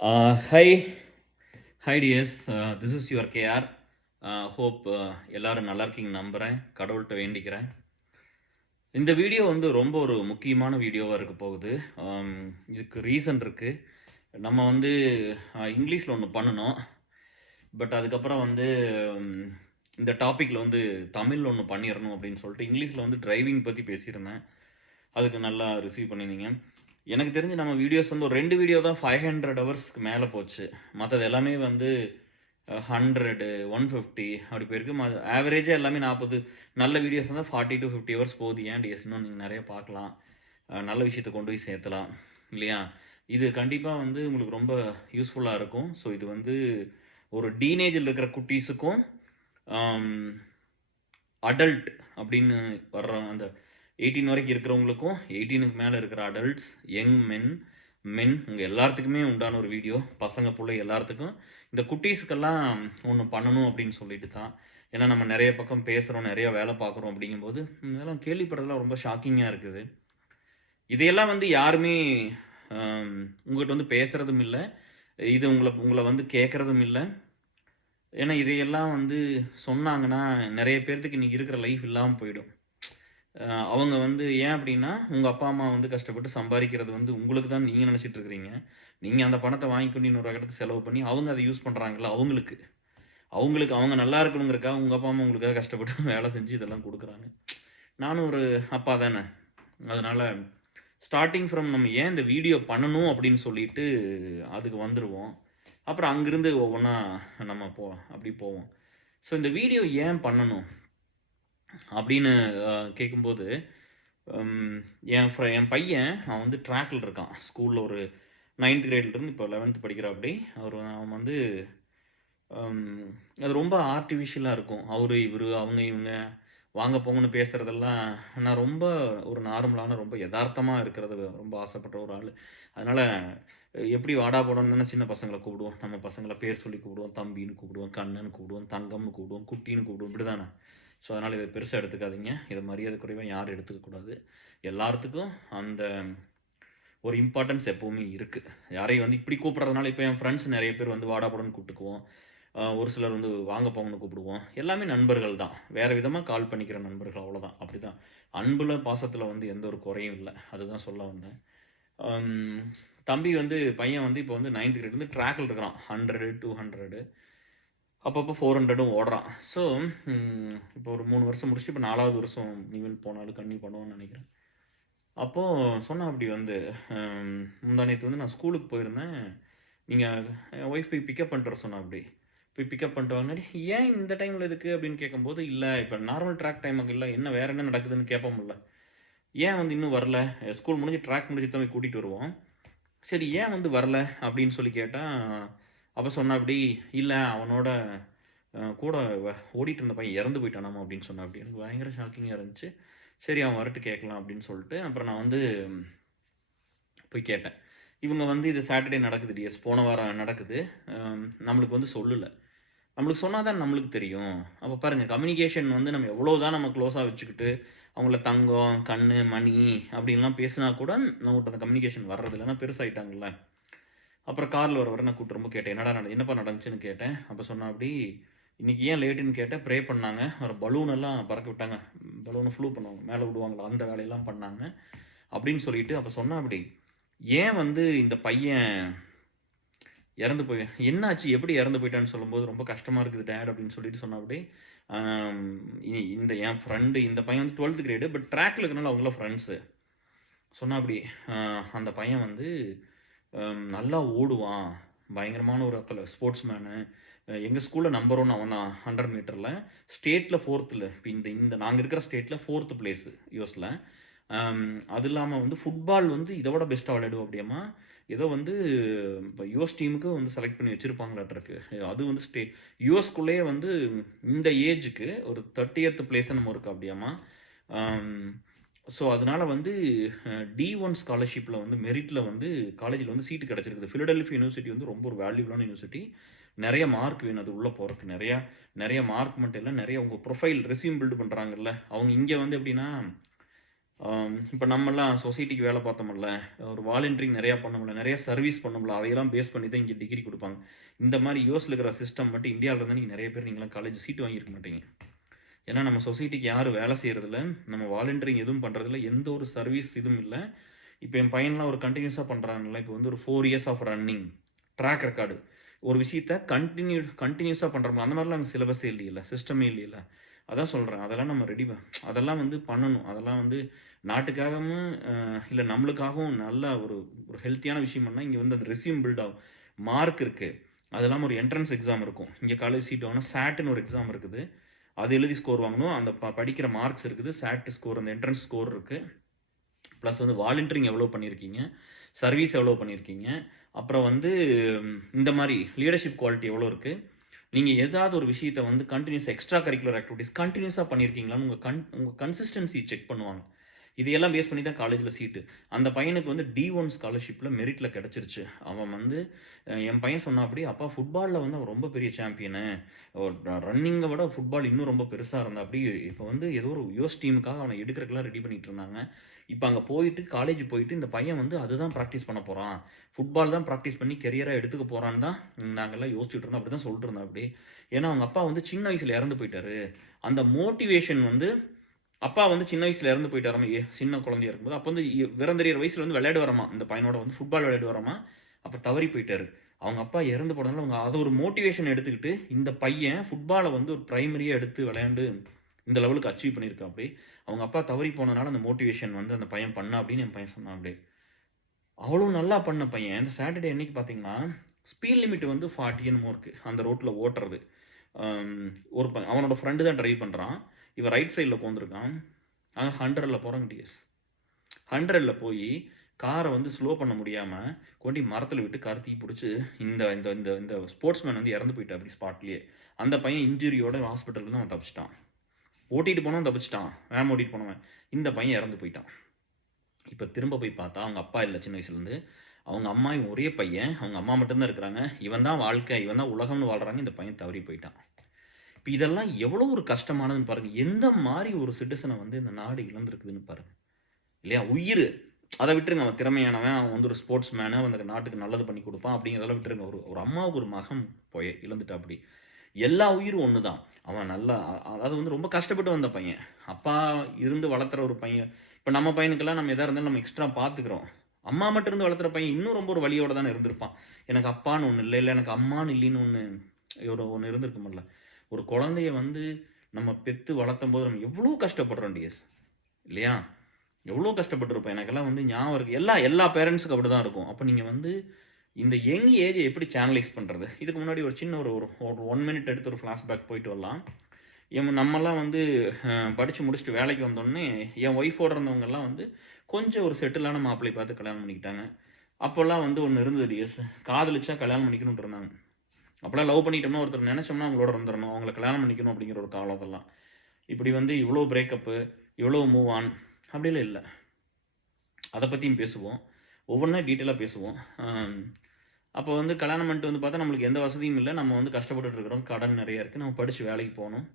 Hi, hi dears. This is your KR. Hope எல்லாரும் நல்லா இருக்கீங்க நம்புறேன். கடவுள்கிட்ட வேண்டிக்கிறேன். இந்த வீடியோ வந்து ரொம்ப ஒரு முக்கியமான வீடியோவா இருக்க போகுது. ஆம், இதுக்கு ரீசன் இருக்கு. நம்ம வந்து இங்கிலீஷ்ல ஒண்ணு பண்ணணும். பட் அதுக்கப்புறம் வந்து ம், இந்த டாபிக்ல வந்து தமிழ்ல ஒண்ணு பண்ணிறணும் அப்படின்னு சொல்லிட்டு இங்கிலீஷ்ல வந்து டிரைவிங் பத்தி பேசியிருந்தேன். அதுக்கு நல்லா ரிசீவ் பண்ணியிருந்தீங்க. எனக்கு தெரிஞ்சு நம்ம வீடியோஸ் வந்து ஒரு 2 வீடியோ தான் 500 ஹவர்ஸ்க்கு மேல போச்சு. மத்தது எல்லாமே வந்து 100, 150 அப்படி போயிருக்கு. ஆவரேஜா எல்லாமே 40 நல்ல வீடியோஸ் இருந்தா 40 டூ 50 ஹவர்ஸ் போகுது. ஏன் டிஎஸ் இன்னும் நீங்க நெறைய பார்க்கலாம். நல்ல விஷயத்த கொண்டு போய் சேர்த்தலாம். இல்லையா? இது கண்டிப்பா வந்து உங்களுக்கு ரொம்ப யூஸ்ஃபுல்லா இருக்கும். ஸோ இது வந்து ஒரு டீனேஜ்ல இருக்கிற குட்டீஸுக்கும், ஆம் அடல்ட் அப்படின்னு வர்ற அந்த 18 வரைக்கும் இருக்கிறவங்களுக்கும், 18க்கு மேல இருக்கிற அடல்ட்ஸ், யங் மென் உங்க எல்லாத்துக்குமே உண்டான ஒரு வீடியோ. பசங்க, புள்ளை எல்லாத்துக்கும். இந்த குட்டீஸுக்கெல்லாம் ஒண்ணு பண்ணணும் அப்படின்னு சொல்லிட்டு தான். ஏன்னா நம்ம நெறைய பக்கம் பேசுறோம், நெறைய வேலை பார்க்குறோம் அப்படிங்கும்போது, இதெல்லாம் கேள்விப்படுறதெல்லாம் ரொம்ப ஷாக்கிங்கா இருக்குது. இதையெல்லாம் வந்து யாருமே அம் உங்ககிட்ட வந்து பேசுறதும் இல்ல. இது உங்கள உங்கள வந்து கேட்கறதும் இல்ல. ஏன்னா இதையெல்லாம் வந்து சொன்னாங்கன்னா, நெறைய பேர்த்துக்கு இன்னைக்கு இருக்கிற லைஃப் இல்லாம போயிடும். அ அவங்க வந்து ஏன் அப்டின்னா, உங்க அப்பா, அம்மா வந்து கஷ்டப்பட்டு சம்பாரிக்கிறது வந்து உங்களுக்கு தான் நீங்க நெனச்சிட்டு இருக்கிறீங்க. நீங்க அந்த பணத்த வாங்கிக்கொண்டு இன்னொரு இடத்துக்கு செலவு பண்ணி, அவங்க அத யூஸ் பண்றாங்கல்ல அவங்களுக்கு. அவங்களுக்கு அவங்க நல்லா இருக்கணுங்கிறதுக்காக உங்க அப்பா, அம்மா உங்களுக்காக கஷ்டப்பட்டு வேல செஞ்சு இதெல்லாம் குடுக்குறாங்க. நானும் ஒரு அப்பா தானே. அதனால ஸ்டார்ட்டிங் ஃப்ரம் நம்ம ஏன் இந்த வீடியோ பண்ணணும் அப்டின்னு சொல்லிட்டு அதுக்கு வந்துருவோம். அப்புறம் அங்கிருந்து ஒவ்வொன்னா நம்ம அப்டி போவோம். ஸோ இந்த வீடியோ ஏன் பண்ணணும்? அப்படின்னு கேட்கும்போது, ம் என் பையன் அவன் வந்து ட்ராக்ல இருக்கான். ஸ்கூல்ல ஒரு 9த் கிரேட்லருந்து இப்போ 11த் படிக்கிறாப்படி. அவன் வந்து அம் அது ரொம்ப ஆர்ட்டிஃபிஷியலா இருக்கும். அவரு, இவரு, அவங்க, இவங்க, வாங்க போங்கன்னு பேசுறதெல்லாம் நான் ரொம்ப ஒரு நார்மலான, ரொம்ப எதார்த்தமா இருக்கிறது ரொம்ப ஆசைப்பட்ட ஒரு ஆளு. அதனால எப்படி வாடா, போடான்னு தானே சின்ன பசங்கள கூப்பிடுவோம். நம்ம பசங்கள பேர் சொல்லி கூப்பிடுவோம். தம்பின்னு கூப்பிடுவோம், கண்ணன்னு கூப்பிடுவோம், தங்கம்னு கூப்பிடுவோம், குட்டின்னு கூப்பிடுவோம். இப்படிதானே? ஸோ, அதனால இத பெருசா எடுத்துக்காதீங்க. இத மரியாதை குறைவா யாரும் எடுத்துக்க கூடாது. எல்லாத்துக்கும் அந்த ஒரு இம்பார்ட்டன்ஸ் எப்பவுமே இருக்கு. யாரையும் வந்து இப்படி கூப்பிடுறதுனால இப்ப என் ஃப்ரெண்ட்ஸ் நெறைய பேர் வந்து வாடா, போடான்னு கூப்பிட்டுக்குவோம். ஒரு சிலர் வந்து வாங்க, போங்கன்னு கூப்பிடுவோம். எல்லாமே நண்பர்கள் தான். வேற விதமா கால் பண்ணிக்கிற நண்பர்கள் அவ்வளோதான். அப்படிதான். அன்புல, பாசத்துல வந்து எந்த ஒரு குறையும் இல்ல. அதுதான் சொல்ல வந்தேன். அம் தம்பி வந்து பையன் வந்து இப்போ வந்து 9த் கிரேட் வந்து ட்ராக்ல இருக்கிறான். 100, 200 அப்பப்போ 400ம் ஓடுறான். ஸோ, இப்போ ஒரு 3 வருஷம் முடிச்சுட்டு இப்போ 4வது வருஷம் ஈவென்ட் போனாலும் கன்டின்யூ பண்ணுவான்னு நெனைக்கிறேன். அப்போ சொன்னாப்படி வந்து, முந்தா நேத்து வந்து நான் ஸ்கூலுக்கு போயிருந்தேன். நீங்க என் ஒய்ஃப் போய் பிக்கப் பண்ணிட்டு வர சொன்னாப்படி. போய் பிக்கப் பண்ணிட்டு வாங்கன்னாடி, "ஏன் இந்த டைம்ல எதுக்கு?" அப்படின்னு கேட்கும்போது, "இல்ல இப்ப நார்மல் ட்ராக் டைமுக்குல்ல, என்ன வேற என்ன நடக்குதுன்னு கேட்போம்ல. ஏன் வந்து இன்னும் வரல? ஸ்கூல் முடிஞ்சு ட்ராக் முடிஞ்சு தான் போய் கூட்டிட்டு வருவோம். சரி ஏன் வந்து வரல?" அப்படின்னு சொல்லி கேட்டா, அப்ப சொன்னாப்படி, "இல்ல அவனோட கூட ஓடிட்டு இருந்த பையன் இறந்து போயிட்டானாமா" அப்படின்னு சொன்னாப்படி. எனக்கு பயங்கர ஷாக்கிங்கா இருந்துச்சு. சரி அவன் வரட்டும் கேட்கலாம் அப்படின்னு சொல்லிட்டு, அப்புறம் நான் வந்து போய் கேட்டேன். இவங்க வந்து இது சாட்டர்டே நடக்குது டிஎஸ். போன வாரம் நடக்குது. நம்மளுக்கு வந்து சொல்லல. நம்மளுக்கு சொன்னா தான் நம்மளுக்கு தெரியும். அப்ப பாருங்க கம்யூனிகேஷன் வந்து நம்ம எவ்வளோ தான் நம்ம க்ளோஸா வச்சுக்கிட்டு, அவங்கள தங்கம், கண்ணு, மணி அப்படின்லாம் பேசினா கூட நம்மகிட்ட அந்த கம்யூனிகேஷன் வர்றதில்ல. ஏன்னா பெருசாயிட்டாங்கல்ல. அப்புறம் கார்ல வர நான் கூப்பிட்டு ரொம்ப கேட்டேன். என்னப்பா நடந்துச்சுன்னு கேட்டேன். அப்ப சொன்னாப்படி, "இன்னைக்கு ஏன் லேட்டுன்னு கேட்டேன். ப்ரே பண்ணாங்க. ஒரு பலூன் எல்லாம் பறக்க விட்டாங்க. பலூன ஃப்ளூ பண்ணுவாங்க. மேல விடுவாங்கல்ல, அந்த வேலையெல்லாம் பண்ணாங்க." அப்படின்னு சொல்லிட்டு அப்ப சொன்னாப்படி, "ஏன் வந்து இந்த பையன் இறந்து போய் என்னாச்சு? எப்படி இறந்து போயிட்டான்னு சொல்லும்போது, ரொம்ப கஷ்டமா இருக்குது டாட் அப்படின்னு சொல்லிட்டு சொன்னாப்படி. ஆம் இந்த என் ஃப்ரெண்டு இந்த பையன் வந்து 12த் கிரேடு. பட் ட்ராக்ல இருக்கனால அவங்கலாம் ஃப்ரெண்ட்ஸு. சொன்னாப்படி, "அ அந்த பையன் வந்து நல்லா ஓடுவான். பயங்கரமான ஒரு ஸ்போர்ட்ஸ் மேனு. எங்க ஸ்கூல்ல நம்பர் 1 அவன் தான் 100 மீட்டர்ல. ஸ்டேட்ல 4த்ல இந்த இந்த நாங்க இருக்கிற ஸ்டேட்ல 4த் பிளேஸு யுஎஸ்ல. அம் அது இல்லாம வந்து ஃபுட்பால் வந்து இத விட பெஸ்ட்டா விளையாடுவாப்படியாம்மா. ஏதோ வந்து இப்ப யுஎஸ் டீமுக்கு வந்து செலக்ட் பண்ணி வச்சிருப்பாங்களாட்ருக்கு. அது வந்து யுஎஸ்குள்ளேயே வந்து இந்த ஏஜுக்கு ஒரு 30த் பிளேஸ் என்னமோ இருக்காப்படியாம்மா. அம் ஸோ, அதனால வந்து டி1 ஸ்காலர்ஷிப்ல வந்து மெரிட்ல வந்து காலேஜ்ல வந்து சீட் கிடைச்சிருக்குது. பிலடெல்ஃபியா யுனிவர்சிட்டி வந்து ரொம்ப ஒரு வேல்யூபிளான யுனிவர்சிட்டி. நெறைய மார்க் வேணும் அது உள்ள போறக்கு. நெறைய மார்க் மட்டும் இல்ல, நெறைய உங்க ப்ரொஃபைல், ரெஸ்யூம் பில்ட் பண்றாங்கல்ல. அவங்க இங்க வந்து எப்படின்னா, இப்போ நம்மலாம் சொசைட்டிக்கு வேலை பார்த்தோம்ல, ஒரு வாலண்டரிங் நிறையா பண்ணோம்ல, நிறைய சர்வீஸ் பண்ணோம்ல, அதையெல்லாம் பேஸ் பண்ணி தான் இங்கே டிகிரி குடுப்பாங்க. இந்த மாரி யுஎஸ்ல இருக்கிற சிஸ்டம் மட்டும் இந்தியாவுல இருந்தா நீங்க நிறைய பேர் நீங்கலாம் காலேஜ் சீட் வாங்கியிருக்க மாட்டீங்க. ஏன்னா நம்ம சொசைட்டிக்கு யாரும் வேலை செய்றதில்ல. நம்ம வாலண்டரிங் எதுவும் பண்றதில்ல. எந்த ஒரு சர்வீஸ் இதுவும் இல்ல. இப்போ என் பையன்லாம் ஒரு கன்டினியூஸா பண்றான்ல. இப்போ வந்து ஒரு 4 years of running, track record. ஒரு விஷயத்த கன்டினியூஸா பண்றோம்ல, அந்த மாரிலாம் அங்க சிலபஸே இல்லையல்ல, சிஸ்டமே இல்லையல்ல. அதான் சொல்றேன். அதெல்லாம் நம்ம அதெல்லாம் வந்து பண்ணணும். அதெல்லாம் வந்து நாட்டுக்காகவும், இல்ல நம்மளுக்காகவும் நல்ல ஒரு ஒரு ஹெல்த்தியான விஷயம் பண்ணா, இங்க வந்து அந்த ரெஸ்யூம் பில்ட் ஆகும். மார்க் இருக்கு. அது இல்லாம ஒரு என்ட்ரன்ஸ் எக்ஸாம் இருக்கும். இங்க காலேஜ் சீட் வாங்குனா சாட்ன்னு ஒரு எக்ஸாம் இருக்குது. அது எழுதி ஸ்கோர் வாங்கணும். அந்த படிக்கிற மார்க்ஸ் இருக்குது. சாட் ஸ்கோர், அந்த என்ட்ரன்ஸ் ஸ்கோர் இருக்கு. ப்ளஸ் வந்து வாலண்டரிங் எவ்வளோ பண்ணியிருக்கீங்க, சர்வீஸ் எவ்வளோ பண்ணியிருக்கீங்க, அப்புறம் வந்து இந்த மாரி லீடர்ஷிப் குவாலிட்டி எவ்வளோ இருக்கு, நீங்க ஏதாவது ஒரு விஷயத்த வந்து எக்ஸ்ட்ரா கரிக்குலர் ஆக்டிவிட்டீஸ் கன்டினியூஸா பண்ணியிருக்கீங்களான்னு உங்க கன்சிஸ்டன்சி செக் பண்ணுவாங்க. இதையெல்லாம் பேஸ் பண்ணி தான் காலேஜ்ல சீட்டு. அந்த பையனுக்கு வந்து D1 ஸ்காலர்ஷிப்ல மெரிட்ல கிடைச்சிருச்சு. அவன் வந்து என் பையன் சொன்னாப்படி, "அப்பா ஃபுட்பால்ல வந்து அவன் ரொம்ப பெரிய சாம்பியனு. ரன்னிங்க விட ஃபுட்பால் இன்னும் ரொம்ப பெருசா இருந்தாப்படி. இப்போ வந்து ஏதோ ஒரு யுஎஸ் டீமுக்காக அவன எடுக்கறதுக்குலாம் ரெடி பண்ணிட்டு இருந்தாங்க. இப்ப அங்க போயிட்டு காலேஜ் போயிட்டு இந்த பையன் வந்து அதுதான் பிராக்டிஸ் பண்ண போறான். ஃபுட்பால் தான் பிராக்டிஸ் பண்ணி கெரியரா எடுத்துக்க போறான்னு தான் நாங்கலாம் யோசிச்சுட்டு இருந்தோம்." அப்படிதான் சொல்லிட்டு இருந்தாப்படி. ஏன்னா அவங்க அப்பா வந்து சின்ன வயசுல இறந்து போயிட்டாரு. அந்த மோட்டிவேஷன் வந்து அப்பா வந்து சின்ன வயசுல இறந்து போயிட்டாராமா. சின்ன குழந்தையா இருக்கும்போது. அப்ப வந்து விரந்தெரியிற வயசுல வந்து விளையாடுவாராமா. இந்த பையனோட வந்து ஃபுட்பால் விளையாடுவாராமா. அப்ப தவறி போயிட்டாரு. அவங்க அப்பா இறந்து போனதுனால அவங்க அத ஒரு மோட்டிவேஷன் எடுத்துக்கிட்டு, இந்த பையன் ஃபுட்பால வந்து ஒரு பிரைமரியா எடுத்து விளையாண்டு இந்த லெவலுக்கு அச்சீவ் பண்ணியிருக்காப்படி. அவங்க அப்பா தவறி போனதுனால அந்த மோட்டிவேஷன் வந்து அந்த பையன் பண்ணான் அப்படின்னு என் பையன் சொன்னாப்படி. அவ்வளோ நல்லா பண்ண பையன். இந்த சாட்டர்டே அன்னைக்கு பார்த்தீங்கன்னா, ஸ்பீட் லிமிட் வந்து 40 என்னமோ இருக்கு. அந்த ரோட்ல ஓட்டுறது. அம் ஒரு அவனோட ஃப்ரெண்ட் தான் டிரைவ் பண்றான். இவன் ரைட் சைட்ல உட்காந்துருக்கான். அவன் 100ல போறாங்க டிஎஸ். 100ல போயி கார வந்து ஸ்லோ பண்ண முடியாம, கொண்டி மரத்தில விட்டு கார் தீ புடிச்சு, இந்த இந்த இந்த இந்த ஸ்போர்ட்ஸ்மேன் வந்து இறந்து போயிட்டாப்படி ஸ்பாட்லயே. அந்த பையன் இன்ஜூரியோட ஹாஸ்பிட்டல்ல அவன் தப்பிச்சுட்டான். ஓட்டிட்டு போனவன் தப்பிச்சுட்டான். வேன் ஓட்டிட்டு போனவன். இந்த பையன் இறந்து போயிட்டான். இப்ப திரும்ப போய் பார்த்தா, அவங்க அப்பா இல்ல சின்ன வயசுலேருந்து. அவங்க அம்மா, இவன் ஒரே பையன். அவங்க அம்மா மட்டும் தான் இருக்கிறாங்க. இவன் தான் வாழ்க்கை, இவன் தான் உலகம்னு வாழ்றாங்க. இந்த பையன் தவறி போயிட்டான். இப்ப இதெல்லாம் எவ்வளோ ஒரு கஷ்டமானதுன்னு பாருங்க. எந்த மாரி ஒரு சிட்டிசன வந்து இந்த நாடு இழந்திருக்குதுன்னு பாருங்க. இல்லையா? உயிரு. அத விட்டுருங்க. அவன் திறமையானவன். அவன் வந்து ஒரு ஸ்போர்ட்ஸ் மேனு. அவன் அந்த நாட்டுக்கு நல்லது பண்ணி குடுப்பான். அப்படிங்கிறதெல்லாம் விட்டுருங்க. ஒரு ஒரு அம்மாவுக்கு ஒரு மகன் இழந்துட்டாப்படி. எல்லா உயிரும் ஒண்ணு தான். அவன் நல்லா அதாவது வந்து ரொம்ப கஷ்டப்பட்டு வந்த பையன். அப்பா இருந்து வளர்த்துற ஒரு பையன். இப்ப நம்ம பையனுக்கெல்லாம் நம்ம எதா இருந்தாலும் நம்ம எக்ஸ்ட்ரா பார்த்துக்கிறோம். அம்மா மட்டும் இருந்து வளர்த்துற பையன் இன்னும் ரொம்ப ஒரு வலியோட தானே இருந்திருப்பான். எனக்கு அப்பான்னு ஒண்ணு இல்ல. இல்ல எனக்கு அம்மான்னு இல்லைன்னு ஒண்ணு இருந்திருக்கும்ல. ஒரு குழந்தைய வந்து நம்ம பெத்து வளர்த்தம்போது நம்ம எவ்வளோ கஷ்டப்படுறோம் டிஎஸ். இல்லையா? எவ்வளோ கஷ்டப்பட்டுருப்போம். எனக்கெல்லாம் வந்து ஞாபகம் இருக்கு. எல்லா எல்லா பேரண்ட்ஸுக்கும் அப்படிதான் இருக்கும். அப்ப நீங்க வந்து இந்த யங் ஏஜ எப்படி சேனலைஸ் பண்றது? இதுக்கு முன்னாடி ஒரு சின்ன ஒரு ஒரு ஒரு 1 மினிட் எடுத்து ஒரு ஃபிளாஷ்பேக் போயிட்டு வரலாம். நம்மலாம் வந்து படிச்சு முடிச்சுட்டு வேலைக்கு வந்தோனே, என் ஒய்ஃபோட இருந்தவங்கலாம் வந்து கொஞ்சம் ஒரு செட்டிலான மாப்பிள்ளைய பார்த்து கல்யாணம் பண்ணிக்கிட்டாங்க. அப்போலாம் வந்து ஒண்ணு இருந்தது டிஎஸ். காதலிச்சா கல்யாணம் பண்ணிக்கணும்னு இருந்தாங்க. அப்பலாம் லவ் பண்ணிட்டோம்னா, ஒருத்தர் நெனச்சோம்னா அவங்களோட இருந்துறணும். அவங்கள கல்யாணம் பண்ணிக்கணும் அப்படிங்கிற ஒரு காலம் அதெல்லாம். இப்படி வந்து இவ்வளோ பிரேக்கப்பு, இவ்வளோ மூவ் ஆன் அப்படிலாம் இல்ல. அத பத்தியும் பேசுவோம். ஒவ்வொன்னா டீட்டெயிலா பேசுவோம். அப்போ வந்து கல்யாணம் பண்ணிட்டு வந்து பார்த்தா, நம்மளுக்கு எந்த வசதியும் இல்ல. நம்ம வந்து கஷ்டப்பட்டுட்டு இருக்கிறோம். கடன் நெறைய இருக்கு. நம்ம படிச்சு வேலைக்கு போணும்.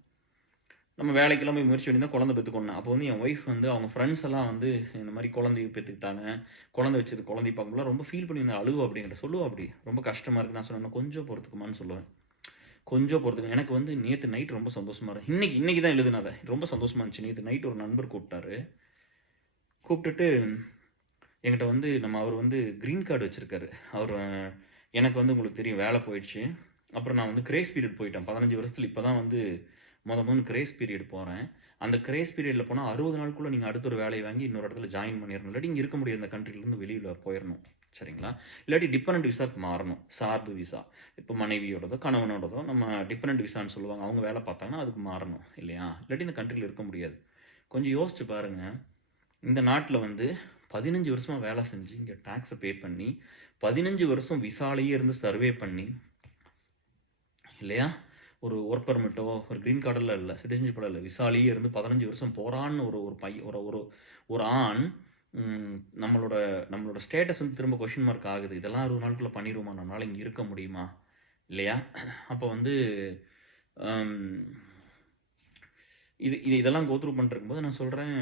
நம்ம வேலைக்கெல்லாம் போய் முயற்சி பண்ணி தான் குழந்தை பெத்துக்கணும். அப்போ வந்து என் ஒய்ஃப் வந்து அவங்க ஃப்ரெண்ட்ஸ் எல்லாம் வந்து இந்த மாரி குழந்தைய பெத்துக்கிட்டாங்க. குழந்தை வச்சது குழந்தைய பார்க்கும்போது ரொம்ப ஃபீல் பண்ணி நான் அழுவா அப்படின்ட்டு சொல்லுவா அப்படி. ரொம்ப கஷ்டமா இருக்கு. நான் சொன்னேன், "கொஞ்சம் பொறுத்துக்கம்மான்னு" சொல்லுவேன். கொஞ்சம் பொறுத்துக்கங்க. எனக்கு வந்து நேத்து நைட் ரொம்ப சந்தோஷமா இன்னைக்கு இன்னைக்கு தான் எழுதுனேன் அத. ரொம்ப சந்தோஷமா இருந்துச்சு. நேத்து நைட் ஒரு நண்பர் கூப்பிட்டாரு. கூப்பிட்டுட்டு என்கிட்ட வந்து அவர் வந்து கிரீன் கார்டு வச்சிருக்காரு. அவரு எனக்கு வந்து உங்களுக்கு தெரியும் வேலை போயிடுச்சு. அப்புறம் நான் வந்து கிரேஸ் பீரியட் போயிட்டேன். 15 வருஷத்துல இப்ப தான் வந்து மொதன்னு கிரேஸ் பீரியட் போறேன். அந்த கிரேஸ் பீரியட்ல போனா 60 நாளுக்குள்ள நீங்க அடுத்த ஒரு வேலைய வாங்கி இன்னொரு இடத்துல ஜாயின் பண்ணிறணும். இல்லாட்டி இங்க இருக்க முடியாது. இந்த கண்ட்ரிலருந்து வெளியில போயிறணும். சரிங்களா? இல்லாட்டி டிபெண்டன்ட் விசாக்கு மாறணும். சார்பு விசா. இப்ப மனைவியோடதோ, கணவனோடதோ நம்ம டிபெண்டன்ட் விசான்னு சொல்லுவாங்க. அவங்க வேலை பார்த்தாங்கன்னா அதுக்கு மாறணும். இல்லையா? இல்லாட்டி இந்த கண்ட்ரில இருக்க முடியாது. கொஞ்சம் யோசிச்சு பாருங்க. இந்த நாட்டுல வந்து 15 வருஷமா வேலை செஞ்சு, இங்க டாக்ஸ பே பண்ணி, 15 வருஷம் விசாலயே இருந்து சர்வே பண்ணி, இல்லையா? ஒரு ஒர்க் பெர்மிட்டோ, ஒரு கிரீன் கார்டெல்லாம் இல்ல. சிட்டிசன்ஷிப்லாம் இல்ல. விசாலயே இருந்து 15 வருஷம் போறான்னு ஒரு ஒரு பை ஒரு ஒரு ஒரு ஆண், ம் நம்மளோட நம்மளோட ஸ்டேட்டஸ் வந்து திரும்ப கொஸ்டின் மார்க் ஆகுது. இதெல்லாம் 60 நாளுக்குள்ள பண்ணிருவோமா? நம்மளால இங்க இருக்க முடியுமா? இல்லையா? அப்ப வந்து அம் இதெல்லாம் கோ த்ரூ பண்ணிட்டுருக்கும்போது நான் சொல்றேன்,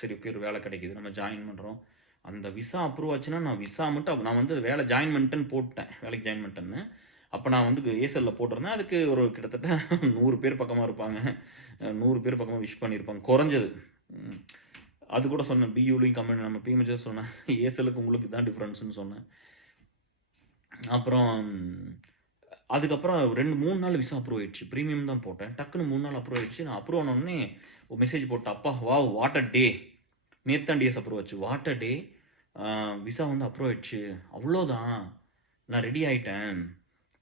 சரி ஓகே ஒரு வேலை கிடைக்குது. நம்ம ஜாயின் பண்றோம். அந்த விசா அப்ரூவ் ஆச்சுன்னா, நான் விசா மட்டும் நான் வந்து வேலை ஜாயின் பண்ணிட்டேன்னு போட்டேன். வேலைக்கு ஜாயின் பண்ணிட்டேன்னு. அப்ப நான் வந்து ஏசெல்ல போட்டிருந்தேன். அதுக்கு ஒரு கிட்டத்தட்ட 100 பேர் பக்கமா இருப்பாங்க. 100 பேர் பக்கமா விஷ் பண்ணியிருப்பாங்க. குறைஞ்சது. ம். அது கூட சொன்னேன். பியூலயும் கம்பெனி நம்ம பிஎம்ஹெச்ல சொன்னேன். ஏசெல்லுக்கு உங்களுக்கு இதான் டிஃபரன்ஸ்ன்னு சொன்னேன். அப்புறம் அதுக்கப்புறம் 2, 3 நாள் விசா அப்ரூவ் ஆயிடுச்சு. பிரீமியம் தான் போட்டேன். டக்குனு 3 நாள் அப்ரூவ் ஆயிடுச்சு. நான் அப்ரூவ் ஆன உடனே ஒரு மெசேஜ் போட்டேன். அப்பா வாவ்! வாட் அ டே! நேத்து தான் டிஎஸ் அப்ரூவ் ஆச்சு. What a day! விசா வந்து அப்ரூவ் ஆயிடுச்சு. அவ்வளோதான். நான் ரெடி ஆயிட்டேன்.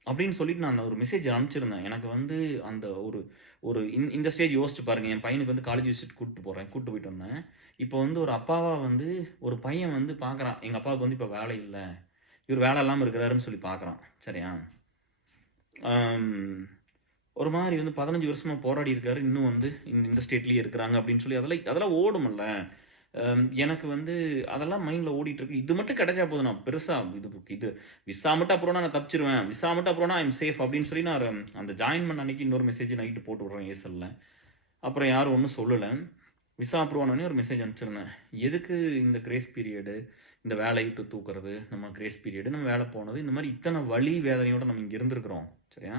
அப்படின்னு சொல்லிட்டு நான் அந்த ஒரு மெசேஜ் அனுப்பிச்சிருந்தேன். எனக்கு வந்து அந்த ஒரு ஒரு இந்த ஸ்டேஜ் யோசிச்சு பாருங்க. என் பையனுக்கு வந்து காலேஜ் விசிட் கூட்டிட்டு போறேன். கூட்டிட்டு போயிட்டு வந்தேன். இப்போ வந்து ஒரு அப்பாவா வந்து ஒரு பையன் வந்து பார்க்குறான். எங்க அப்பாவுக்கு வந்து இப்ப வேலை இல்ல. இவரு வேலை இல்லாம இருக்கிறாருன்னு சொல்லி பார்க்குறான். சரியா? அம் ஒரு மாரி வந்து 15 வருஷமா போராடி இருக்காரு. இன்னும் வந்து இந்த ஸ்டேட்லயே இருக்கிறாங்க அப்படின்னு சொல்லி அதெல்லாம் ஓடும்ல. எனக்கு வந்து அதெல்லாம் மைண்ட்ல ஓடிட்டு இருக்கு. இது மட்டும் கிடைச்சா போதும். நான் பெருசா இது விசா மட்டும் அப்புறம்னா நான் தப்பிச்சுருவேன். விசா மட்டும் அப்புறம்னா ஐ அம் சேஃப் அப்படின்னு சொல்லி நான் அந்த ஜாயின் பண்ண அன்னைக்கு இன்னொரு மெசேஜ் நைட்டு போட்டு விடுறேன் ஏர்செல்ல. அப்புறம் யாரும் ஒண்ணும் சொல்லல. விசா அப்ரூவ் ஆன உடனே ஒரு மெசேஜ் அனுப்பிச்சிருந்தேன். எதுக்கு இந்த கிரேஸ் பீரியடு, இந்த வேலைய விட்டு தூக்குறது, நம்ம கிரேஸ் பீரியடு, நம்ம வேலை போனது, இந்த மாரி இத்தன வலி, வேதனையோட நம்ம இங்க இருந்திருக்கிறோம். சரியா?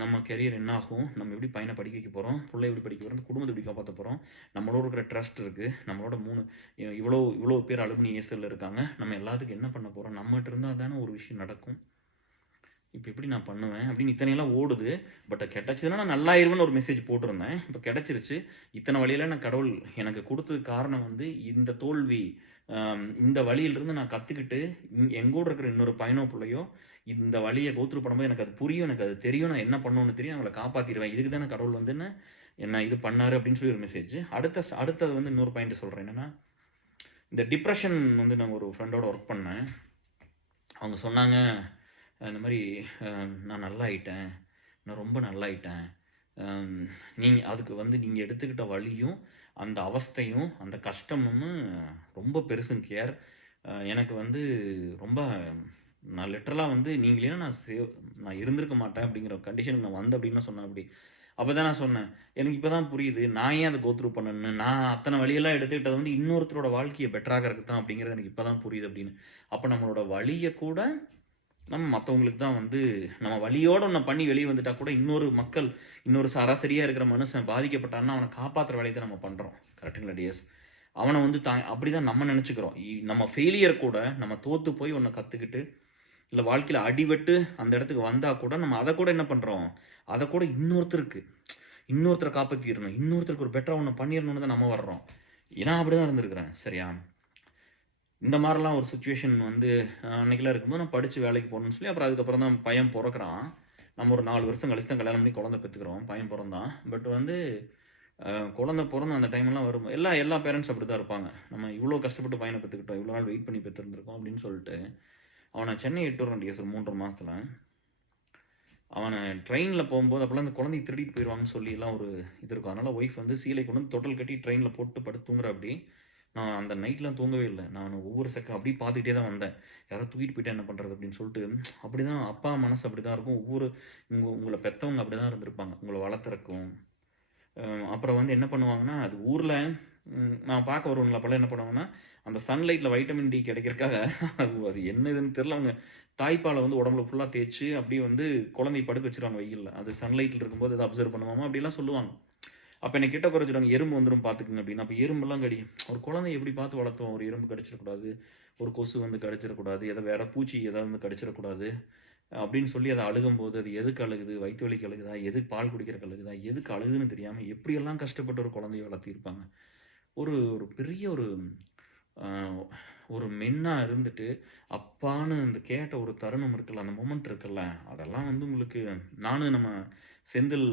நம்ம கெரியர் என்ன ஆகும்? நம்ம எப்படி பையன படிக்க வைக்க போறோம்? புள்ளைய எப்படி படிக்க போறோம்? குடும்பத்த எப்படி காப்பாத்த போறோம்? நம்மளோட இருக்கிற ட்ரஸ்ட் இருக்கு. நம்மளோட 3 இவ்வளோ இவ்வளோ பேர் அலுமினி ஏர்செல்ல இருக்காங்க. நம்ம எல்லாத்துக்கும் என்ன பண்ண போறோம்? நம்மட்ட இருந்தா தானே ஒரு விஷயம் நடக்கும். இப்ப எப்படி நான் பண்ணுவேன்? அப்படின்னு இத்தனையெல்லாம் ஓடுது. பட் கிடைச்சதுன்னா நான் நல்லாயிருவேன்னு ஒரு மெசேஜ் போட்டிருந்தேன். இப்ப கிடைச்சிருச்சு. இத்தன வழியெல்லாம் நான் கடவுள் எனக்கு குடுத்ததுக்கு காரணம் வந்து இந்த தோல்வி. இந்த வழியிலிருந்து நான் கத்துக்கிட்டு, எங்கூட இருக்கிற இன்னொரு பையனோ, புள்ளையோ இந்த வழிய கோ த்ரூ பண்ணும்போது எனக்கு அது புரியும். எனக்கு அது தெரியும். நான் என்ன பண்ணணும்னு தெரியும். அவங்கள காப்பாத்திருவேன். இதுக்கு தானே கடவுள் வந்து என்ன இது பண்ணாரு அப்படின்னு சொல்லி ஒரு மெசேஜ். அடுத்தது வந்து இன்னொரு பாயிண்ட் சொல்றேன். என்னன்னா, இந்த டிப்ரஷன் வந்து நான் ஒரு ஃப்ரெண்டோட ஒர்க் பண்ணேன். அவங்க சொன்னாங்க, இந்த மாரி நான் நல்லாயிட்டேன். நான் ரொம்ப நல்லாயிட்டேன். அம் அதுக்கு வந்து நீங்க எடுத்துக்கிட்ட வலியும், அந்த அவஸ்தையும், அந்த கஷ்டமும் ரொம்ப பெருசுங்க கேர். எனக்கு வந்து ரொம்ப நான் லிட்டரலா வந்து நீங்க இல்லைன்னா நான் இருந்திருக்க மாட்டேன் அப்படிங்கிற கண்டிஷனுக்கு நான் வந்தேன் அப்படின்னு சொன்னாப்படி. அப்பதான் நான் சொன்னேன். எனக்கு இப்ப தான் புரியுது. நான் ஏன் அத கோ த்ரூ பண்ணணும்னு. நான் அத்தன வலியெல்லாம் எடுத்துக்கிட்டது வந்து இன்னொருத்தரோட வாழ்க்கைய பெட்டர் ஆக்குறதுக்கு தான் அப்படிங்கிறது எனக்கு இப்ப தான் புரியுது அப்படின்னு. அப்ப நம்மளோட வலிய கூட நம்ம மத்தவங்களுக்கு தான் வந்து நம்ம வலியோட ஒண்ண பண்ணி வெளிய வந்துட்டா கூட இன்னொரு சராசரியா இருக்கிற மனுஷன் பாதிக்கப்பட்டான்னா, அவன காப்பாத்துற வேலைய தான் நம்ம பண்றோம். கரெக்ட்டுங்களா டியர்ஸ்? அவன வந்து அப்படிதான் நம்ம நெனச்சுக்கிறோம். நம்ம ஃபெயிலியர் கூட நம்ம தோத்து போய் ஒண்ண கத்துக்கிட்டு, இல்ல வாழ்க்கையில அடிபட்டு அந்த இடத்துக்கு வந்தா கூட, நம்ம அத கூட என்ன பண்றோம்? அத கூட இன்னொருத்தர காப்பாத்திரணும். இன்னொருத்தருக்கு ஒரு பெட்டரா ஒண்ண பண்ணிரணும்னு தான் நம்ம வர்றோம். நான் அப்படிதான் இருந்திருக்கிறேன். சரியா? இந்த மாரிலாம் ஒரு சிச்சுவேஷன் வந்து அன்னைக்கெல்லாம் இருக்கும்போது நான் படிச்சு வேலைக்கு போணும்னு சொல்லி, அப்புறம் அதுக்கப்புறம் தான் பையன் பொறக்குறான். நம்ம ஒரு 4 வருஷம் கழிச்சு தான் கல்யாணம் பண்ணி குழந்தை பெத்துக்கிறோம். பையன் பொறந்தான். பட் வந்து குழந்தை பொறந்த அந்த டைம்லாம் வரும் எல்லா பேரண்ட்ஸ் அப்படித்தான் இருப்பாங்க. நம்ம இவ்ளோ கஷ்டப்பட்டு பையன பெத்துக்கிட்டோம். இவ்ளோ நாள் வெயிட் பண்ணி பெத்திருந்திருக்கோம் அப்படின்னு சொல்லிட்டு, அவன சென்னை எட்டு விடுறோம் டிஎஸ் ஒரு 3 1/2 மாசத்துல. அவன ட்ரெயின்ல போம்போது அப்பலாம் அந்த குழந்தைய திருடிட்டு போயிருவாங்கன்னு சொல்லிலாம் ஒரு இது இருக்கும். அதனால ஒய்ஃப் வந்து சீலை கொண்டு வந்து தொட்டில் கட்டி ட்ரெயின்ல போட்டு படுத்து தூங்குறாப்படி. நான் அந்த நைட்லாம் தூங்கவே இல்ல. நான் ஒவ்வொரு அப்படியே பார்த்துக்கிட்டே தான் வந்தேன். யாரோ தூக்கிட்டு போயிட்டா என்ன பண்றது? அப்படின்னு சொல்லிட்டு, அப்படிதான் அப்பா மனசு அப்படிதான் இருக்கும். உங்கள பெத்தவங்க அப்படிதான் இருந்திருப்பாங்க. உங்கள வளர்த்தறக்கும். அப்புறம் வந்து என்ன பண்ணுவாங்கன்னா, அது ஊர்ல நான் பார்க்க வருவனுங்க அப்பலாம் என்ன பண்ணுவாங்கன்னா, அந்த சன்லைட்ல வைட்டமின் டி கிடைக்கிறக்காக அது என்ன இதுன்னு தெரியல. அவங்க தாய்ப்பால வந்து உடம்புல ஃபுல்லா தேய்ச்சு, அப்படியே வந்து குழந்தைய படுக்க வச்சுருவாங்க வெயில்ல. அது சன்லைட்ல இருக்கும்போது அத அப்சர்வ் பண்ணுமாமா, அப்படிலாம் சொல்லுவாங்க. அப்ப என்ன கிட்ட உட்கார வச்சுருவாங்க. எறும்பு வந்துரும் பார்த்துக்கங்க அப்படின்னு. அப்ப எறும்பெல்லாம் கடிக்கும். ஒரு குழந்தைய எப்படி பார்த்து வளர்த்தோம்? ஒரு எறும்பு கடிச்சிடக்கூடாது. ஒரு கொசு வந்து கடிச்சிடக்கூடாது. வேற பூச்சி ஏதாவது வந்து கடிச்சிடக்கூடாது. அப்படின்னு சொல்லி அது அழுகும்போது, அது எதுக்கு அழுகுது? வயித்து வலிக்கு அழுகுதா? எதுக்கு பால் குடிக்கிறக்கு அழுகுதா? எதுக்கு அழுகுதுன்னு தெரியாம எப்படியெல்லாம் கஷ்டப்பட்டு ஒரு குழந்தைய வளர்த்திருப்பாங்க. ஒரு ஒரு பெரிய அ ஒரு மென்னா இருந்துட்டு, அப்பான்னு அந்த கேட்ட ஒரு தருணம் இருக்குல்ல, அந்த மொமெண்ட் இருக்குல்ல, அதெல்லாம் வந்து உங்களுக்கு நம்ம செந்தில்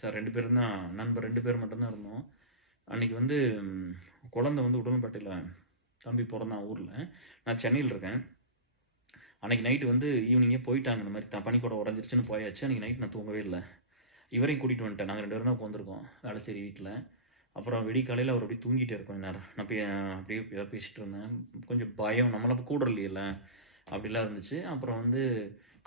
சார் 2 பேரும் தான் நண்பர் 2 பேர் மட்டும் தான் இருந்தோம். அன்னைக்கு வந்து குழந்தை வந்து உடுமல்பேட்டையில தம்பி பொறந்தான் ஊர்ல. நான் சென்னையில இருக்கேன். அன்னைக்கு நைட்டு வந்து ஈவினிங்கே போயிட்டாங்க. இந்த மாரி பனிக்கூடம் உடைஞ்சிருச்சுன்னு போயாச்சு. அன்னைக்கு நைட் நான் தூங்கவே இல்ல. இவரையும் கூட்டிட்டு வந்துட்டேன். நாங்க 2 பேரும் தான் உட்காந்துருக்கோம். வேளச்சேரி வீட்ல. அப்புறம் விடிகாலையில அவர் அப்படியே தூங்கிட்டாரு கொஞ்ச நேரம். நான் அப்படியே ஏதோ பேசிட்டு இருந்தேன். கொஞ்சம் பயம். நம்மள கூட இல்லையல்ல. அப்படிலாம் இருந்துச்சு. அப்புறம் வந்து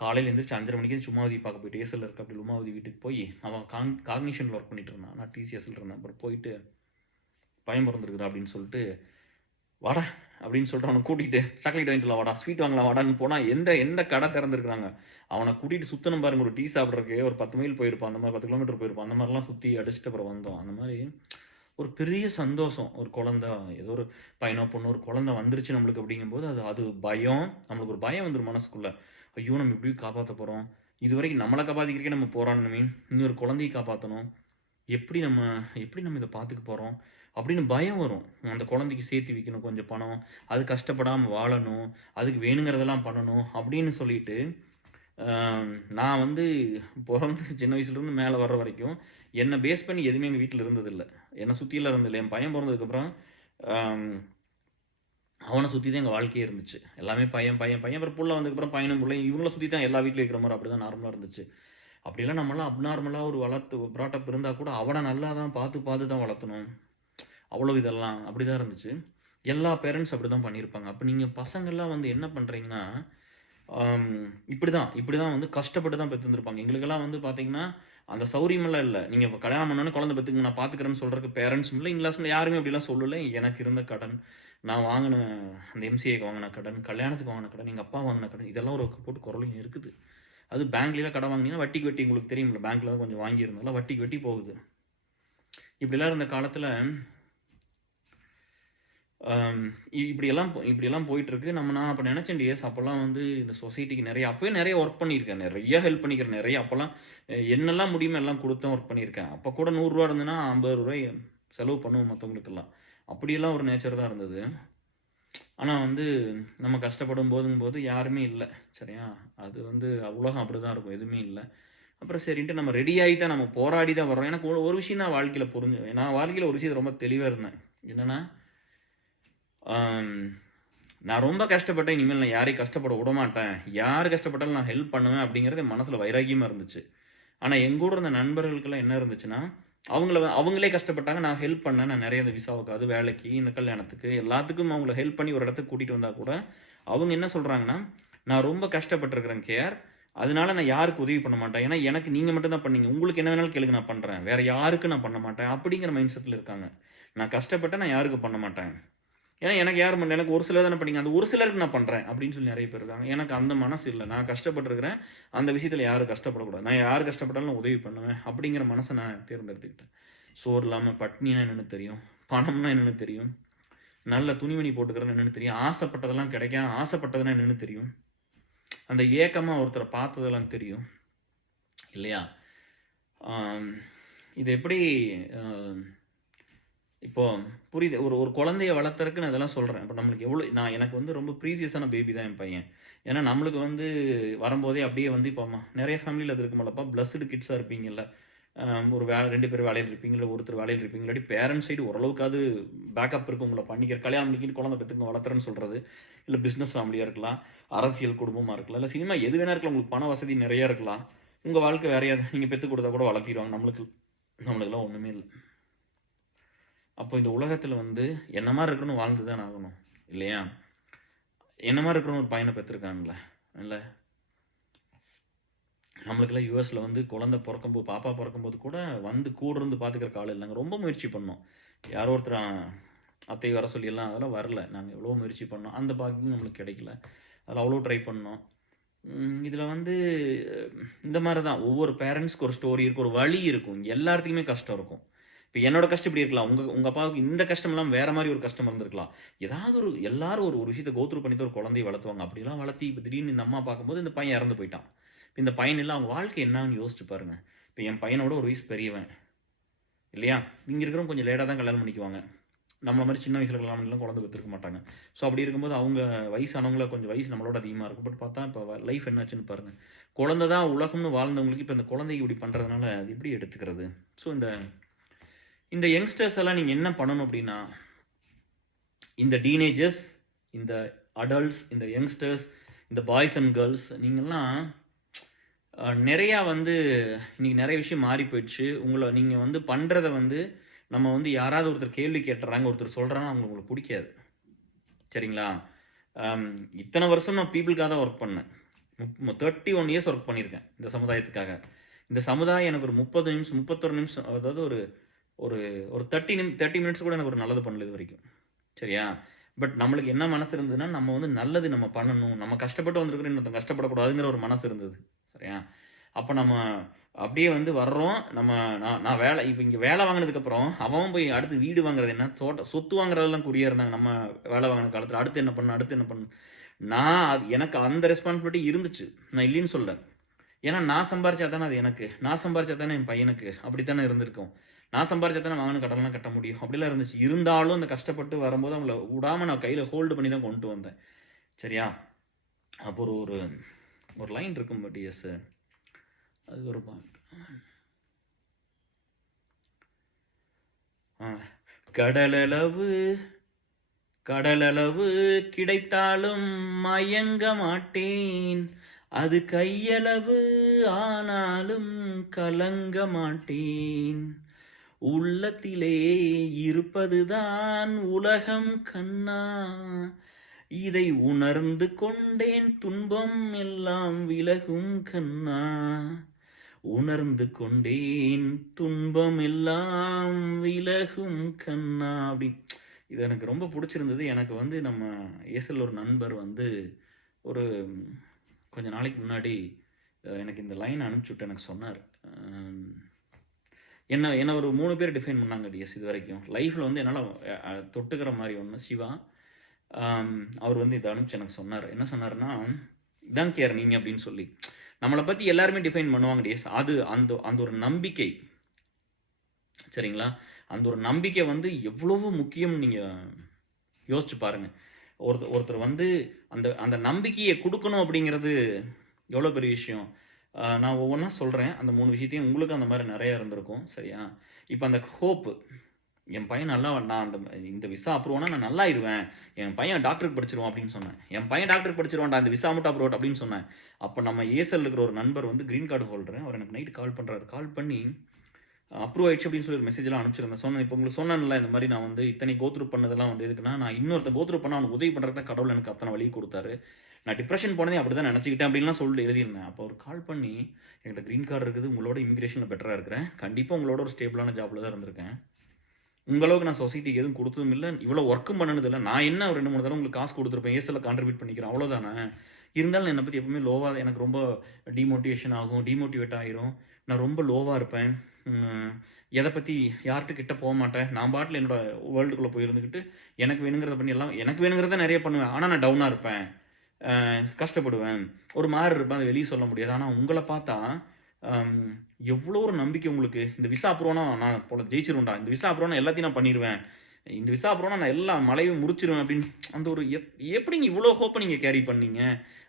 காலையில எந்திரிச்சு 5:30 மணிக்கு சும்மாவதி பார்க்க போயிட்டு ஏஎஸ்எல்ல இருக்க அப்படி உமாவதி வீட்டுக்கு போய் அவன் காக்னிஷனில் ஒர்க் பண்ணிட்டு இருந்தான். நான் டிசிஎஸ்ல இருந்தேன். அப்புறம் போயிட்டு பையன் பிறந்திருக்குது அப்படின்னு சொல்லிட்டு வாடா அப்படின்னு சொல்லிட்டு அவனை கூட்டிகிட்டு சாக்லேட் வாங்கிட்டு வாடா, ஸ்வீட் வாங்கலாம் வாடான்னு போனால் எந்த கடை திறந்துருக்குறாங்க. அவனை கூட்டிகிட்டு சுற்றணும் பாருங்க, ஒரு டீ சாப்பிட்றதுக்கு ஒரு 10 மைல் போயிருப்பான், அந்த மாதிரி 10 கிலோமீட்டர் போயிருப்பான். அந்த மாதிரிலாம் சுற்றி அடிச்சுட்டு அப்புறம் வந்தோம். அந்த மாதிரி ஒரு பெரிய சந்தோஷம். ஒரு குழந்தை, ஏதோ ஒரு பையனோ பொண்ணோ ஒரு குழந்தை வந்துருச்சு நம்மளுக்கு அப்படிங்கும்போது அது பயம். நம்மளுக்கு ஒரு பயம் வந்துடும் மனசுக்குள்ளே. ஐயோ நம்ம எப்படி காப்பாற்ற போகிறோம், இது வரைக்கும் நம்மளை காப்பாற்றிக்கிறக்கே நம்ம போராடணுமே, இன்னொரு குழந்தையை காப்பாற்றணும், எப்படி நம்ம இதை பார்த்துக்க போகிறோம் அப்படின்னு பயம் வரும். அந்த குழந்தைக்கு சேர்த்து வைக்கணும் கொஞ்சம் பணம், அது கஷ்டப்படாமல் வாழணும், அதுக்கு வேணுங்கிறதெல்லாம் பண்ணணும் அப்படின்னு சொல்லிட்டு நான் வந்து பிறந்து சின்ன வயசுலேருந்து மேலே வர்ற வரைக்கும் என்னை பேஸ் பண்ணி எதுவுமே எங்கள் வீட்டில் இருந்ததில்லை. என்னை சுற்றியெல்லாம் இருந்ததில்லை. என் பையன் பிறந்ததுக்கப்புறம் அவனை சுற்றி தான் எங்கள் வாழ்க்கையே இருந்துச்சு. எல்லாமே பையன் பையன் பையன். அப்புறம் புள்ள வந்ததுக்கப்புறம் பையனும் பிள்ளையும் இவங்கள சுற்றி தான் எல்லா வீட்லையும் இருக்கிற மாதிரி அப்படி தான் நார்மலாக இருந்துச்சு. அப்படிலாம் நம்மளாம் அப்நார்மலாக ஒரு ப்ராட்டப் இருந்தால் கூட அவனை நல்லா தான் பார்த்து தான் வளர்த்தணும். அவ்வளோ இதெல்லாம் அப்படி தான் இருந்துச்சு. எல்லா பேரண்ட்ஸ் அப்படி தான் பண்ணியிருப்பாங்க. அப்போ நீங்கள் பசங்கள்லாம் வந்து என்ன பண்ணுறீங்கன்னா, இப்படி தான் வந்து கஷ்டப்பட்டு தான் பெற்றுருந்துருப்பாங்க. எங்களுக்கெல்லாம் வந்து பார்த்தீங்கன்னா அந்த சௌரியமெல்லாம் இல்லை. நீங்கள் இப்போ கல்யாணம் பண்ணோன்னே குழந்தை பெற்றுங்க நான் பார்த்துக்கிறேன்னு சொல்கிறதுக்கு பேரண்ட்ஸும் இல்லை, இங்கிலாஸில் யாருமே அப்படிலாம் சொல்லலை. எனக்கு இருந்த கடன், நான் வாங்கின அந்த எம்சிஏக்கு வாங்கின கடன், கல்யாணத்துக்கு வாங்கின கடன், எங்கள் அப்பா வாங்கின கடன், இதெல்லாம் ஒரு போட்டு குரலையும் இருக்குது. அது பேங்க்லாம் கடன் வாங்கினீங்கன்னா வட்டிக்கு வட்டி உங்களுக்கு தெரியுமில்ல, பேங்க்கில் தான் கொஞ்சம் வாங்கியிருந்தாலும் வட்டிக்கு வட்டி போகுது. இப்படிலாம் இருந்த காலத்தில் இப்படியெல்லாம் போயிட்டுருக்கு. நான் அப்போ நினச்சேன் டிஎஸ், அப்போல்லாம் வந்து இந்த சொசைட்டிக்கு அப்போயே நிறைய ஒர்க் பண்ணியிருக்கேன், நிறைய ஹெல்ப் பண்ணிக்கிறேன், நிறைய அப்போல்லாம் என்னெல்லாம் முடியுமோ எல்லாம் கொடுத்தும் ஒர்க் பண்ணியிருக்கேன். அப்போ கூட 100 ரூபா இருந்ததுன்னா 50 ரூபாய் செலவு பண்ணுவோம் மற்றவங்களுக்கெல்லாம். அப்படியெல்லாம் ஒரு நேச்சர் தான் இருந்தது. ஆனால் வந்து நம்ம கஷ்டப்படும் போது யாருமே இல்லை, சரியா? அது வந்து உலகம் அப்படி தான் இருக்கும், எதுவுமே இல்லை. அப்புறம் சரின்ட்டு நம்ம ரெடி ஆகி தான், நம்ம போராடி தான் வர்றோம். எனக்கு ஒரு விஷயம் நான் வாழ்க்கையில் நான் வாழ்க்கையில் ஒரு விஷயத்தை ரொம்ப தெளிவாக இருந்தேன். என்னென்னா, நான் ரொம்ப கஷ்டப்பட்டேன், இனிமேல் நான் யாரையும் கஷ்டப்பட விட மாட்டேன், யார் கஷ்டப்பட்டாலும் நான் ஹெல்ப் பண்ணுவேன் அப்படிங்கிறது என் மனசில் வைராகியமாக இருந்துச்சு. ஆனால் எங்கூட இருந்த நண்பர்களுக்கெல்லாம் என்ன இருந்துச்சுன்னா, அவங்களே கஷ்டப்பட்டாங்க, நான் ஹெல்ப் பண்ணேன். நான் நிறைய இந்த விசாவுக்கு, அது வேலைக்கு, இந்த கல்யாணத்துக்கு, எல்லாத்துக்கும் அவங்கள ஹெல்ப் பண்ணி ஒரு இடத்துக்கு கூட்டிகிட்டு வந்தால் கூட அவங்க என்ன சொல்கிறாங்கன்னா, நான் ரொம்ப கஷ்டப்பட்டுருக்கிறேன் கேஆர், அதனால நான் யாருக்கு உதவி பண்ண மாட்டேன், ஏன்னா எனக்கு நீங்கள் மட்டும் தான் பண்ணீங்க, உங்களுக்கு என்ன வேணாலும் கேளுங்க நான் பண்ணுறேன், வேறு யாருக்கு நான் பண்ண மாட்டேன் அப்படிங்கிற மைண்ட் செட்டில் இருக்காங்க. நான் கஷ்டப்பட்டேன், நான் யாருக்கு பண்ண மாட்டேன், ஏன்னா எனக்கு யாரும் பண்ணல, எனக்கு ஒரு சிலர் தானே பண்ணீங்க, அந்த ஒரு சிலருக்கு நான் பண்ணுறேன் அப்படின்னு சொல்லி நிறைய பேர் இருக்காங்க. எனக்கு அந்த மனசு இல்லை. நான் கஷ்டப்பட்டுருக்கிறேன், அந்த விஷயத்தில் யாரும் கஷ்டப்படக்கூடாது, நான் யார் கஷ்டப்பட்டாலும் நான் உதவி பண்ணுவேன் அப்படிங்கிற மனசை நான் தேர்ந்தெடுத்துக்கிட்டேன். சோறு இல்லாமல் பட்னினா என்னென்னு தெரியும், பணம்னா என்னென்னு தெரியும், நல்ல துணிமணி போட்டுக்கிறேன்னு என்னென்னு தெரியும், ஆசைப்பட்டதெல்லாம் கிடைக்காம ஆசைப்பட்டதுன்னா என்னென்னு தெரியும், அந்த ஏக்கமாக ஒருத்தரை பார்த்ததெல்லாம் தெரியும் இல்லையா? இது எப்படி இப்போ புரியுது. ஒரு குழந்தைய வளர்த்தறக்கு நான் இதெல்லாம் சொல்கிறேன். இப்போ நம்மளுக்கு எனக்கு வந்து ரொம்ப ப்ரீசியஸான பேபி தான் என் பையன். ஏன்னா நம்மளுக்கு வந்து வரும்போதே அப்படியே வந்து இப்போ நிறைய ஃபேமிலியில் அது இருக்குமல்லப்பா, பிளஸ்டு கிட்ஸாக இருப்பீங்கல்ல, ஒரு 2 பேர் வேலையில் இருப்பீங்க, இல்லை ஒருத்தர் வேலையில் இருப்பீங்க, இல்லாட்டி பேரண்ட்ஸ் சைடு ஓரளவுக்காவது பேக்கப் இருக்கும் உங்களை பண்ணிக்கிற, கல்யாணம் பண்ணிக்கிட்டு குழந்தை பெற்றுங்க வளர்த்துறேன்னு சொல்கிறது, இல்லை பிஸ்னஸ் ஃபேமிலியாக இருக்கலாம், அரசியல் குடும்பமாக இருக்கலாம், இல்லை சினிமா எது வேணா இருக்கலாம், உங்களுக்கு பண வசதி நிறையா இருக்கலாம், உங்கள் வாழ்க்கை வேறையாது, நீங்கள் பெற்று கொடுத்தா கூட வளர்த்திடுவாங்க. நம்மளுக்கெல்லாம் ஒன்றுமே இல்லை. அப்போ இந்த உலகத்தில் வந்து என்ன மாதிரி இருக்கணும், வாழ்ந்து தான் ஆகணும் இல்லையா? என்ன மாதிரி இருக்கணும், ஒரு பையனை பெற்றிருக்கான்ல இல்லை? நம்மளுக்கெல்லாம் யூஎஸில் வந்து குழந்தை பிறக்கும்போது, பாப்பா பிறக்கும்போது கூட வந்து கூட இருந்து பார்த்துக்கிற காலம் இல்லைங்க. ரொம்ப முயற்சி பண்ணோம். யாரோ ஒருத்தர் அத்தை வர சொல்லியெல்லாம் அதெல்லாம் வரல. நாங்கள் எவ்வளோ முயற்சி பண்ணோம், அந்த பாக்கியம் நம்மளுக்கு கிடைக்கல. அதில் அவ்வளோ ட்ரை பண்ணோம். இதில் வந்து இந்த மாதிரி தான் ஒவ்வொரு பேரண்ட்ஸ்க்கு ஒரு ஸ்டோரி இருக்கும், ஒரு வழி இருக்கும், எல்லாத்துக்குமே கஷ்டம் இருக்கும். இப்போ என்னோட கஷ்டம் இப்படி இருக்கலாம், உங்கள் அப்பாவுக்கு இந்த கஷ்டமெல்லாம் வேறு மாதிரி ஒரு கஷ்டம் இருந்திருக்கலாம். ஏதாவது எல்லாரும் ஒரு விஷயத்தை கோத்ரூ பண்ணி தான் ஒரு குழந்தையை வளர்த்துவாங்க. அப்படிலாம் வளர்த்தி இப்போ திடீர்னு இந்த அம்மா பார்க்கும்போது இந்த பையன் இறந்து போயிட்டான். இப்போ இந்த பையன் இல்லை, அவங்க வாழ்க்கை என்னன்னு யோசிச்சு பாருங்க. இப்போ என் பையனோட ஒரு வயசு பெரியவன் இல்லையா? இங்கே இருக்கிறவங்க கொஞ்சம் லேட்டாக தான் கல்யாணம் பண்ணிக்குவாங்க. நம்மள மாதிரி சின்ன வயசில் கல்யாணம் பண்ணிலாம் குழந்தை பெற்றிருக்க மாட்டாங்க. ஸோ அப்படி இருக்கும்போது அவங்க வயசானவங்கள கொஞ்சம் வயசு நம்மளோட அதிகமாக இருக்கும். பட் பார்த்தா இப்போ லைஃப் என்னாச்சுன்னு பாருங்கள். குழந்தை தான் உலகம்னு வாழ்ந்தவங்களுக்கு இப்போ இந்த குழந்தைக்கு இப்படி பண்ணுறதுனால அது எப்படி எடுத்துக்கிறது? ஸோ இந்த யங்ஸ்டர்ஸ் எல்லாம் நீங்கள் என்ன பண்ணணும் அப்படின்னா, இந்த டீனேஜர்ஸ், இந்த அடல்ட்ஸ், இந்த யங்ஸ்டர்ஸ், இந்த பாய்ஸ் அண்ட் கேர்ள்ஸ், நீங்கள்லாம் நிறையா வந்து இன்றைக்கி நிறைய விஷயம் மாறி போயிடுச்சு. நீங்கள் வந்து பண்ணுறத வந்து நம்ம வந்து யாராவது ஒருத்தர் கேள்வி கேட்டுறாங்க, ஒருத்தர் சொல்கிறாங்கன்னா உங்களுக்கு பிடிக்காது, சரிங்களா? இத்தனை வருஷம் நான் பீப்புளுக்காக தான் ஒர்க் பண்ணேன். 31 இயர்ஸ் ஒர்க் பண்ணியிருக்கேன் இந்த சமுதாயத்துக்காக. இந்த சமுதாயம் எனக்கு ஒரு 30 நிமிஷம் 31 நிமிஷம், அதாவது ஒரு ஒரு ஒரு 30 மினிட்ஸ் கூட எனக்கு ஒரு நல்லது பண்ணல இது வரைக்கும். சரியா? பட் நம்மளுக்கு என்ன மனசு இருந்ததுன்னா, நம்ம வந்து நல்லது நம்ம பண்ணணும். நம்ம கஷ்டப்பட்டு வந்திருக்கிறோம், இன்னொருத்தன் கஷ்டப்படக்கூடாதுங்கிற ஒரு மனசு இருந்தது. சரியா? அப்ப நம்ம அப்படியே வந்து வர்றோம். நான் நான் வேலை இப்ப இங்க வேலை வாங்குனதுக்கப்புறம், அவன் போய் அடுத்து வீடு வாங்குறது என்ன, சொத்து வாங்குறதெல்லாம் குறியா இருந்தாங்க. நம்ம வேலை வாங்குன காலத்துல. அடுத்து என்ன பண்ணணும், அடுத்து என்ன பண்ணணும். எனக்கு அந்த ரெஸ்பான்சிபிலிட்டி இருந்துச்சு. நான் இல்லைன்னு சொல்லல. ஏன்னா நான் சம்பாரிச்சா தானே அது எனக்கு. நான் சம்பாரிச்சா தானே என் பையனுக்கு. அப்படித்தானே இருந்திருக்கும். நான் சம்பாரிச்சா தானே வாங்கின கடன்லாம் கட்ட முடியும். அப்படிலாம் இருந்துச்சு. இருந்தாலும் அந்த கஷ்டப்பட்டு வரும்போது அவங்கள விடாம நான் கையில ஹோல்டு பண்ணி தான் கொண்டு வந்தேன். சரியா? அப்போ ஒரு ஒரு லைன் இருக்கும் டிஎஸ். அது ஒரு கடலளவு கடலளவு கிடைத்தாலும் மயங்க மாட்டேன், அது கையளவு ஆனாலும் கலங்க மாட்டேன், உள்ளத்திலே இருப்பதுதான் உலகம் கண்ணா, இதை உணர்ந்து கொண்டேன் துன்பம் எல்லாம் விலகும் கண்ணா, உணர்ந்து கொண்டேன் துன்பம் எல்லாம் விலகும் கண்ணா. அப்படி இது எனக்கு ரொம்ப பிடிச்சிருந்தது. எனக்கு வந்து நம்ம ஏசல் ஒரு நண்பர் வந்து ஒரு கொஞ்ச நாளைக்கு முன்னாடி எனக்கு இந்த லைன் அனுப்பிச்சுட்டு எனக்கு சொன்னார். என்ன ஒரு 3 பேர் டிஃபைன் பண்ணாங்க டிஎஸ் இது வரைக்கும். லைஃப்பில் வந்து என்னால் தொட்டுக்கிற மாதிரி ஒன்று சிவா. அவர் வந்து இதை அனுப்பிச்சு எனக்கு சொன்னார். என்ன சொன்னார்னா, இதான் கேர் நீங்கள் அப்படின்னு சொல்லி. நம்மளை பற்றி எல்லாருமே டிஃபைன் பண்ணுவாங்க டிஎஸ். அது அந்த அந்த ஒரு நம்பிக்கை, சரிங்களா? அந்த ஒரு நம்பிக்கை வந்து எவ்வளவு முக்கியம் நீங்கள் யோசிச்சு பாருங்கள். ஒருத்தர் வந்து அந்த அந்த நம்பிக்கையை கொடுக்கணும் அப்படிங்கிறது எவ்வளோ பெரிய விஷயம். நான் ஒவ்வொன்றா சொல்கிறேன். அந்த 3 விஷயத்தையும் உங்களுக்கு அந்த மாதிரி நிறையா இருந்திருக்கும். சரியா? இப்போ அந்த ஹோப்பு, என் பையன் நல்லா, நான் இந்த விசா அப்ரூவ் ஆனால் நான் நல்லாயிருவேன், என் பையன் டாக்டருக்கு படிச்சிருவான் அப்படின்னு சொன்னேன். என் பையன் டாக்டருக்கு படிச்சிருவான்டா, இந்த விசா மட்டும் அப்ரூவ் அப்படின்னு சொன்னேன். அப்போ நம்ம ஏசல் இருக்கிற ஒரு நண்பர் வந்து க்ரீன் கார்டு ஹோல்டர். அவர் எனக்கு நைட்டு கால் பண்ணுறாரு. கால் பண்ணி அப்ரூவ் ஆயிடுச்சு அப்படின்னு சொல்லி ஒரு மெசேஜ்லாம் அனுப்பிச்சிருந்தேன். சொன்னேன், இப்போ உங்களுக்கு சொன்னேன்ல, இந்த மாதிரி நான் வந்து இத்தனை கோத்ரூ பண்ணதெல்லாம் வந்து எதுக்குன்னா, நான் இன்னொருத்த கோத்ரூ பண்ண அவனுக்கு உதவி பண்ணுறது தான் கடவுள் எனக்கு அத்தனை வழி கொடுத்தாரு. நான் டிப்ரெஷன் போனதே அப்படி தான் நினச்சிக்கிட்டேன் அப்படின்லாம் சொல்லிட்டு எழுதியிருந்தேன். அப்போ அவர் கால் பண்ணி, என்கிட்ட க்ரீன் கார்டு இருக்குது, உங்களோட இமிக்ரேஷனில் பெட்டராக இருக்கிறேன், கண்டிப்பாக உங்களோட ஒரு ஸ்டேபிளான ஜாப்பில் தான் இருந்திருக்கேன், உங்களவுக்கு நான் சொசைட்டிக்கு எதுவும் கொடுத்ததும் இல்லை, இவ்வளோ ஒர்க்கும் பண்ணனது இல்லை, நான் என்ன 2-3 தடவை உங்களுக்கு காசு கொடுத்துருப்பேன், ஏசில் கான்ட்ரிபியூட் பண்ணிக்கிறேன், அவ்வளோதானே. இருந்தாலும் என்னை பற்றி எப்பவுமே லோவாக, எனக்கு ரொம்ப டிமோட்டிவேஷன் ஆகும், டிமோட்டிவேட் ஆகிரும், நான் ரொம்ப லோவாக இருப்பேன், எதை பற்றி யார்கிட்ட கிட்ட போக மாட்டேன், நான் பாட்டில் என்னோடய வேர்ல்டுக்குள்ளே போயிருந்துக்கிட்டு எனக்கு வேணுங்கிறத பண்ணி எல்லாம் எனக்கு வேணுங்கிறத நிறைய பண்ணுவேன். ஆனால் நான் டவுனாக இருப்பேன், கஷ்டப்படுவேன், ஒரு மாதிரி இருப்பேன், அதை வெளியே சொல்ல முடியாது. ஆனால் உங்களை பார்த்தா எவ்வளோ ஒரு நம்பிக்கை உங்களுக்கு. இந்த விசா அப்புறம்னா நான் போல ஜெயிச்சிருவேன்டா, இந்த விசா அப்புறம்னா எல்லாத்தையும் நான் பண்ணிடுவேன், இந்த விசா அப்புறம்னா நான் எல்லா மலையும் முடிச்சிருவேன் அப்படின்னு அந்த ஒரு எப்படிங்க இவ்வளோ ஹோப்பை நீங்கள் கேரி பண்ணீங்க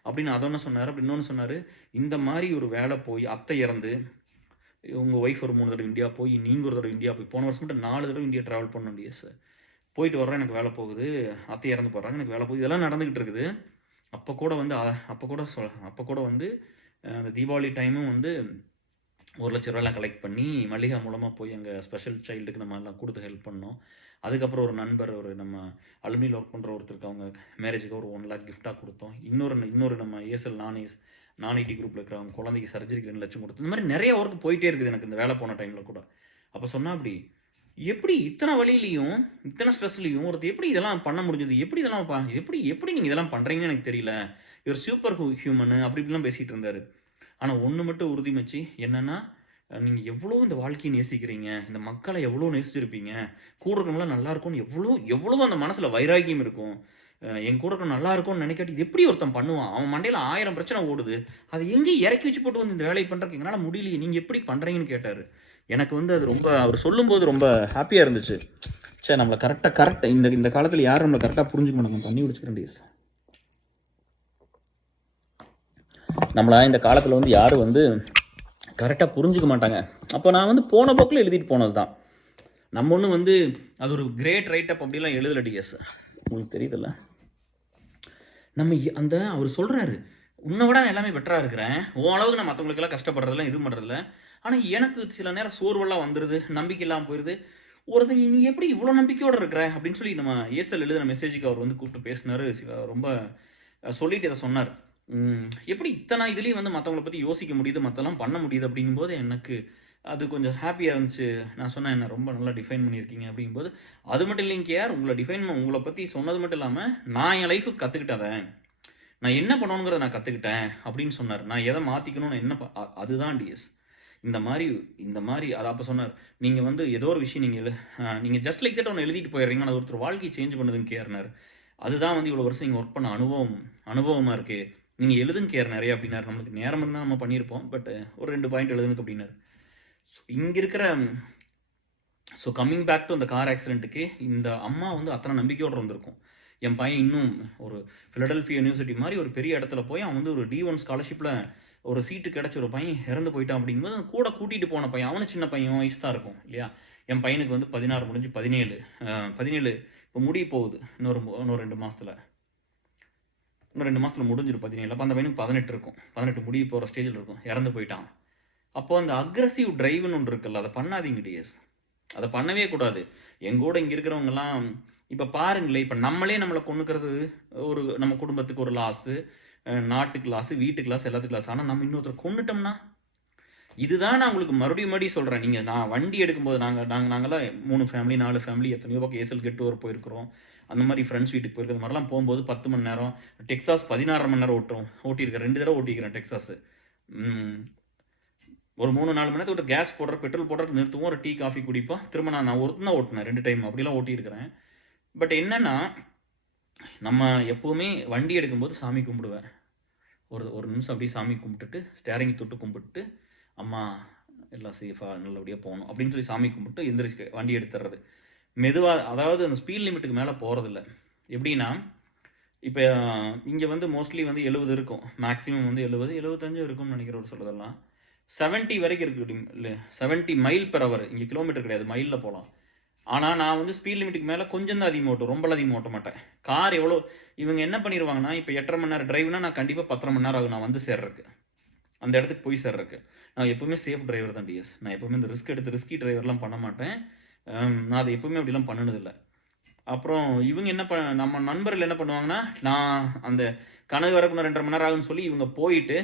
அப்படின்னு அதை ஒன்று சொன்னார். அப்படி இன்னொன்று சொன்னார், இந்த மாதிரி ஒரு வேலை போய் அத்தை இறந்து, உங்கள் ஒய்ஃப் ஒரு 3 தடவை இந்தியா போய், நீங்கள் ஒரு தடவை இந்தியா போய், போன வருஷம் மட்டும் 4 தடவை இந்தியா ட்ராவல் பண்ண முடியாது சார். போயிட்டு வர்றேன், எனக்கு வேலை போகுது, அத்தை இறந்து போடுறாங்க, எனக்கு வேலை போகுது, இதெல்லாம் நடந்துக்கிட்டு இருக்குது. அப்போ கூட வந்து அந்த தீபாவளி டைமும் வந்து 1 லட்ச ரூபாய்லாம் கலெக்ட் பண்ணி மல்லிகா மூலமாக போய் எங்கள் ஸ்பெஷல் சைல்டுக்கு நம்ம எல்லாம் கொடுத்து ஹெல்ப் பண்ணோம். அதுக்கப்புறம் ஒரு நண்பர், ஒரு நம்ம அலுமினியில் ஒர்க் பண்ணுற ஒருத்தருக்கு அவங்க மேரேஜுக்கு ஒரு 1 lakh கிஃப்டாக கொடுத்தோம். இன்னொரு நம்ம ஏசல் நான் ஐடி குரூப்பில் இருக்கிறவங்க குழந்தைக்கு சர்ஜரிக்கு 2 லட்சம் கொடுத்தோம். இந்த மாதிரி நிறைய ஒர்க் போயிட்டே இருக்குது எனக்கு இந்த வேலை போன டைமில் கூட. அப்போ சொன்னால் அப்படி எப்படி இத்தனை வழியிலையும் இத்தனை ஸ்ட்ரெஸ்லையும் ஒருத்தர் எப்படி இதெல்லாம் பண்ண முடிஞ்சது, எப்படி இதெல்லாம் எப்படி நீங்கள் இதெல்லாம் பண்ணுறீங்கன்னு எனக்கு தெரியல, இவர் சூப்பர் ஹியூமனு அப்படி இப்படிலாம் பேசிகிட்டு இருந்தார். ஆனால் ஒன்று மட்டும் உறுதி மச்சி, என்னென்னா நீங்கள் எவ்வளோ இந்த வாழ்க்கையை நேசிக்கிறீங்க, இந்த மக்களை எவ்வளோ நேசிச்சிருப்பீங்க, கூட இருக்கவங்களாம் நல்லா இருக்கும்னு எவ்வளோ அந்த மனசில் வைராக்கியம் இருக்கும். என் கூட இருக்க நல்லா இருக்கும்னு நினைக்காட்டி இது எப்படி ஒருத்தன் பண்ணுவான், அவன் மண்டையில் 1000 பிரச்சனை ஓடுது, அதை எங்கேயும் இறக்கி வச்சு போட்டு வந்து இந்த வேலையை பண்ணுறதுக்கு எங்களால் முடியலையே, நீங்கள் எப்படி பண்ணுறீங்கன்னு கேட்டார். எனக்கு வந்து அது ரொம்ப, அவர் சொல்லும்போது ரொம்ப ஹாப்பியாக இருந்துச்சு. சரி, நம்மளை கரெக்டாக இந்த காலத்தில் யாரும் நம்மளை கரெக்டாக புரிஞ்சுக்க மாட்டாங்க. தண்ணி குடிச்சுக்கிறேன் டிஎஸ். நம்மளா இந்த காலத்தில் வந்து யாரும் வந்து கரெக்டாக புரிஞ்சுக்க மாட்டாங்க. அப்போ நான் வந்து போன போக்கில் எழுதிட்டு போனது தான். நம்ம ஒன்று வந்து அது ஒரு கிரேட் ரைட்டப் அப்படிலாம் எழுதலை டிஎஸ், உங்களுக்கு தெரியுதுல்ல. நம்ம அவர் சொல்கிறாரு, உன்னை விட நான் எல்லாமே பெட்டராக இருக்கிறேன், உன் அளவுக்கு நான் மற்றவங்களுக்கெல்லாம் கஷ்டப்படுறதில்ல, இது பண்ணுறதில்ல, ஆனால் எனக்கு சில நேரம் சோர்வெல்லாம் வந்துடுது, நம்பிக்கை இல்லாமல் போயிடுது. ஒருத்தங்க நீ எப்படி இவ்வளோ நம்பிக்கையோடு இருக்கிற அப்படின்னு சொல்லி நம்ம ஏசல் எழுதின மெசேஜுக்கு அவர் வந்து கூப்பிட்டு பேசினார். ரொம்ப சொல்லிட்டு இதை சொன்னார். எப்படி இத்தனை இதுலயும் வந்து மத்தவங்கள பத்தி யோசிக்க முடியுது, மத்தெல்லாம் பண்ண முடியுது அப்படிங்கும்போது எனக்கு அது கொஞ்சம் ஹேப்பியா இருந்துச்சு. நான் சொன்னேன், "என்ன ரொம்ப நல்லா டிஃபைன் பண்ணியிருக்கீங்க." அப்படிங்கும்போது, அது மட்டும் இல்லைங்க கேஆர், உங்கள பத்தி சொன்னது மட்டும் இல்லாம, நான் என் லைஃப்க்கு கத்துக்கிட்டேன் அத. நான் என்ன பண்ணணுங்கிறத நான் கத்துக்கிட்டேன் அப்படின்னு சொன்னாரு. நான் எத மாத்திக்கணும்னு என்ன அதுதான் டிஎஸ். இந்த மாரி இந்த மாரி அது அப்ப சொன்னாரு. நீங்க வந்து ஏதோ ஒரு விஷயம் நீங்க ஜஸ்ட் லைக் தட் ஒண்ணு எழுதிட்டு போயிடுறீங்க. ஆனா அது ஒருத்தர் வாழ்க்கைய சேஞ்ச் பண்ணுதுங்க கேஆர்னாரு. அதுதான் வந்து இவ்வளோ வருஷம் நீங்க ஒர்க் பண்ண அனுபவமா இருக்கு. நீங்க எழுதுங்க கேஆர் நெறைய அப்படின்னாரு. நம்மளுக்கு நேரம் இருந்தா நம்ம பண்ணியிருப்போம். பட் ஒரு 2 பாயிண்ட் எழுதுங்க அப்படின்னாரு. ஸோ இங்க இருக்கிற கம்மிங் பேக் டூ அந்த கார் ஆக்சிடென்ட்க்கு இந்த அம்மா வந்து அத்தனை நம்பிக்கையோட இருந்திருக்கும். என் பையன் இன்னும் ஒரு பிலடெல்ஃபியா யூனிவர்சிட்டி மாரி ஒரு பெரிய இடத்துல போய் அவன் வந்து ஒரு D1 ஸ்காலர்ஷிப்ல ஒரு சீட்டு கிடைச்ச ஒரு பையன் இறந்து போயிட்டான் அப்படிங்கும்போது, கூட கூட்டிட்டு போன பையன், அவனும் சின்ன பையன், வயசு தான் இருக்கும் இல்லையா? என் பையனுக்கு வந்து 16 முடிஞ்சு 17 17 இப்போ முடிய போகுது. இன்னும் 2 மாசத்துல. இன்னும் 2 மாசத்துல முடிஞ்சிரும் 17. அப்ப அந்த பையனுக்கு 18 இருக்கும். 18 முடிய போற ஸ்டேஜ்ல இருக்கும். இறந்து போயிட்டான். அப்போ அந்த அக்ரசிவ் டிரைவ்ன்னு ஒன்று இருக்குல்ல, அத பண்ணாதீங்க டிஎஸ். அத பண்ணவே கூடாது. எங்கூட இங்க இருக்கிறவங்கலாம் இப்ப பாருங்களேன், இப்ப நம்மள கொன்னுக்கிறது நம்ம குடும்பத்துக்கு ஒரு லாஸு, நாட்டுக்கு லாஸு, வீட்டுக்கு லாஸ், எல்லாத்துக்கும் லாஸ். ஆனா நம்ம இன்னொருத்தர கொன்னுட்டோம்னா, இதுதான் நான் உங்களுக்கு மறுபடியும் சொல்றேன். நான் வண்டி எடுக்கும்போது நாங்கலாம் 3 ஃபேமிலி, 4 ஃபேமிலி எத்தனையோ பக்கம் ஏசல் கெட் ஓவர் போயிருக்கிறோம். அந்த மாரி ஃப்ரெண்ட்ஸ் வீட்டுக்கு போயிருக்கோம். இந்த மாரிலாம் போம்போது 10 மணி நேரம், டெக்சாஸ் 16 மணி நேரம் ஓட்டியிருக்கேன். 2 தடவ ஓட்டியிருக்கிறேன் டெக்சாஸு. ம். ஒரு 3, 4 மணி நேரத்துக்கு கேஸ் பெட்ரோல் போடுறதுக்கு நிறுத்துவோம். ஒரு டீ, காஃபி குடிப்போம். திரும்ப நான் ஒருத்தன் தான் ஓட்டுனேன் 2 டைம். அப்படிலாம் ஓட்டியிருக்கிறேன். பட் என்னன்னா, நம்ம எப்பவுமே வண்டி எடுக்கும்போது சாமி கும்பிடுவேன். ஒரு நிமிஷம் அப்படியே சாமி கும்பிட்டுட்டு, ஸ்டேரிங் தொட்டு கும்பிட்டுட்டு, அம்மா எல்லாம் சேஃபா நல்லபடியா போணும் அப்படின்னு சொல்லி சாமி கும்பிட்டு எந்திரிச்சு வண்டி எடுத்துறது. மெதுவா, அதாவது அந்த ஸ்பீட் லிமிட்டுக்கு மேல போறதில்ல. எப்படின்னா, இப்ப இங்க வந்து மோஸ்ட்லி வந்து 70 இருக்கும். மேக்ஸிமம் வந்து 70, 75 இருக்கும்னு நினைக்கிறேன் ஒரு சிலதெல்லாம். 70 வரைக்கும் இருக்கு இல்ல, 70 மைல் பெர் ஹவர். இங்க கிலோமீட்டர் கிடையாது, மைல்ல போலாம். ஆனா நான் வந்து ஸ்பீட் லிமிட்டுக்கு மேல கொஞ்சம் தான் அதிகமா ஓட்டுவேன். ரொம்பலாம் அதிகமா ஓட்ட மாட்டேன். கார் எவ்வளோ இவங்க என்ன பண்ணிருவாங்கன்னா, இப்ப 8:30 மணி நேரம் டிரைவ்னா நான் கண்டிப்பா 10:30 மணி நேரம் ஆகும் நான் வந்து சேர்றதுக்கு. அந்த இடத்துக்கு போய் சேர்றதுக்கு. நான் எப்பவுமே சேஃப் டிரைவர் தான் டிஎஸ். நான் எப்பவுமே இந்த ரிஸ்கி டிரைவர்லாம் பண்ண மாட்டேன். நான் அத எப்பவுமே அப்படிலாம் பண்ணுனதில்ல. அப்புறம் இவங்க நம்ம நண்பர்கள் என்ன பண்ணுவாங்கன்னா, நான் அந்த கனகு வரக்கு இன்னும் 2:30 மணி நேரம் ஆகும்னு சொல்லி இவங்க போயிட்டு,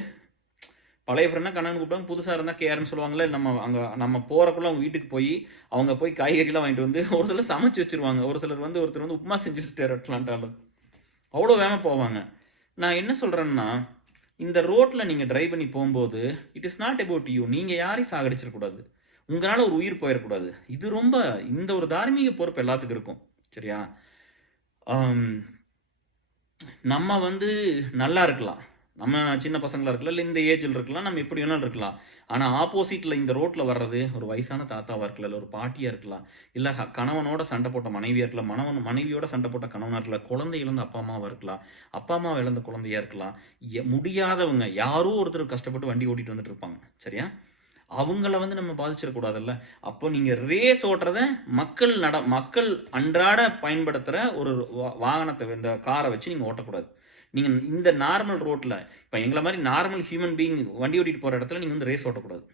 பழைய ஃப்ரெண்ட்னா கண்ணன்னு கூப்பிடுவாங்க. புதுசா இருந்தா கேஆர்ன்னு சொல்லுவாங்கல்ல. நம்ம போறக்குள்ள அவங்க வீட்டுக்கு அவங்க போய் காய்கறிலாம் வாங்கிட்டு வந்து ஒரு சிலர் சமைச்சு வச்சுருவாங்க. ஒருத்தர் வந்து உப்புமா செஞ்சு வச்சுட்டாரு அட்லாண்டால. அவ்வளோ வேகமா போவாங்க. நான் என்ன சொல்றேன்னா, இந்த ரோட்ல நீங்க டிரைவ் பண்ணி போம்போது, it is not about you. நீங்க யாரையும் சாகடிச்சிடக்கூடாது. உங்களால ஒரு உயிர் போயிறக்கூடாது. இந்த ஒரு தார்மீக பொறுப்பு எல்லாத்துக்கும் இருக்கும். சரியா? அம் நம்ம வந்து நல்லா இருக்கலாம். நம்ம சின்ன பசங்களா இருக்கலாம். இல்ல இந்த ஏஜ்ல இருக்கலாம். நம்ம எப்படி வேணாலும் இருக்கலாம். ஆனா ஆப்போசிட்ல இந்த ரோட்ல வர்றது ஒரு வயசான தாத்தாவா இருக்கலாம். இல்ல ஒரு பாட்டியா இருக்கலாம். இல்ல கணவனோட சண்டை போட்ட மனைவியா இருக்கலாம். மனைவியோட சண்டை போட்ட கணவனா இருக்கலாம். குழந்தை இழந்த அப்பா அம்மாவா இருக்கலாம். அப்பா அம்மாவ இழந்த குழந்தையா இருக்கலாம். முடியாதவங்க யாரோ ஒருத்தர் கஷ்டப்பட்டு வண்டி ஓட்டிட்டு வந்துட்டு இருப்பாங்க. சரியா? அவங்கள வந்து நம்ம பாதிச்சிடக்கூடாதுல்ல. அப்போ நீங்க ரேஸ் ஓட்டுறத மக்கள் அன்றாட பயன்படுத்துற ஒரு வாகனத்த, இந்த கார வச்சு நீங்க ஓட்டக்கூடாது. நீங்க இந்த நார்மல் ரோட்ல, இப்ப எங்கள மாரி நார்மல் ஹியூமன் பீயிங் வண்டி ஓட்டிட்டு போற இடத்துல நீங்க வந்து ரேஸ் ஓட்டக்கூடாது.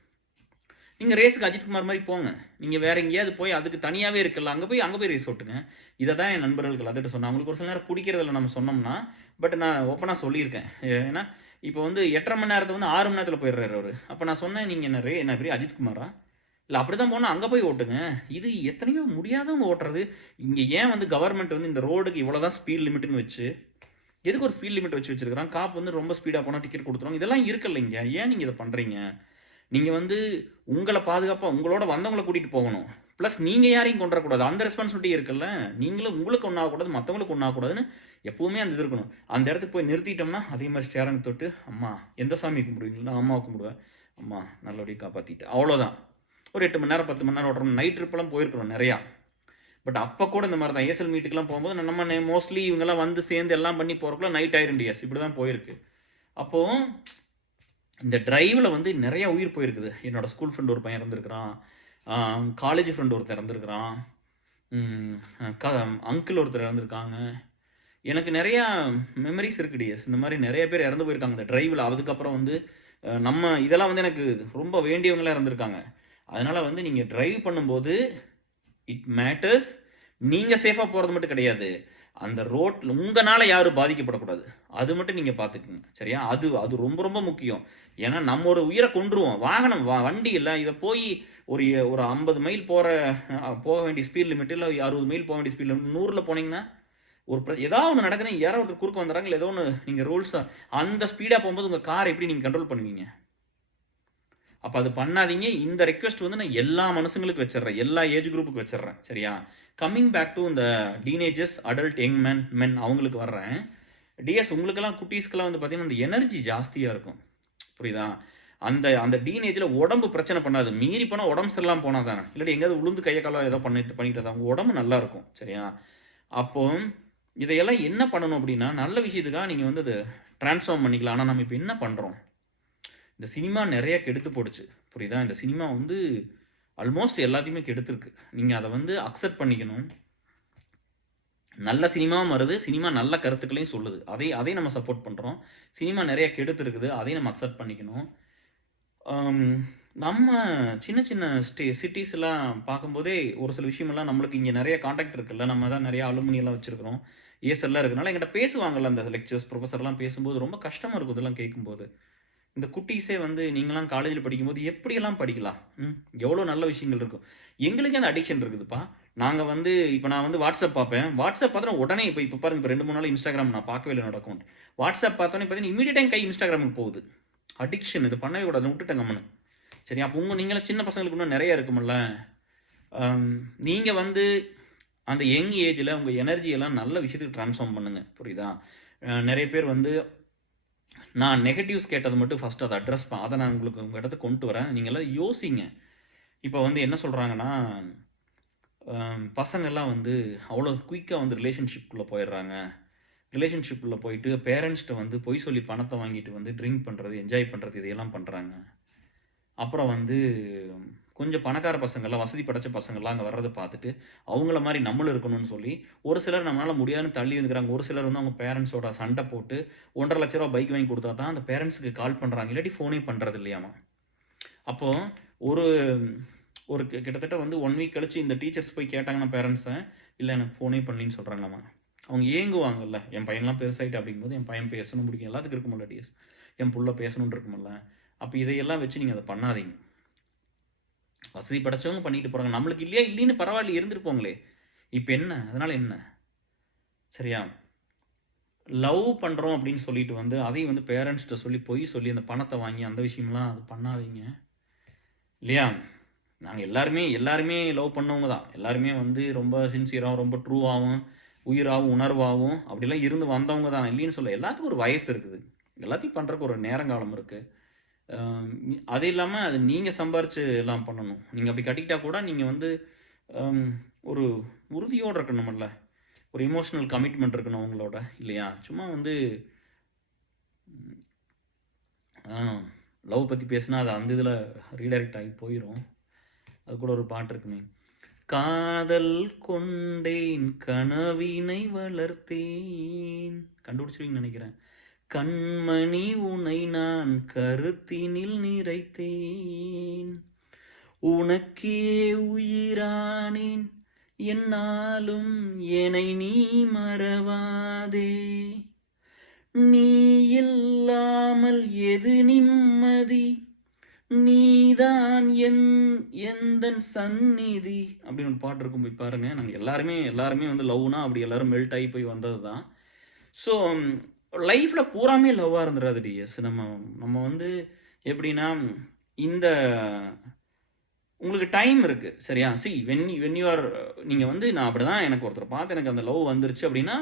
நீங்க ரேஸ்க்கு அஜித்குமார் மாரி போங்க. நீங்க வேற எங்கேயாவது போய் அதுக்கு தனியாவே இருக்குல்ல, அங்க போய் ரேஸ் ஓட்டுங்க. இத தான் என் நண்பர்களுக்கு எல்லாத்துட்ட சொன்னேன். அவங்களுக்கு ஒரு சில நேரம் புடிக்கிறதில்ல நம்ம சொன்னோம்னா, பட் நான் ஓப்பனா சொல்லியிருக்கேன். ஏன்னா, இப்போ வந்து 8:30 மணி நேரத்த வந்து 6 மணி நேரத்துல போயிடுறாரு அவரு. அப்ப நான் சொன்னேன், "நீங்க என்ன பெரிய அஜித்குமாரா? இல்ல அப்படிதான் போனா அங்க போய் ஓட்டுங்க. இது எத்தனையோ முடியாதவங்க ஓட்டுறது. இங்க ஏன் வந்து கவர்ன்மெண்ட் வந்து இந்த ரோடுக்கு இவ்வளோ தான் ஸ்பீட் லிமிட்ன்னு வச்சு, எதுக்கு ஒரு ஸ்பீட் லிமிட் வச்சு வச்சிருக்கான்? காப் வந்து ரொம்ப ஸ்பீடா போனா டிக்கெட் குடுத்துருவாங்க. இதெல்லாம் இருக்குல்ல இங்க. ஏன் நீங்க இத பண்றீங்க? நீங்க வந்து உங்களோட வந்தவங்கள கூட்டிட்டு போகணும். பிளஸ் நீங்க யாரையும் கொன்றக்கூடாது. அந்த ரெஸ்பான்சிபிலிட்டி இருக்குல்ல. நீங்களும் உங்களுக்கு ஒண்ணும் ஆகக்கூடாது, மத்தவங்களுக்கு ஒண்ணும் ஆகக்கூடாதுன்னு எப்பவுமே அந்த இது இருக்கணும். அந்த இடத்துக்கு போய் நிறுத்திட்டோம்னா, அதே மாரி ஸ்டேரிங் தொட்டு, "அம்மா எந்த சாமி கும்பிடுவீங்களோ?" "நான் அம்மாவ கும்பிடுவேன்." "அம்மா நல்லபடியா காப்பாத்திட்ட." அவ்வளோதான். ஒரு 8 மணி நேரம், 10 மணி நேரம் ஓட்டுறோம். நைட் ட்ரிப்லாம் போயிருக்கிறோம் நெறையா. பட் அப்ப கூட இந்த மாரி தான். ஏசல் மீட்டுக்குலாம் போம்போது நம்ம மோஸ்ட்லி இவங்கலாம் வந்து சேர்ந்து எல்லாம் பண்ணி போறதுக்குள்ள நைட் ஆயிரும் டிஎஸ். இப்படி தான் போயிருக்கு. அப்போ இந்த டிரைவ்ல வந்து நெறைய உயிர் போயிருக்குது. என்னோட ஸ்கூல் ஃப்ரெண்ட் ஒரு பையன் இறந்திருக்கிறான். காலேஜ் ஃப்ரெண்ட் ஒருத்தன் இறந்திருக்கிறான். ம் க அங்கிள் ஒருத்தர் இறந்திருக்காங்க. எனக்கு நெறையா மெமரீஸ் இருக்கு டிஎஸ். இந்த மாரி நெறைய பேர் இறந்து போயிருக்காங்க இந்த டிரைவ்ல. அதுக்கப்புறம் வந்து நம்ம இதெல்லாம் வந்து எனக்கு ரொம்ப வேண்டியவங்களா இறந்திருக்காங்க. அதனால வந்து நீங்க டிரைவ் பண்ணும்போது இட் மேட்டர்ஸ். நீங்க சேஃபா போறது மட்டும் கிடையாது. அந்த ரோட்டில் உங்களால் யாரும் பாதிக்கப்படக்கூடாது. அது மட்டும் நீங்கள் பார்த்துக்குங்க. சரியா? அது அது ரொம்ப ரொம்ப முக்கியம். ஏன்னா நம்ம ஒரு உயிரை கொன்றுவோம். வாகனம் வண்டி இல்லை இதை போய் ஒரு ஒரு 50 மைல் போக வேண்டிய ஸ்பீட் லிமிட் இல்லை 60 மைல் போக வேண்டிய ஸ்பீட் லிமிட் 100ல் போனீங்கன்னா ஏதாவது ஒன்று நடக்குதுன்னா யாரோ ஒருத்தர் குறுக்க வந்துடுறாங்க, இல்லை ஏதோ ஒன்று நீங்கள் ரூல்ஸ் அந்த ஸ்பீடாக போகும்போது உங்கள் கார் எப்படி நீங்கள் கண்ட்ரோல் பண்ணுவீங்க? அப்போ அது பண்ணாதீங்க. இந்த ரெக்வெஸ்ட் வந்து நான் எல்லா மனுஷங்களுக்கு வச்சிடுறேன், எல்லா ஏஜ் குரூப்புக்கு வச்சிடுறேன். சரியா? கம்மிங் பேக் டு இந்த டீனேஜர்ஸ், அடல்ட், யங் மென் அவங்களுக்கு வர்றேன். டிஎஸ் உங்களுக்கெல்லாம் குட்டீஸ்க்கெல்லாம் வந்து பார்த்தீங்கன்னா அந்த எனர்ஜி ஜாஸ்தியாக இருக்கும். புரியுதா? அந்த அந்த டீனேஜில் உடம்பு பிரச்சனை பண்ணாது. மீறி போனால் உடம்பு சரியில்லாமல் போனால் தானே, இல்லாட்டி எங்கேயாவது உளுந்து கையை காலம் ஏதோ பண்ணிட்டு தான் உங்கள் உடம்பு நல்லா இருக்கும். சரியா? அப்போ இதையெல்லாம் என்ன பண்ணணும் அப்படின்னா, நல்ல விஷயத்துக்காக நீங்கள் வந்து அதை ட்ரான்ஸ்ஃபார்ம் பண்ணிக்கலாம். ஆனால் நம்ம இப்போ என்ன பண்ணுறோம்? இந்த சினிமா நிறைய கெடுத்து போடுச்சு. புரியுதா? இந்த சினிமா வந்து ஆல்மோஸ்ட் எல்லாத்தையுமே கெடுத்துருக்கு. நீங்கள் அதை வந்து அக்செப்ட் பண்ணிக்கணும். நல்ல சினிமாவும் வருது, சினிமா நல்ல கருத்துக்களையும் சொல்லுது. அதை நம்ம சப்போர்ட் பண்ணுறோம். சினிமா நிறைய கெடுத்து இருக்குது, அதையும் நம்ம அக்செப்ட் பண்ணிக்கணும். நம்ம சின்ன சின்ன சிட்டிஸ்லாம் பார்க்கும்போதே ஒரு சில விஷயமெல்லாம் நம்மளுக்கு இங்கே நிறைய கான்டாக்ட் இருக்குல்ல, நம்ம தான் நிறைய அலுமினியெல்லாம் வச்சுருக்கிறோம், ஏஎஸ்எல்லாம் இருக்கனால எங்கிட்ட பேசுவாங்கல்ல அந்த லெக்சர்ஸ், ப்ரொஃபஸர்லாம் பேசும்போது ரொம்ப கஷ்டமாக இருக்கும் இதெல்லாம் கேட்கும்போது. இந்த குட்டீஸே வந்து நீங்களாம் காலேஜில் படிக்கும்போது எப்படியெல்லாம் படிக்கலாம்? எவ்வளோ நல்ல விஷயங்கள் இருக்கும். எங்களுக்கே அந்த அடிக்ஷன் இருக்குதுப்பா. நாங்கள் வந்து இப்போ நான் வந்து வாட்ஸ்அப் பார்ப்பேன். வாட்ஸ்அப் பார்த்தா உடனே இப்போ பாருங்க, இப்போ 2 3 நாள் இன்ஸ்டாகிராம் நான் பார்க்கவே இல்லை என்னோட அக்கௌண்ட். வாட்ஸ்அப் பார்த்தோன்னே பார்த்தீங்கன்னா இமீடியட்டாக கை இன்ஸ்டாகிராமுக்கு போகுது. அடிக்ஷன், இது பண்ணவே கூடாது, விட்டுட்டேன் கம்முன்னு. சரி, அப்போ நீங்களாம் சின்ன பசங்களுக்கு இன்னும் நிறைய இருக்குமில்ல. நீங்கள் வந்து அந்த யங் ஏஜில் உங்கள் எனர்ஜியெல்லாம் நல்ல விஷயத்துக்கு ட்ரான்ஸ்ஃபார்ம் பண்ணுங்கள். புரியுதா? நிறைய பேர் வந்து நான் நெகட்டிவ்ஸ் கேட்டது மட்டும் ஃபஸ்ட்டு அதை அதை நான் உங்களுக்கு உங்கள் இடத்துக்கு கொண்டு வரேன். நீங்கள்லாம் யோசிங்க. இப்போ வந்து என்ன சொல்கிறாங்கன்னா, பசங்கள்லாம் வந்து அவ்வளோ குயிக்காக வந்து ரிலேஷன்ஷிப்குள்ளே போயிடுறாங்க. ரிலேஷன்ஷிப்பில் போயிட்டு பேரண்ட்ஸ்கிட்ட வந்து பொய் சொல்லி பணத்தை வாங்கிட்டு வந்து ட்ரிங்க் பண்ணுறது, என்ஜாய் பண்ணுறது, இதையெல்லாம் பண்ணுறாங்க. அப்புறம் வந்து கொஞ்சம் பணக்கார பசங்கள்லாம், வசதி படைச்ச பசங்கள்லாம் அங்கே வர்றதை பார்த்துட்டு அவங்கள மாதிரி நம்மளும் இருக்கணும்னு சொல்லி ஒரு சிலர் நம்மளால் முடியாதுன்னு தள்ளி வந்துக்கிறாங்க. ஒரு சிலர் வந்து அவங்க பேரண்ட்ஸோட சண்டை போட்டு 1,50,000 லட்ச ரூபா பைக் வாங்கி கொடுத்தா தான் அந்த பேரண்ட்ஸுக்கு கால் பண்ணுறாங்க, இல்லாட்டி ஃபோனே பண்ணுறது இல்லையாமா. அப்போது ஒரு ஒரு கிட்டத்தட்ட வந்து 1 வீக் கழிச்சு இந்த டீச்சர்ஸ் போய் கேட்டாங்கன்னா பேரண்ட்ஸை, இல்லை எனக்கு ஃபோனே பண்ணலின்னு சொல்கிறாங்களாமா. அவங்க ஏங்குவாங்கல்ல, என் பையன்லாம் பெருசாகிட்டு அப்படிங்கும்போது என் பையன் பேசணும் பிடிக்கும், எல்லாத்துக்கும் இருக்குமில்ல டிஎஸ், என் புள்ள பேசணுன்னு இருக்குமில்ல. அப்போ இதையெல்லாம் வச்சு நீங்கள் அதை பண்ணாதீங்க. வசதி படைச்சவங்க பண்ணிட்டு போகிறாங்க, நம்மளுக்கு இல்லையா இல்லைன்னு பரவாயில்ல இருந்துட்டு போங்களே, இப்போ என்ன அதனால் என்ன? சரியா? லவ் பண்ணுறோம் அப்படின்னு சொல்லிட்டு வந்து அதையும் வந்து பேரண்ட்ஸ்கிட்ட சொல்லி பொய் சொல்லி அந்த பணத்தை வாங்கி அந்த விஷயம்லாம் அது பண்ணாதீங்க. இல்லையா? நாங்கள் எல்லாருமே லவ் பண்ணவங்க தான். எல்லாருமே வந்து ரொம்ப சின்சியராகவும் ரொம்ப ட்ரூவாகவும் உயிராகவும் உணர்வாகவும் அப்படிலாம் இருந்து வந்தவங்க தான், இல்லைன்னு சொல்ல. எல்லாத்துக்கும் ஒரு வயசு இருக்குது, எல்லாத்தையும் பண்ணுறதுக்கு ஒரு நேரங்காலம் இருக்குது. அது இல்லாமல் அது நீங்கள் சம்பாரித்து எல்லாம் பண்ணணும். நீங்கள் அப்படி கட்டிக்கிட்டால் கூட நீங்கள் வந்து ஒரு உறுதியோடு இருக்கணும்ல, ஒரு இமோஷனல் கமிட்மெண்ட் இருக்கணும் அவங்களோட, இல்லையா? சும்மா வந்து லவ் பற்றி பேசினா அது அந்த இதில் ரீடைரக்ட் ஆகி போயிடும். அது கூட ஒரு பாட்டு இருக்குமே, காதல் கொண்டேன் கனவினை வளர்த்தேன், கண்டுபிடிச்சிருவீங்கன்னு நினைக்கிறேன். கண்மணி உனை நான் கருத்தினில் நிறைத்தேன், உனக்கே உயிரானேன் என்னாலும் என்னை நீ மறவாதே, நீ இல்லாமல் எது நிம்மதி, நீதான் எந்தன் சந்நிதி அப்படின்னு ஒரு பாட்டு இருக்கும், போய் பாருங்க. நாங்கள் எல்லாருமே வந்து லவ்னா அப்படி எல்லாரும் மெல்ட் ஆகி போய் வந்தது தான். ஸோ லைஃப்பில் பூராமே லவ்வாக இருந்துடாது டிஎஸ். நம்ம வந்து எப்படின்னா, இந்த உங்களுக்கு டைம் இருக்குது, சரியா? வென் யூ ஆர், நீங்கள் வந்து நான் அப்படி தான் எனக்கு ஒருத்தர் பார்த்து எனக்கு அந்த லவ் வந்துருச்சு அப்படின்னா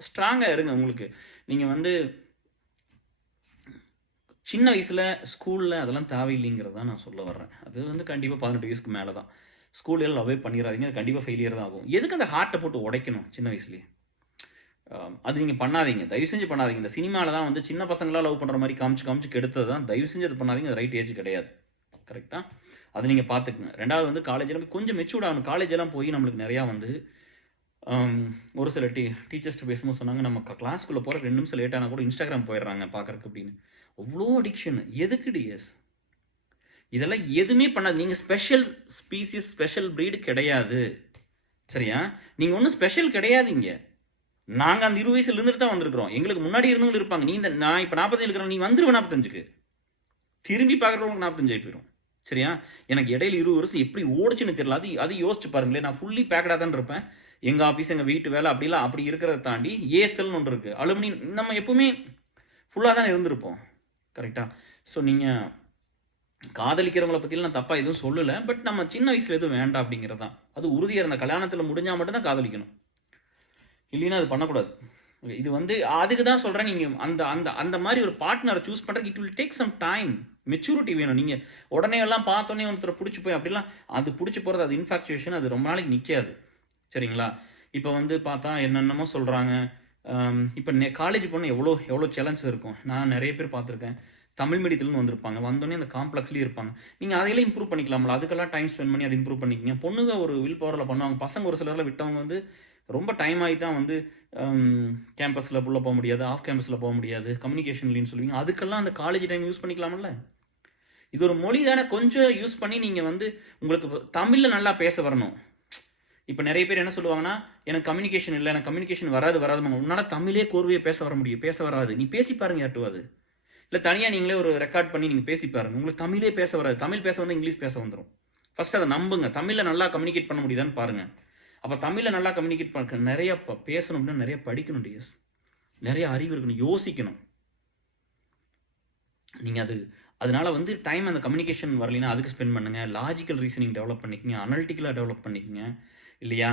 ஸ்ட்ராங்காக இருங்க. உங்களுக்கு நீங்கள் வந்து சின்ன வயசில் ஸ்கூலில் அதெல்லாம் தேவையில்லைங்கிறது தான் நான் சொல்ல வர்றேன். அது வந்து கண்டிப்பாக 18 வயசுக்கு மேலே தான். ஸ்கூலில் லவ்வே பண்ணிடாதீங்க, அது கண்டிப்பாக ஃபெயிலியர் தான் ஆகும். எதுக்கு அந்த ஹார்ட்டை போட்டு உடைக்கணும் சின்ன வயசுலேயே? அது நீங்கள் பண்ணாதீங்க, தயவு செஞ்சு பண்ணாதீங்க. இந்த சினிமாவில் தான் வந்து சின்ன பசங்களாக லவ் பண்ணுற மாதிரி காமிச்சு கெடுத்தது தான். தயவு செஞ்சு அது பண்ணாதீங்க, அது ரைட் ஏஜ் கிடையாது. கரெக்டாக அது நீங்கள் பார்த்துக்குங்க. 2வது வந்து காலேஜெல்லாம் கொஞ்சம் மெச்சூர்ட் ஆகணும். காலேஜெல்லாம் போய் நம்மளுக்கு நிறையா வந்து ஒரு சில டீச்சர்ஸ்ட்டு பேசும்போது சொன்னாங்க, நம்ம கிளாஸ்க்குள்ளே போகிற 2 நிமிஷம் லேட் ஆனால் கூட இன்ஸ்டாகிராம் போயிடுறாங்க பார்க்குறக்கு அப்படின்னு. அவ்வளோ அடிக்ஷன் எதுக்கு டிஎஸ்? இதெல்லாம் எதுவுமே பண்ணாது. நீங்கள் ஸ்பெஷல் ஸ்பீசிஸ், ஸ்பெஷல் ப்ரீடு கிடையாது, சரியா? நீங்கள் ஒன்றும் ஸ்பெஷல் கிடையாதுங்க. நாங்க அந்த 20 வயசுல இருந்துட்டு தான் வந்திருக்கிறோம். எங்களுக்கு முன்னாடி இருந்தவங்க இருப்பாங்க. நான் இப்ப 45 இருக்கிறேன். நீ வந்துருவ 45க்கு. திரும்பி பார்க்குறவங்களுக்கு 45 ஆயி போயிரும். சரியா? எனக்கு இடையில 20 வருஷம் எப்படி ஓடுச்சுன்னு தெரியல. அது யோசிச்சு பாருங்களேன். நான் ஃபுல்லி பேக்டா தான் இருப்பேன். எங்க ஆஃபீஸ், எங்க வீட்டு வேலை அப்படி இருக்கிறத தாண்டி ஏஎஸ்எல்னு ஒன்று இருக்கு. அலுமினி நம்ம எப்பவுமே ஃபுல்லா தான் இருந்திருப்போம். கரெக்ட்டா? ஸோ நீங்க காதலிக்கிறவங்கள பத்திலாம் நான் தப்பா எதுவும் சொல்லல. பட் நம்ம சின்ன வயசுல எதுவும் வேண்டாம் அப்படிங்கிறது தான். அது உறுதியா இருந்த கல்யாணத்துல முடிஞ்சா மட்டும் தான் காதலிக்கணும். இல்லைன்னா அது பண்ணக்கூடாது. இது வந்து அதுக்கு தான் சொல்றேன். நீங்க அந்த அந்த அந்த மாரி ஒரு பார்ட்னர சூஸ் பண்றதுக்கு it will take some time. Maturity வேணும். நீங்க உடனே எல்லாம் பார்த்தோனே ஒருத்தர புடிச்சு போய் அப்படிலாம் அது புடிச்சு போறது அது இன்ஃபாக்சுவேஷன் அது ரொம்ப நாளைக்கு நிக்காது. சரிங்களா? இப்ப வந்து பார்த்தா என்னென்னமோ சொல்றாங்க. இப்ப காலேஜ் போனா எவ்வளோ எவ்வளோ சேலஞ்ச் இருக்கும். நான் நெறைய பேர் பார்த்துருக்கேன். தமிழ் மீடியத்துலருந்து வந்திருப்பாங்க. வந்தோனே அந்த காம்ப்ளெக்ஸ்லயே இருப்பாங்க. நீங்க அதையெல்லாம் இம்ப்ரூவ் பண்ணிக்கலாம்ல. அதுக்கெல்லாம் டைம் ஸ்பெண்ட் பண்ணி அத இம்ப்ரூவ் பண்ணிக்கங்க. பொண்ணுங்க ஒரு வில் பவர்ல பண்ணுவாங்க. பசங்க ஒரு சிலர்லாம் விட்டவங்க வந்து ரொம்ப டைம் ஆகி தான் வந்து கேம்பஸ்ல உள்ள போ முடியாது. ஆஃப் கேம்பஸ்ல போ முடியாது. கம்யூனிகேஷன் இல்லைன்னு சொல்லுவீங்க. அதுக்கெல்லாம் அந்த காலேஜ் டைம் யூஸ் பண்ணிக்கலாம்ல. இது ஒரு மொழி தானே கொஞ்சம் யூஸ் பண்ணி நீங்க வந்து உங்களுக்கு தமிழ்ல நல்லா பேச வரணும். இப்ப நெறைய பேர் என்ன சொல்லுவாங்கன்னா, எனக்கு கம்யூனிகேஷன் இல்ல. எனக்கு கம்யூனிகேஷன் வராதும்பாங்க. உன்னால தமிழே கோர்வையா பேச வர முடியும். பேச வராது. நீ பேசி பாருங்க யார்ட்டவாது. இல்ல தனியா நீங்களே ஒரு ரெக்கார்ட் பண்ணி நீங்க பேசி பாருங்க. உங்களுக்கு தமிழே பேச வராது. தமிழ் பேச வந்தா இங்கிலீஷ் பேச வந்துரும். ஃபர்ஸ்ட் அத நம்புங்க. தமிழ்ல நல்லா கம்யூனிகேட் பண்ண முடியுதான்னு பாருங்க. அப்ப தமிழ்ல நல்லா கம்யூனிகேட் பண்ண நெறைய பேசணும் அப்படின்னா நெறைய படிக்கணும் டிஎஸ். நெறைய அறிவு இருக்கணும். யோசிக்கணும். நீங்க அதனால வந்து டைம் அந்த கம்யூனிகேஷன் வரலைன்னா அதுக்கு ஸ்பெண்ட் பண்ணுங்க. லாஜிக்கல் ரீசனிங் டெவலப் பண்ணிக்கங்க. அனலிட்டிக்கலா டெவலப் பண்ணிக்கங்க. இல்லையா?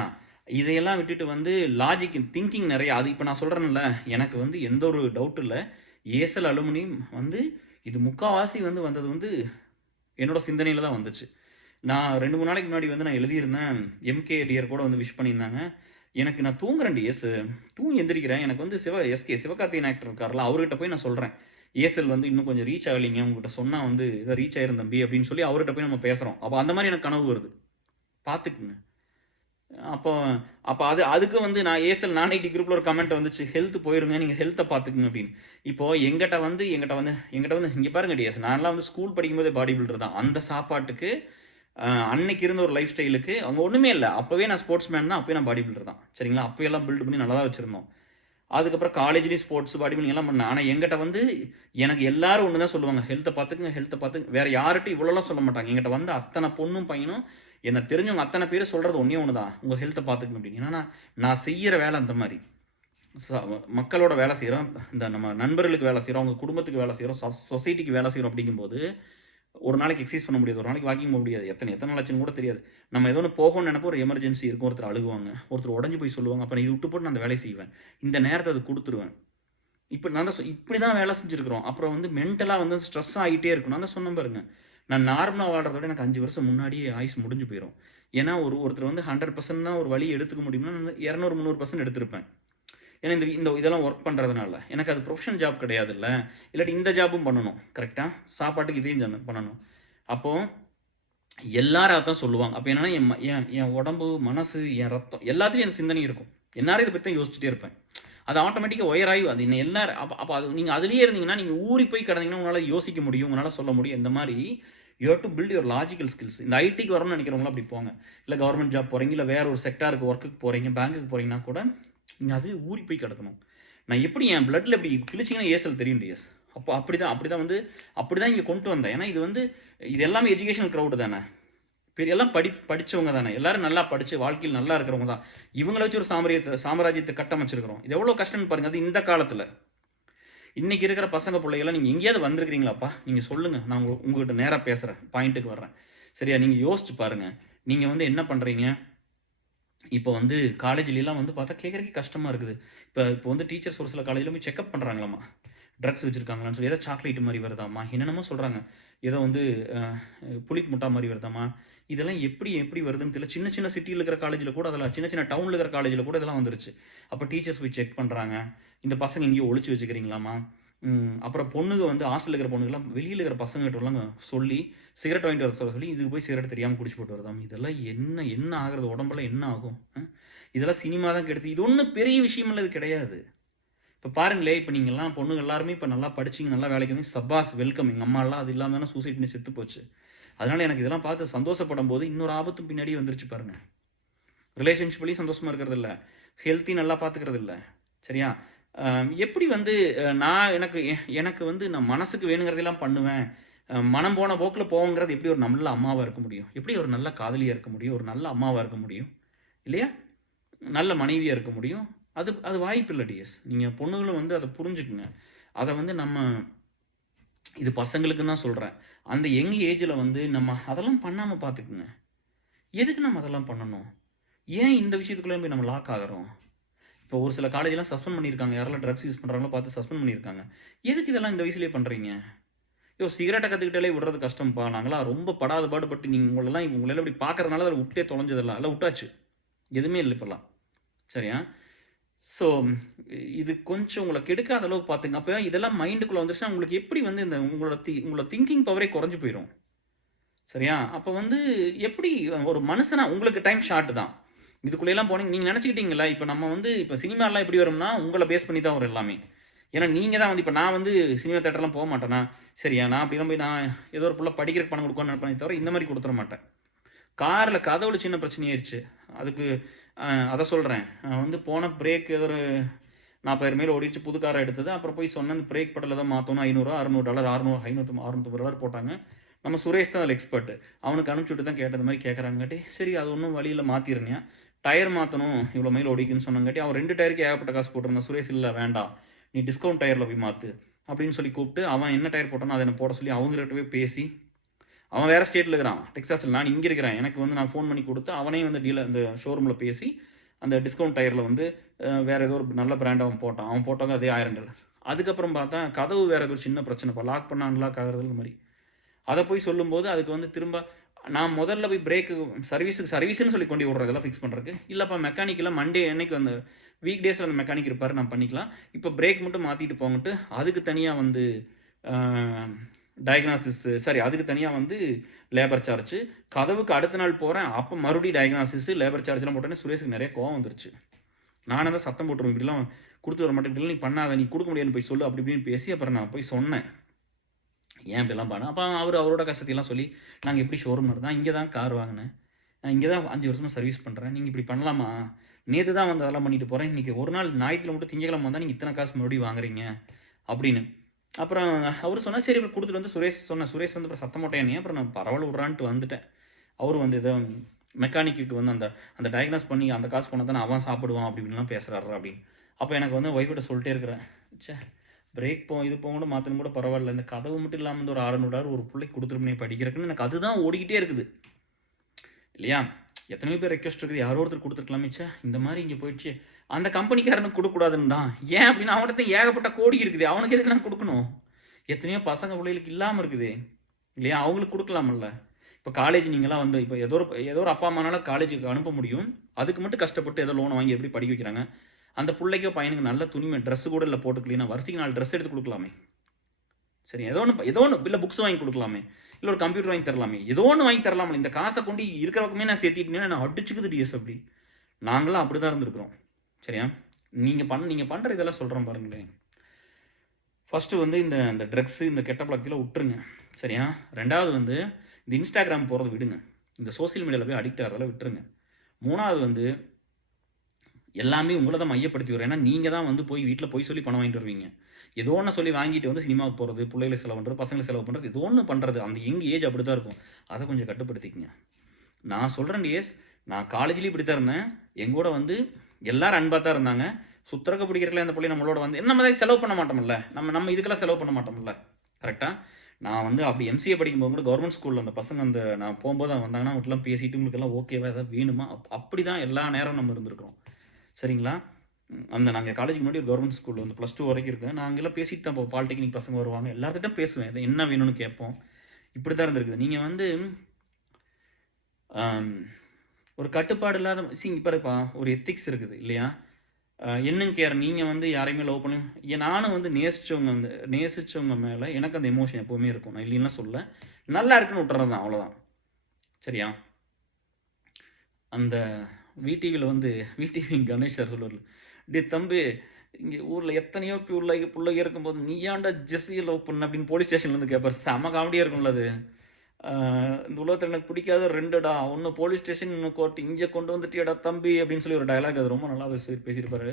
இதையெல்லாம் விட்டுட்டு வந்து லாஜிக் திங்கிங் நெறைய அது இப்ப நான் சொல்றேன்ல, எனக்கு வந்து எந்த ஒரு டவுட் இல்ல. ஏசல் அலுமினியம் வந்து இது முக்காவாசி வந்து வந்தது வந்து என்னோட சிந்தனையில தான் வந்துச்சு. நான் 2, 3 நாளைக்கு முன்னாடி வந்து நான் எழுதியிருந்தேன். எம்கே டியர் கூட வந்து விஷ் பண்ணியிருந்தாங்க. நான் தூங்குறேன் டிஎஸ். தூங்கி எந்திரிக்கிறேன். எனக்கு வந்து சிவகார்த்திகேயன் ஆக்டர் இருக்கார்ல, அவர்கிட்ட போய் நான் சொல்றேன். ஏசல் வந்து இன்னும் கொஞ்சம் ரீச் ஆகலைங்க. உங்ககிட்ட சொன்னா வந்து ஏதோ ரீச் ஆயிரும் தம்பி அப்படின்னு சொல்லி அவர்கிட்ட போய் நம்ம பேசுறோம். அப்ப அந்த மாரி எனக்கு கனவு வருது. பார்த்துக்குங்க. அப்போ அப்ப அதுக்கு வந்து நான் ஏசல் நான் ஐடி குரூப்ல ஒரு கமெண்ட் வந்துச்சு. ஹெல்த் போயிருங்க. நீங்க ஹெல்த்த பார்த்துக்குங்க அப்படின்னு. இப்போ என்கிட்ட வந்து இங்க பாருங்க டிஎஸ். நான்லாம் வந்து ஸ்கூல் படிக்கும்போதே பாடி பில்டர் தான். அந்த சாப்பாட்டுக்கு அன்னைக்கு இருந்த ஒரு லைஃப் ஸ்டைலுக்கு அங்க ஒண்ணுமே இல்ல. அப்பவே நான் ஸ்போர்ட்ஸ் மேன் தான். அப்பவே நான் பாடி பில்டர் தான். சரிங்களா? அப்பயெல்லாம் பில்ட் பண்ணி நல்லா தான் வச்சிருந்தோம். அதுக்கப்புறம் காலேஜ்லயும் ஸ்போர்ட்ஸ், பாடி பில்டிங் எல்லாம் பண்ணேன். ஆனா என்கிட்ட வந்து எனக்கு எல்லாரும் ஒண்ணு தான் சொல்லுவாங்க. ஹெல்த்த பார்த்துக்கங்க, ஹெல்த்த பார்த்துக்க வேற யார்ட்டயும் இவ்வளோலாம் சொல்ல மாட்டாங்க. என்கிட்ட வந்து அத்தன பொண்ணும், பையனும் என்ன தெரிஞ்சவங்க அத்தன பேரும் சொல்றது ஒண்ணே ஒண்ணு தான். உங்க ஹெல்த்த பார்த்துக்கங்க அப்படின்னு. ஏன்னா நான் செய்யற வேலை அந்த மாரி. ச மக்களோட வேலை செய்றோம். இந்த நம்ம நண்பர்களுக்கு வேலை செய்றோம். உங்க குடும்பத்துக்கு வேலை செய்றோம். சொசைட்டிக்கு வேலை செய்றோம் அப்படிங்கும்போது, ஒரு நாளைக்கு எக்சர்சைஸ் பண்ண முடியாது. ஒரு நாளைக்கு வாக்கிங் போக முடியாது. எத்தன நாள் ஆச்சுன்னு கூட தெரியாது. நம்ம ஏதோ ஒண்ணு போகணும்னு நெனைப்போம். ஒரு எமர்ஜென்சி இருக்கும். ஒருத்தர் அழுகுவாங்க. ஒருத்தர் உடைஞ்சு போய் சொல்லுவாங்க. அப்ப நான் இத விட்டு போட்டு நான் அந்த வேலைய செய்வேன். இந்த நேரத்த அதுக்கு குடுத்துருவேன். இப்ப நான் தான் இப்படி தான் வேலை செஞ்சிருக்கிறோம். அப்புறம் வந்து மென்டலா வந்து ஸ்ட்ரெஸ் ஆயிட்டே இருக்கும். நான் தான் சொன்னேன் பாருங்க. நான் நார்மலா வாழ்றத விட எனக்கு 5 வருஷம் முன்னாடியே ஆயுசு முடிஞ்சு போயிரும். ஏன்னா ஒருத்தர் வந்து 100% தான் ஒரு வழி எடுத்துக்க முடியும்னா, நான் 200, 300% எடுத்திருப்பேன். ஏன்னா இந்த இந்த இதெல்லாம் ஒர்க் பண்றதுனால. எனக்கு அது ப்ரொஃபஷனல் ஜாப் கிடையாதுல்ல. இல்லாட்டி இந்த ஜாப்பும் பண்ணணும். கரெக்ட்டா? சாப்பாட்டுக்கு இதையும் பண்ணணும். அப்போ எல்லாரும் அதான் சொல்லுவாங்க. அப்ப என்னன்னா என் உடம்பு, மனசு, என் ரத்தம் எல்லாத்துலயும் எனக்கு சிந்தனை இருக்கும். எந்நேரம் இத பத்தி தான் யோசிச்சுட்டே இருப்பேன். அது ஆட்டோமேட்டிக்கா ஒயர் ஆயி அது எல்லாரும் அப்ப அது நீங்க அதிலேயே இருந்தீங்கன்னா, நீங்க ஊறி போய் கிடந்தீங்கன்னா, உங்களால யோசிக்க முடியும். உங்களால சொல்ல முடியும். இந்த மாரி you have to build your logical skills. இந்த ஐடிக்கு வரணும்னு நினைக்கிறவங்கலாம் அப்படி போங்க. இல்ல கவர்ன்மென்ட் ஜாப் போறீங்க, இல்ல வேற ஒரு செக்டாருக்கு ஒர்க்குக்கு போறீங்க, பேங்க்குக்கு போறீங்கன்னா கூட, நீங்க அதிலேயே ஊறி போய் கிடக்கணும். நான் எப்படி என் பிளட்ல இப்படி கிழிச்சீங்கன்னா ஏசல் தெரியும் டிஎஸ். அப்போ அப்படிதான் வந்து அப்படிதான் இங்க கொண்டு வந்தேன். ஏன்னா இது எல்லாமே எஜுகேஷனல் கிரவுட் தானே. பெரிய எல்லாம் படிச்சவங்க தானே. எல்லாரும் நல்லா படிச்சு வாழ்க்கையில் நல்லா இருக்கிறவங்க தான். இவங்கள வச்சு ஒரு சாம்ராஜ்யத்தை கட்டமைச்சிருக்கிறோம். இது எவ்வளோ கஷ்டம்னு பாருங்க. அது இந்த காலத்துல. இன்னைக்கு இருக்கிற பசங்க பிள்ளைகள்லாம் நீங்க எங்கேயாவது வந்திருக்கிறீங்களாப்பா? நீங்க சொல்லுங்க. நான் உங்ககிட்ட நேரா பேசுறேன். பாயிண்ட்டுக்கு வர்றேன். சரியா? நீங்க யோசிச்சு பாருங்க. நீங்க வந்து என்ன பண்றீங்க? இப்போ வந்து காலேஜ்லலாம் வந்து பார்த்தா கேட்கறதுக்கே கஷ்டமா இருக்குது. இப்போ வந்து டீச்சர்ஸ் ஒரு சில காலேஜ்ல போய் செக்கப் பண்றாங்களாமா. ட்ரக்ஸ் வச்சிருக்காங்களான்னு சொல்லி. ஏதோ சாக்லேட் மாரி வருதாம்மா. என்னென்னமோ சொல்றாங்க. ஏதோ வந்து அ புளிப்பு முட்டா மாரி வருதாம்மா. இதெல்லாம் எப்படி வருதுன்னு தெரியல. சின்ன சின்ன சிட்டில இருக்கிற காலேஜ்ல கூட அதெல்லாம் சின்ன சின்ன டவுன்ல இருக்கிற காலேஜ்ல கூட இதெல்லாம் வந்துருச்சு. அப்ப டீச்சர்ஸ் போய் செக் பண்றாங்க. இந்த பசங்க எங்கேயோ ஒளிச்சு வச்சுக்கிறீங்களாமா? அப்புறம் பொண்ணுங்க வந்து ஹாஸ்டல்ல இருக்கிற பொண்ணுங்கலாம் வெளியில இருக்கிற பசங்ககிட்டலாம் சொல்லி சிகரெட் வாங்கிட்டு வர சொல்லி, இதுக்கு போய் சிகரெட் தெரியாம குடிச்சு போட்டு வருதாம். இதெல்லாம் என்ன ஆகுறது? உடம்பெல்லாம் என்ன ஆகும்? இதெல்லாம் சினிமா தான் கெடுத்து. இது ஒண்ணும் பெரிய விஷயமெல்லாம் இது கிடையாது. இப்ப பாருங்களேன், இப்ப நீங்கலாம் பொண்ணுங்க எல்லாருமே இப்ப நல்லா படிச்சீங்க, நல்லா வேலைக்கு வந்து சப்பாஸ் வெல்கம். எங்க அம்மாலாம் அது இல்லாம தானே சூசைட் பண்ணி செத்து போச்சு. அதனால எனக்கு இதெல்லாம் பார்த்து சந்தோஷப்படும்போது, இன்னொரு ஆபத்தும் பின்னாடியே வந்துருச்சு பாருங்க. ரிலேஷன்ஷிப்லயும் சந்தோஷமா இருக்கிறது இல்ல. ஹெல்த்தையும் நல்லா பார்த்துக்கிறது இல்ல. சரியா? எப்படி வந்து நான் எனக்கு வந்து நான் மனசுக்கு வேணுங்கிறதெல்லாம் பண்ணுவேன். மனம் போன போக்குல போவேங்கிறது எப்படி ஒரு நல்ல அம்மாவா இருக்க முடியும்? எப்படி ஒரு நல்ல காதலியா இருக்க முடியும்? ஒரு நல்ல அம்மாவா இருக்க முடியும்? இல்லையா? நல்ல மனைவியா இருக்க முடியும்? அது அது வாய்ப்பில்ல டியர்ஸ். நீங்க பொண்ணுங்களும் வந்து அத புரிஞ்சுக்குங்க. அத வந்து நம்ம இது பசங்களுக்குன்னு தான் சொல்றேன். அந்த யங் ஏஜ்ல வந்து நம்ம அதெல்லாம் பண்ணாம பார்த்துக்குங்க. எதுக்கு நம்ம அதெல்லாம் பண்ணணும்? ஏன் இந்த விஷயத்துக்குள்ள போய் நம்ம லாக் ஆகுறோம்? இப்போ ஒரு சில காலேஜ்லாம் சஸ்பெண்ட் பண்ணியிருக்காங்க. யாரெல்லாம் ட்ரக்ஸ் யூஸ் பண்றாங்களோ பார்த்து சஸ்பெண்ட் பண்ணியிருக்காங்க. எதுக்கு இதெல்லாம் இந்த வயசுலயே பண்றீங்க? சிகரெட்ட கத்துக்கிட்டாலே விடுறது கஷ்டம்ப்பா. நாங்கலாம் ரொம்ப படாத பாடுபட்டு உங்களெல்லாம் இப்படி பார்க்கறதுனால அதில விட்டே தொலைஞ்சதெல்லாம். எல்லாம் விட்டாச்சு. எதுவுமே இல்ல இப்பல்லாம். சரியா? ஸோ இது கொஞ்சம் உங்கள கெடுக்காத அளவுக்கு பார்த்துங்க. அப்ப இதெல்லாம் மைண்டுக்குள்ள வந்துருச்சுன்னா, உங்களுக்கு எப்படி வந்து இந்த உங்களோட திங்கிங் பவரே குறைஞ்சு போயிரும். சரியா? அப்ப வந்து எப்படி ஒரு மனுஷனா உங்களுக்கு டைம் ஷார்ட் தான். இதுக்குள்ளேலாம் போனீங்க நீங்க நெனச்சுக்கிட்டீங்கல்ல, இப்ப நம்ம வந்து இப்ப சினிமாலாம் எப்படி வரும்னா, உங்கள பேஸ் பண்ணி தான் வரும் எல்லாமே. ஏன்னா, நீங்க தான் வந்து இப்ப நான் வந்து சினிமா தியேட்டர்லாம் போமாட்டேனா, சரியா? நான் அப்படிலாம் போய் நான் ஏதோ ஒரு புள்ள படிக்கிறதுக்கு பணம் குடுக்கும்னு நெனைப்பேனே தவிர, இந்த மாரி குடுத்துற மாட்டேன். கார்ல கதவுல சின்ன பிரச்சனையாயிருச்சு. அதுக்கு அத சொல்றேன். வந்து போன பிரேக் ஏதோ ஒரு 40,000 மைல் ஓடிடுச்சு. புது காரா எடுத்தது. அப்புறம் போய் சொன்னேன், பிரேக் பெடல தான் மாத்தணும். $500 $600 600 500 $650 போட்டாங்க. நம்ம சுரேஷ் தான் அதில எக்ஸ்பர்ட். அவனுக்கு அனுப்பிச்சு விட்டு தான் கேட்டேன். இந்த மாரி கேட்கறாங்கங்காட்டி, சரி அது ஒண்ணும் வழி இல்ல மாத்திருங்கயா. டயர் மாத்தணும். இவ்வளோ மைல் ஓடிக்குன்னு சொன்னங்காட்டி, அவன் 2 டயருக்கு ஏகப்பட்ட காசு போட்டிருந்தான். சுரேஷ் இல்ல வேண்டாம். நீ டிஸ்கவுண்ட் டயர்ல போய் மாத்து. அப்படின்னு சொல்லி கூப்பிட்டு, அவன் என்ன டயர் போட்டானோ அத என்ன போட சொல்லி அவங்ககிட்டவே பேசி, அவன் வேற ஸ்டேட்ல இருக்கிறான். டெக்சாஸ்ல. நான் இங்க இருக்கிறேன். எனக்கு வந்து நான் ஃபோன் பண்ணி குடுத்து, அவனே வந்து இந்த ஷோரூம்ல பேசி, அந்த டிஸ்கவுண்ட் டயர்ல வந்து வேற ஏதோ ஒரு நல்ல பிராண்ட் அவன் போட்டான். அவன் போட்டது அதே $1000. அதுக்கப்புறம் பார்த்தா, கதவு வேற ஏதோ ஒரு சின்ன பிரச்சனைப்பா. லாக் பண்ணா அன்லாக் ஆகுறது இந்த மாரி. அத போய் சொல்லும்போது, அதுக்கு வந்து திரும்ப நான் முதல்ல போய் சர்வீஸ்ன்னு சொல்லி கொண்டு விடுறேன் இதெல்லாம் ஃபிக்ஸ் பண்றதுக்கு. இல்லப்பா மெக்கானிக்லாம் மண்டே அன்னைக்கு அந்த வீக் டேஸ்ல அந்த மெக்கானிக் இருப்பாரு. நான் பண்ணிக்கலாம். இப்ப பிரேக் மட்டும் மாத்திட்டு போங்கன்ட்டு, அதுக்கு தனியா வந்து அ அதுக்கு தனியா வந்து லேபர் சார்ஜ். கதவுக்கு அடுத்த நாள் போறேன். அப்ப மறுபடியும் டயக்னாசிஸ், லேபர் சார்ஜ்லாம் போட்டோனே சுரேஷுக்கு நெறைய கோவம் வந்துருச்சு. நானே தான் சத்தம் போட்டுருவேன். இப்படிலாம் குடுத்துட்டு வர மாட்டேன். இப்படிலாம் நீ பண்ணாத. நீ குடுக்க முடியாதுன்னு போய் சொல்லு. அப்படி இப்படின்னு பேசி, அப்புறம் நான் போய் சொன்னேன். ஏன் இப்படிலாம் பண்ண? அப்ப அவரோட கஷ்டத்தையெல்லாம் சொல்லி, நாங்க எப்படி ஷோரூம் நடந்தா, இங்க தான் கார் வாங்குனேன். நான் இங்க தான் 5 வருஷமா சர்வீஸ் பண்றேன். நீங்க இப்படி பண்ணலாமா? நேத்து தான் வந்து அதெல்லாம் பண்ணிட்டு போறேன். இன்னைக்கு ஒரு நாள் ஞாயித்துக்கிழம மட்டும் திங்கட்கிழம வந்தா நீங்க இத்தன காசு மறுபடியும் வாங்குறீங்க. அப்படின்னு. அப்புறம் அவரு சொன்னாரு, சரி அப்புறம் குடுத்துட்டு வந்து சுரேஷ் வந்து அப்புறம் சத்தம் போட்டேன் என்னைய. அப்புறம் நான் பரவால்ல விட்றான்ட்டு வந்துட்டேன். அவரு வந்து ஏதோ மெக்கானிக்குக்கு வந்து அந்த அந்த டயக்னாஸ் பண்ணி அந்த காசு போனா தானே அவன் சாப்பிடுவான் அப்படி இப்படின்லாம் பேசுறாருடா அப்படின்னு. அப்ப எனக்கு வந்து ஒய்ஃப்ட்ட சொல்லிட்டே இருக்கிறேன். ச்சே! பிரேக் இது கூட மாத்தணும் கூட பரவால்ல. இந்த கதவு மட்டும் இல்லாம இந்த ஒரு $600 ஒரு புள்ளைக்கு குடுத்துருப்பனே படிக்கிறக்குன்னு எனக்கு அதுதான் ஓடிக்கிட்டே இருக்குது. இல்லையா? எத்தனையோ பேர் ரெக்வெஸ்ட் இருக்குது. யாரோ ஒருத்தர் குடுத்துருக்கலாமே. ச்சே! இந்த மாரி இங்க போயிடுச்சு. அந்த கம்பெனிக்காரனுக்கு குடுக்கக்கூடாதுன்னு தான். ஏன் அப்டின்னா அவன்கிட்ட ஏகப்பட்ட கோடி இருக்குது. அவனுக்கு எதுக்கு நான் குடுக்கணும்? எத்தனையோ பசங்க புள்ளைகளுக்கு இல்லாம இருக்குது. இல்லையா? அவங்களுக்கு குடுக்கலாம்ல. இப்ப காலேஜ் நீங்கலாம் வந்து இப்ப ஏதோ ஒரு அப்பா, அம்மானால காலேஜுக்கு அனுப்ப முடியும். அதுக்கு மட்டும் கஷ்டப்பட்டு ஏதோ லோன் வாங்கி எப்படி படிக்க வைக்கிறாங்க. அந்த புள்ளைக்கோ, பையனுக்கு நல்ல ட்ரெஸ் கூட இல்ல போட்டுக்கலன்னா, வருஷத்துக்கு 4 ட்ரெஸ் எடுத்து குடுக்கலாமே. சரி ஏதோ ஒண்ணு இல்ல புக்ஸ் வாங்கி குடுக்கலாமே. இல்ல ஒரு கம்ப்யூட்டர் வாங்கி தரலாமே. ஏதோ ஒண்ணு வாங்கி தரலாம்ல. இந்த காச கொண்டு இருக்கிற பக்கமே நான் சேர்த்துட்டேன்னா, என்ன அடிச்சுக்குது டிஎஸ் அப்படி. நாங்கலாம் அப்படிதான் இருந்திருக்கிறோம். சரியா? நீங்க பண்ற இதெல்லாம் சொல்றேன் பாருங்களேன். ஃபர்ஸ்ட்டு வந்து இந்த இந்த ட்ரக்ஸ், இந்த கெட்ட பழக்கத்தலாம் உட்டுருங்க. சரியா? 2வது வந்து இந்த Instagram போறத விடுங்க. இந்த சோசியல் மீடியால போய் அடிக்ட் ஆகுறதெல்லாம் விட்டுருங்க. 3வது வந்து எல்லாமே உங்கள தான் மையப்படுத்தி வரும். ஏன்னா, நீங்க தான் வந்து போய் வீட்ல பொய் சொல்லி பணம் வாங்கிட்டு வருவீங்க. ஏதோ ஒண்ண சொல்லி வாங்கிட்டு வந்து சினிமாவுக்கு போறது, புள்ளைகள செலவு பண்றது, பசங்கள செலவு பண்றது, ஏதோ ஒண்ணு பண்றது. அந்த யங் ஏஜ் அப்படித்தான் இருக்கும். அத கொஞ்சம் கட்டுப்படுத்திக்கங்க. நான் சொல்றேன் டியர்ஸ், நான் காலேஜ்லயும் இப்படித்தான் இருந்தேன். எங்கூட வந்து எல்லாரும் அன்பா தான் இருந்தாங்க. சுத்துறக்கு பிடிக்கிறதுக்குலாம் அந்த புள்ளை நம்மளோட வந்து நம்ம தான் செலவு பண்ண மாட்டோம்ல. நம்ம இதுக்கெல்லாம் செலவு பண்ண மாட்டோம்ல. கரெக்ட்டா? நான் வந்து அப்படி எம்சிஏ படிக்கும்போது கூட கவர்ன்மெண்ட் ஸ்கூல்ல அந்த பசங்க நான் போம்போது வந்தாங்கன்னா, அவங்கட்டலாம் பேசிட்டு உங்களுக்கெல்லாம் ஓகேவா? ஏதாவது வேணுமா? அப்படிதான் எல்லா நேரமும் நம்ம இருந்திருக்கிறோம். சரிங்களா? நாங்க காலேஜுக்கு முன்னாடி ஒரு கவர்ன்மெண்ட் ஸ்கூல் வந்து +2 வரைக்கும் இருக்கு. நான் அங்கெல்லாம் பேசிட்டு தான் போவோம். பாலிடெக்னிக் பசங்க வருவாங்க. எல்லார்கிட்டயும் பேசுவேன். என்ன வேணும்னு கேட்போம். இப்படித்தான் இருந்திருக்குது. நீங்க வந்து அம் ஒரு கட்டுப்பாடு இல்லாத இங்க பாருப்பா ஒரு எத்திக்ஸ் இருக்குது இல்லையா? என்னன்னு கேர் நீங்க வந்து யாரையுமே லவ் பண்ணி நானும் வந்து நேசிச்சவங்க மேல எனக்கு அந்த எமோஷன் எப்பவுமே இருக்கும். நான் இல்லைன்னுலாம் சொல்லல. நல்லா இருக்குன்னு விட்டுறது தான் அவ்வளோதான். சரியா? அந்த விடிவில வந்து விடிவி கணேஷ் சார் சொல்லுவார்ல, "டேய் தம்பி, இங்க ஊர்ல எத்தனையோ புள்ளைங்க இருக்கும்போது, நீ ஏன்டா ஜெஸ்ஸிய லவ் பண்ண?" அப்படின்னு போலீஸ் ஸ்டேஷன்ல இருந்து கேட்பாரு. செம காமெடியா இருக்கும்ல அது. "இந்த உலகத்துல எனக்கு பிடிக்காத 2டா. ஒண்ணு போலீஸ் ஸ்டேஷன், இன்னொன்னு கோர்ட். இங்க கொண்டு வந்துட்டியேடா தம்பி" அப்படின்னு சொல்லி ஒரு டயலாக் அது ரொம்ப நல்லா பேசியிருப்பாரு.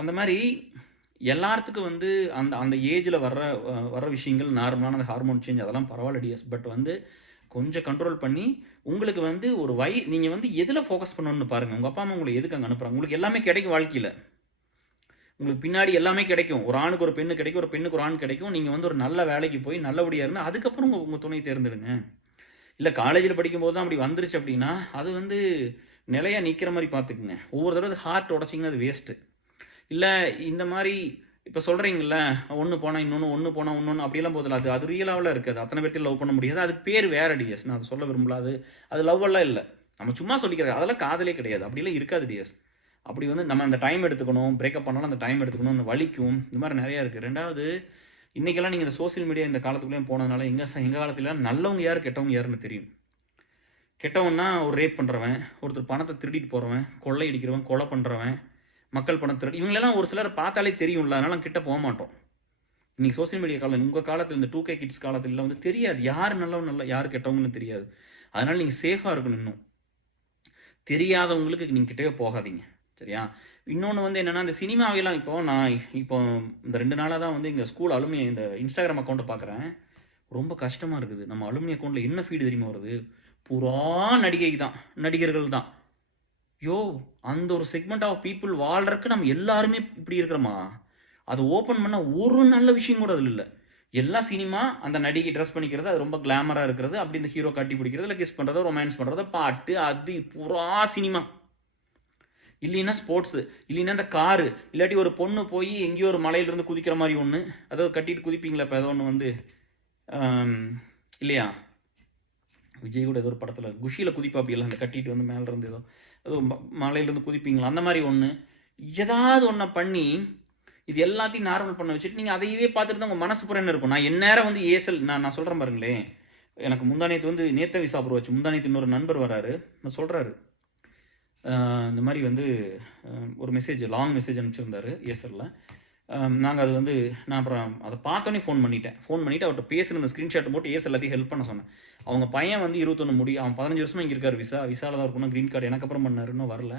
அந்த மாதிரி எல்லாத்துக்கும் வந்து அந்த அந்த ஏஜில் வர்ற விஷயங்கள் நார்மலான அந்த ஹார்மோன் சேஞ்ச் அதெல்லாம் பரவாயில்ல டிஎஸ். பட் வந்து கொஞ்சம் கண்ட்ரோல் பண்ணி உங்களுக்கு வந்து ஒரு நீங்கள் வந்து எதில் ஃபோக்கஸ் பண்ணணும்னு பாருங்கள். உங்கள் அப்பா அம்மா உங்களை எதுக்கு அங்கே அனுப்புகிறாங்க? உங்களுக்கு எல்லாமே கிடைக்கும் வாழ்க்கையில். உங்களுக்கு பின்னாடி எல்லாமே கிடைக்கும். ஒரு ஆணுக்கு ஒரு பெண்ணு கிடைக்கும், ஒரு பெண்ணுக்கு ஒரு ஆண் கிடைக்கும். நீங்கள் வந்து ஒரு நல்ல வேலைக்கு போய் நல்லபடியாக இருந்தால் அதுக்கப்புறம் உங்கள் துணையை தேர்ந்தெடுங்க. இல்லை காலேஜில் படிக்கும்போது தான் அப்படி வந்துருச்சு அப்படின்னா அது வந்து நிலையாக நிற்கிற மாதிரி பார்த்துக்குங்க. ஒவ்வொரு தடவை ஹார்ட் உடச்சிங்கன்னா அது வேஸ்ட்டு. இல்லை இந்த மாதிரி இப்போ சொல்கிறீங்கள, ஒன்று போனால் இன்னொன்று, ஒன்று போனால் இன்னொன்று அப்படியெல்லாம் போதில்ல. அது ரியலாவில் இருக்காது. அத்தனை பேர்த்தையும் லவ் பண்ண முடியாது. அதுக்கு பேர் வேறு டிஎஸ். நான் அதை சொல்ல விரும்பல. அது லவ் எல்லாம் இல்லை. நம்ம சும்மா சொல்லிக்கிறது. அதெல்லாம் காதலே கிடையாது. அப்படிலாம் இருக்காது டிஎஸ். அப்படி வந்து நம்ம அந்த டைம் எடுத்துக்கணும். பிரேக்கப் பண்ணாலும் அந்த டைம் எடுத்துக்கணும். அந்த வலிக்கும் இந்த மாதிரி நிறையா இருக்குது. ரெண்டாவது, இன்றைக்கெல்லாம் நீங்கள் இந்த சோசியல் மீடியா இந்த காலத்துக்குள்ளேயும் போனதுனால எங்கள் காலத்துலலாம் நல்லவங்க யார் கெட்டவங்க யாருன்னு தெரியும். கெட்டவன்னா ஒரு ரேப் பண்ணுறவன், ஒருத்தர் பணத்தை திருடிட்டு போகிறவன், கொள்ளை அடிக்கிறவன், கொலை பண்ணுறவன், மக்கள் பணம் திருடி, இவங்களெல்லாம் ஒரு சிலர் பார்த்தாலே தெரியும்ல. அதனால கிட்ட போக மாட்டோம். இன்றைக்கி சோசியல் மீடியா காலம், உங்கள் காலத்தில் இந்த 2K கிட்ஸ் காலத்தில் வந்து தெரியாது யார் நல்லவங்க யார் கெட்டவங்கன்னு தெரியாது. அதனால் நீங்கள் சேஃபாக இருக்கணும். இன்னும் தெரியாதவங்களுக்கு நீங்கள் கிட்டவே போகாதீங்க, சரியா? இன்னொன்று வந்து என்னென்னா, இந்த சினிமாவெல்லாம் இப்போ இந்த 2 நாளாக தான் வந்து எங்கள் ஸ்கூல் அலுமினி இந்த இன்ஸ்டாகிராம் அக்கௌண்ட்டை பார்க்குறேன். ரொம்ப கஷ்டமாக இருக்குது. நம்ம அலுமினி அக்கௌண்ட்டில் என்ன ஃபீடு தெரியுமா வருது? பூரா நடிகர்கள் தான். அந்த ஒரு செக்மெண்ட் ஆஃப் பீப்புள் வாழ்றதுக்கு நம்ம எல்லாருமே இப்படி இருக்கிறோமா? அதை ஓப்பன் பண்ணால் ஒரு நல்ல விஷயம் கூட அதில் இல்லை. எல்லாம் சினிமா, அந்த நடிகை ட்ரெஸ் பண்ணிக்கிறது, அது ரொம்ப கிளாமராக இருக்கிறது, அப்படி இந்த ஹீரோ கட்டி பிடிக்கிறது, இல்லை கிஸ் பண்ணுறதோ, ரொமான்ஸ் பண்ணுறதோ, பாட்டு, அது பூரா சினிமா. இல்லைன்னா ஸ்போர்ட்ஸு, இல்லைன்னா இந்த காரு, இல்லாட்டி ஒரு பொண்ணு போய் எங்கேயோ ஒரு மலையிலிருந்து குதிக்கிற மாதிரி ஒன்று, அதாவது கட்டிட்டு குதிப்பீங்களா? இப்போ ஏதோ ஒன்று வந்து இல்லையா, விஜய் கூட ஏதோ ஒரு படத்தில் குஷியில் குதிப்பா அப்படியெல்லாம் அந்த கட்டிட்டு வந்து மேலேருந்து ஏதோ மலையிலேருந்து குதிப்பீங்களா அந்த மாதிரி ஒன்று, ஏதாவது ஒன்றை பண்ணி இது எல்லாத்தையும் நார்மல் பண்ண வச்சுட்டு நீங்கள் அதையவே பார்த்துட்டு தான் உங்கள் மனசு புற என்ன இருக்கும். நான் எந்நேரம் வந்து ஏசல் நான் சொல்கிறேன் பாருங்களேன். எனக்கு முந்தானேத்து வந்து நேற்று சாப்பிட வச்சு, முந்தானேத்து இன்னொரு நண்பர் வராரு, நான் சொல்கிறாரு இந்த மாதிரி வந்து ஒரு லாங் மெசேஜ் அனுப்பிச்சிருந்தாரு ஏசரில். நாங்கள் அது வந்து நான் அப்புறம் அதை பார்த்தோன்னே ஃபோன் பண்ணிவிட்டு அவர்கிட்ட பேசுகிற ஸ்க்ரீன்ஷாட் போட்டு ஏஸ் எல்லாத்தையும் ஹெல்ப் பண்ண சொன்னேன். அவங்க பையன் வந்து 21 அவன் 15 வருஷமாக இங்கே இருக்கார். விசாவில் தான் இருக்கணும். க்ரீன் கார்டு எனக்கு அப்புறம் பண்ணாருன்னு வரல.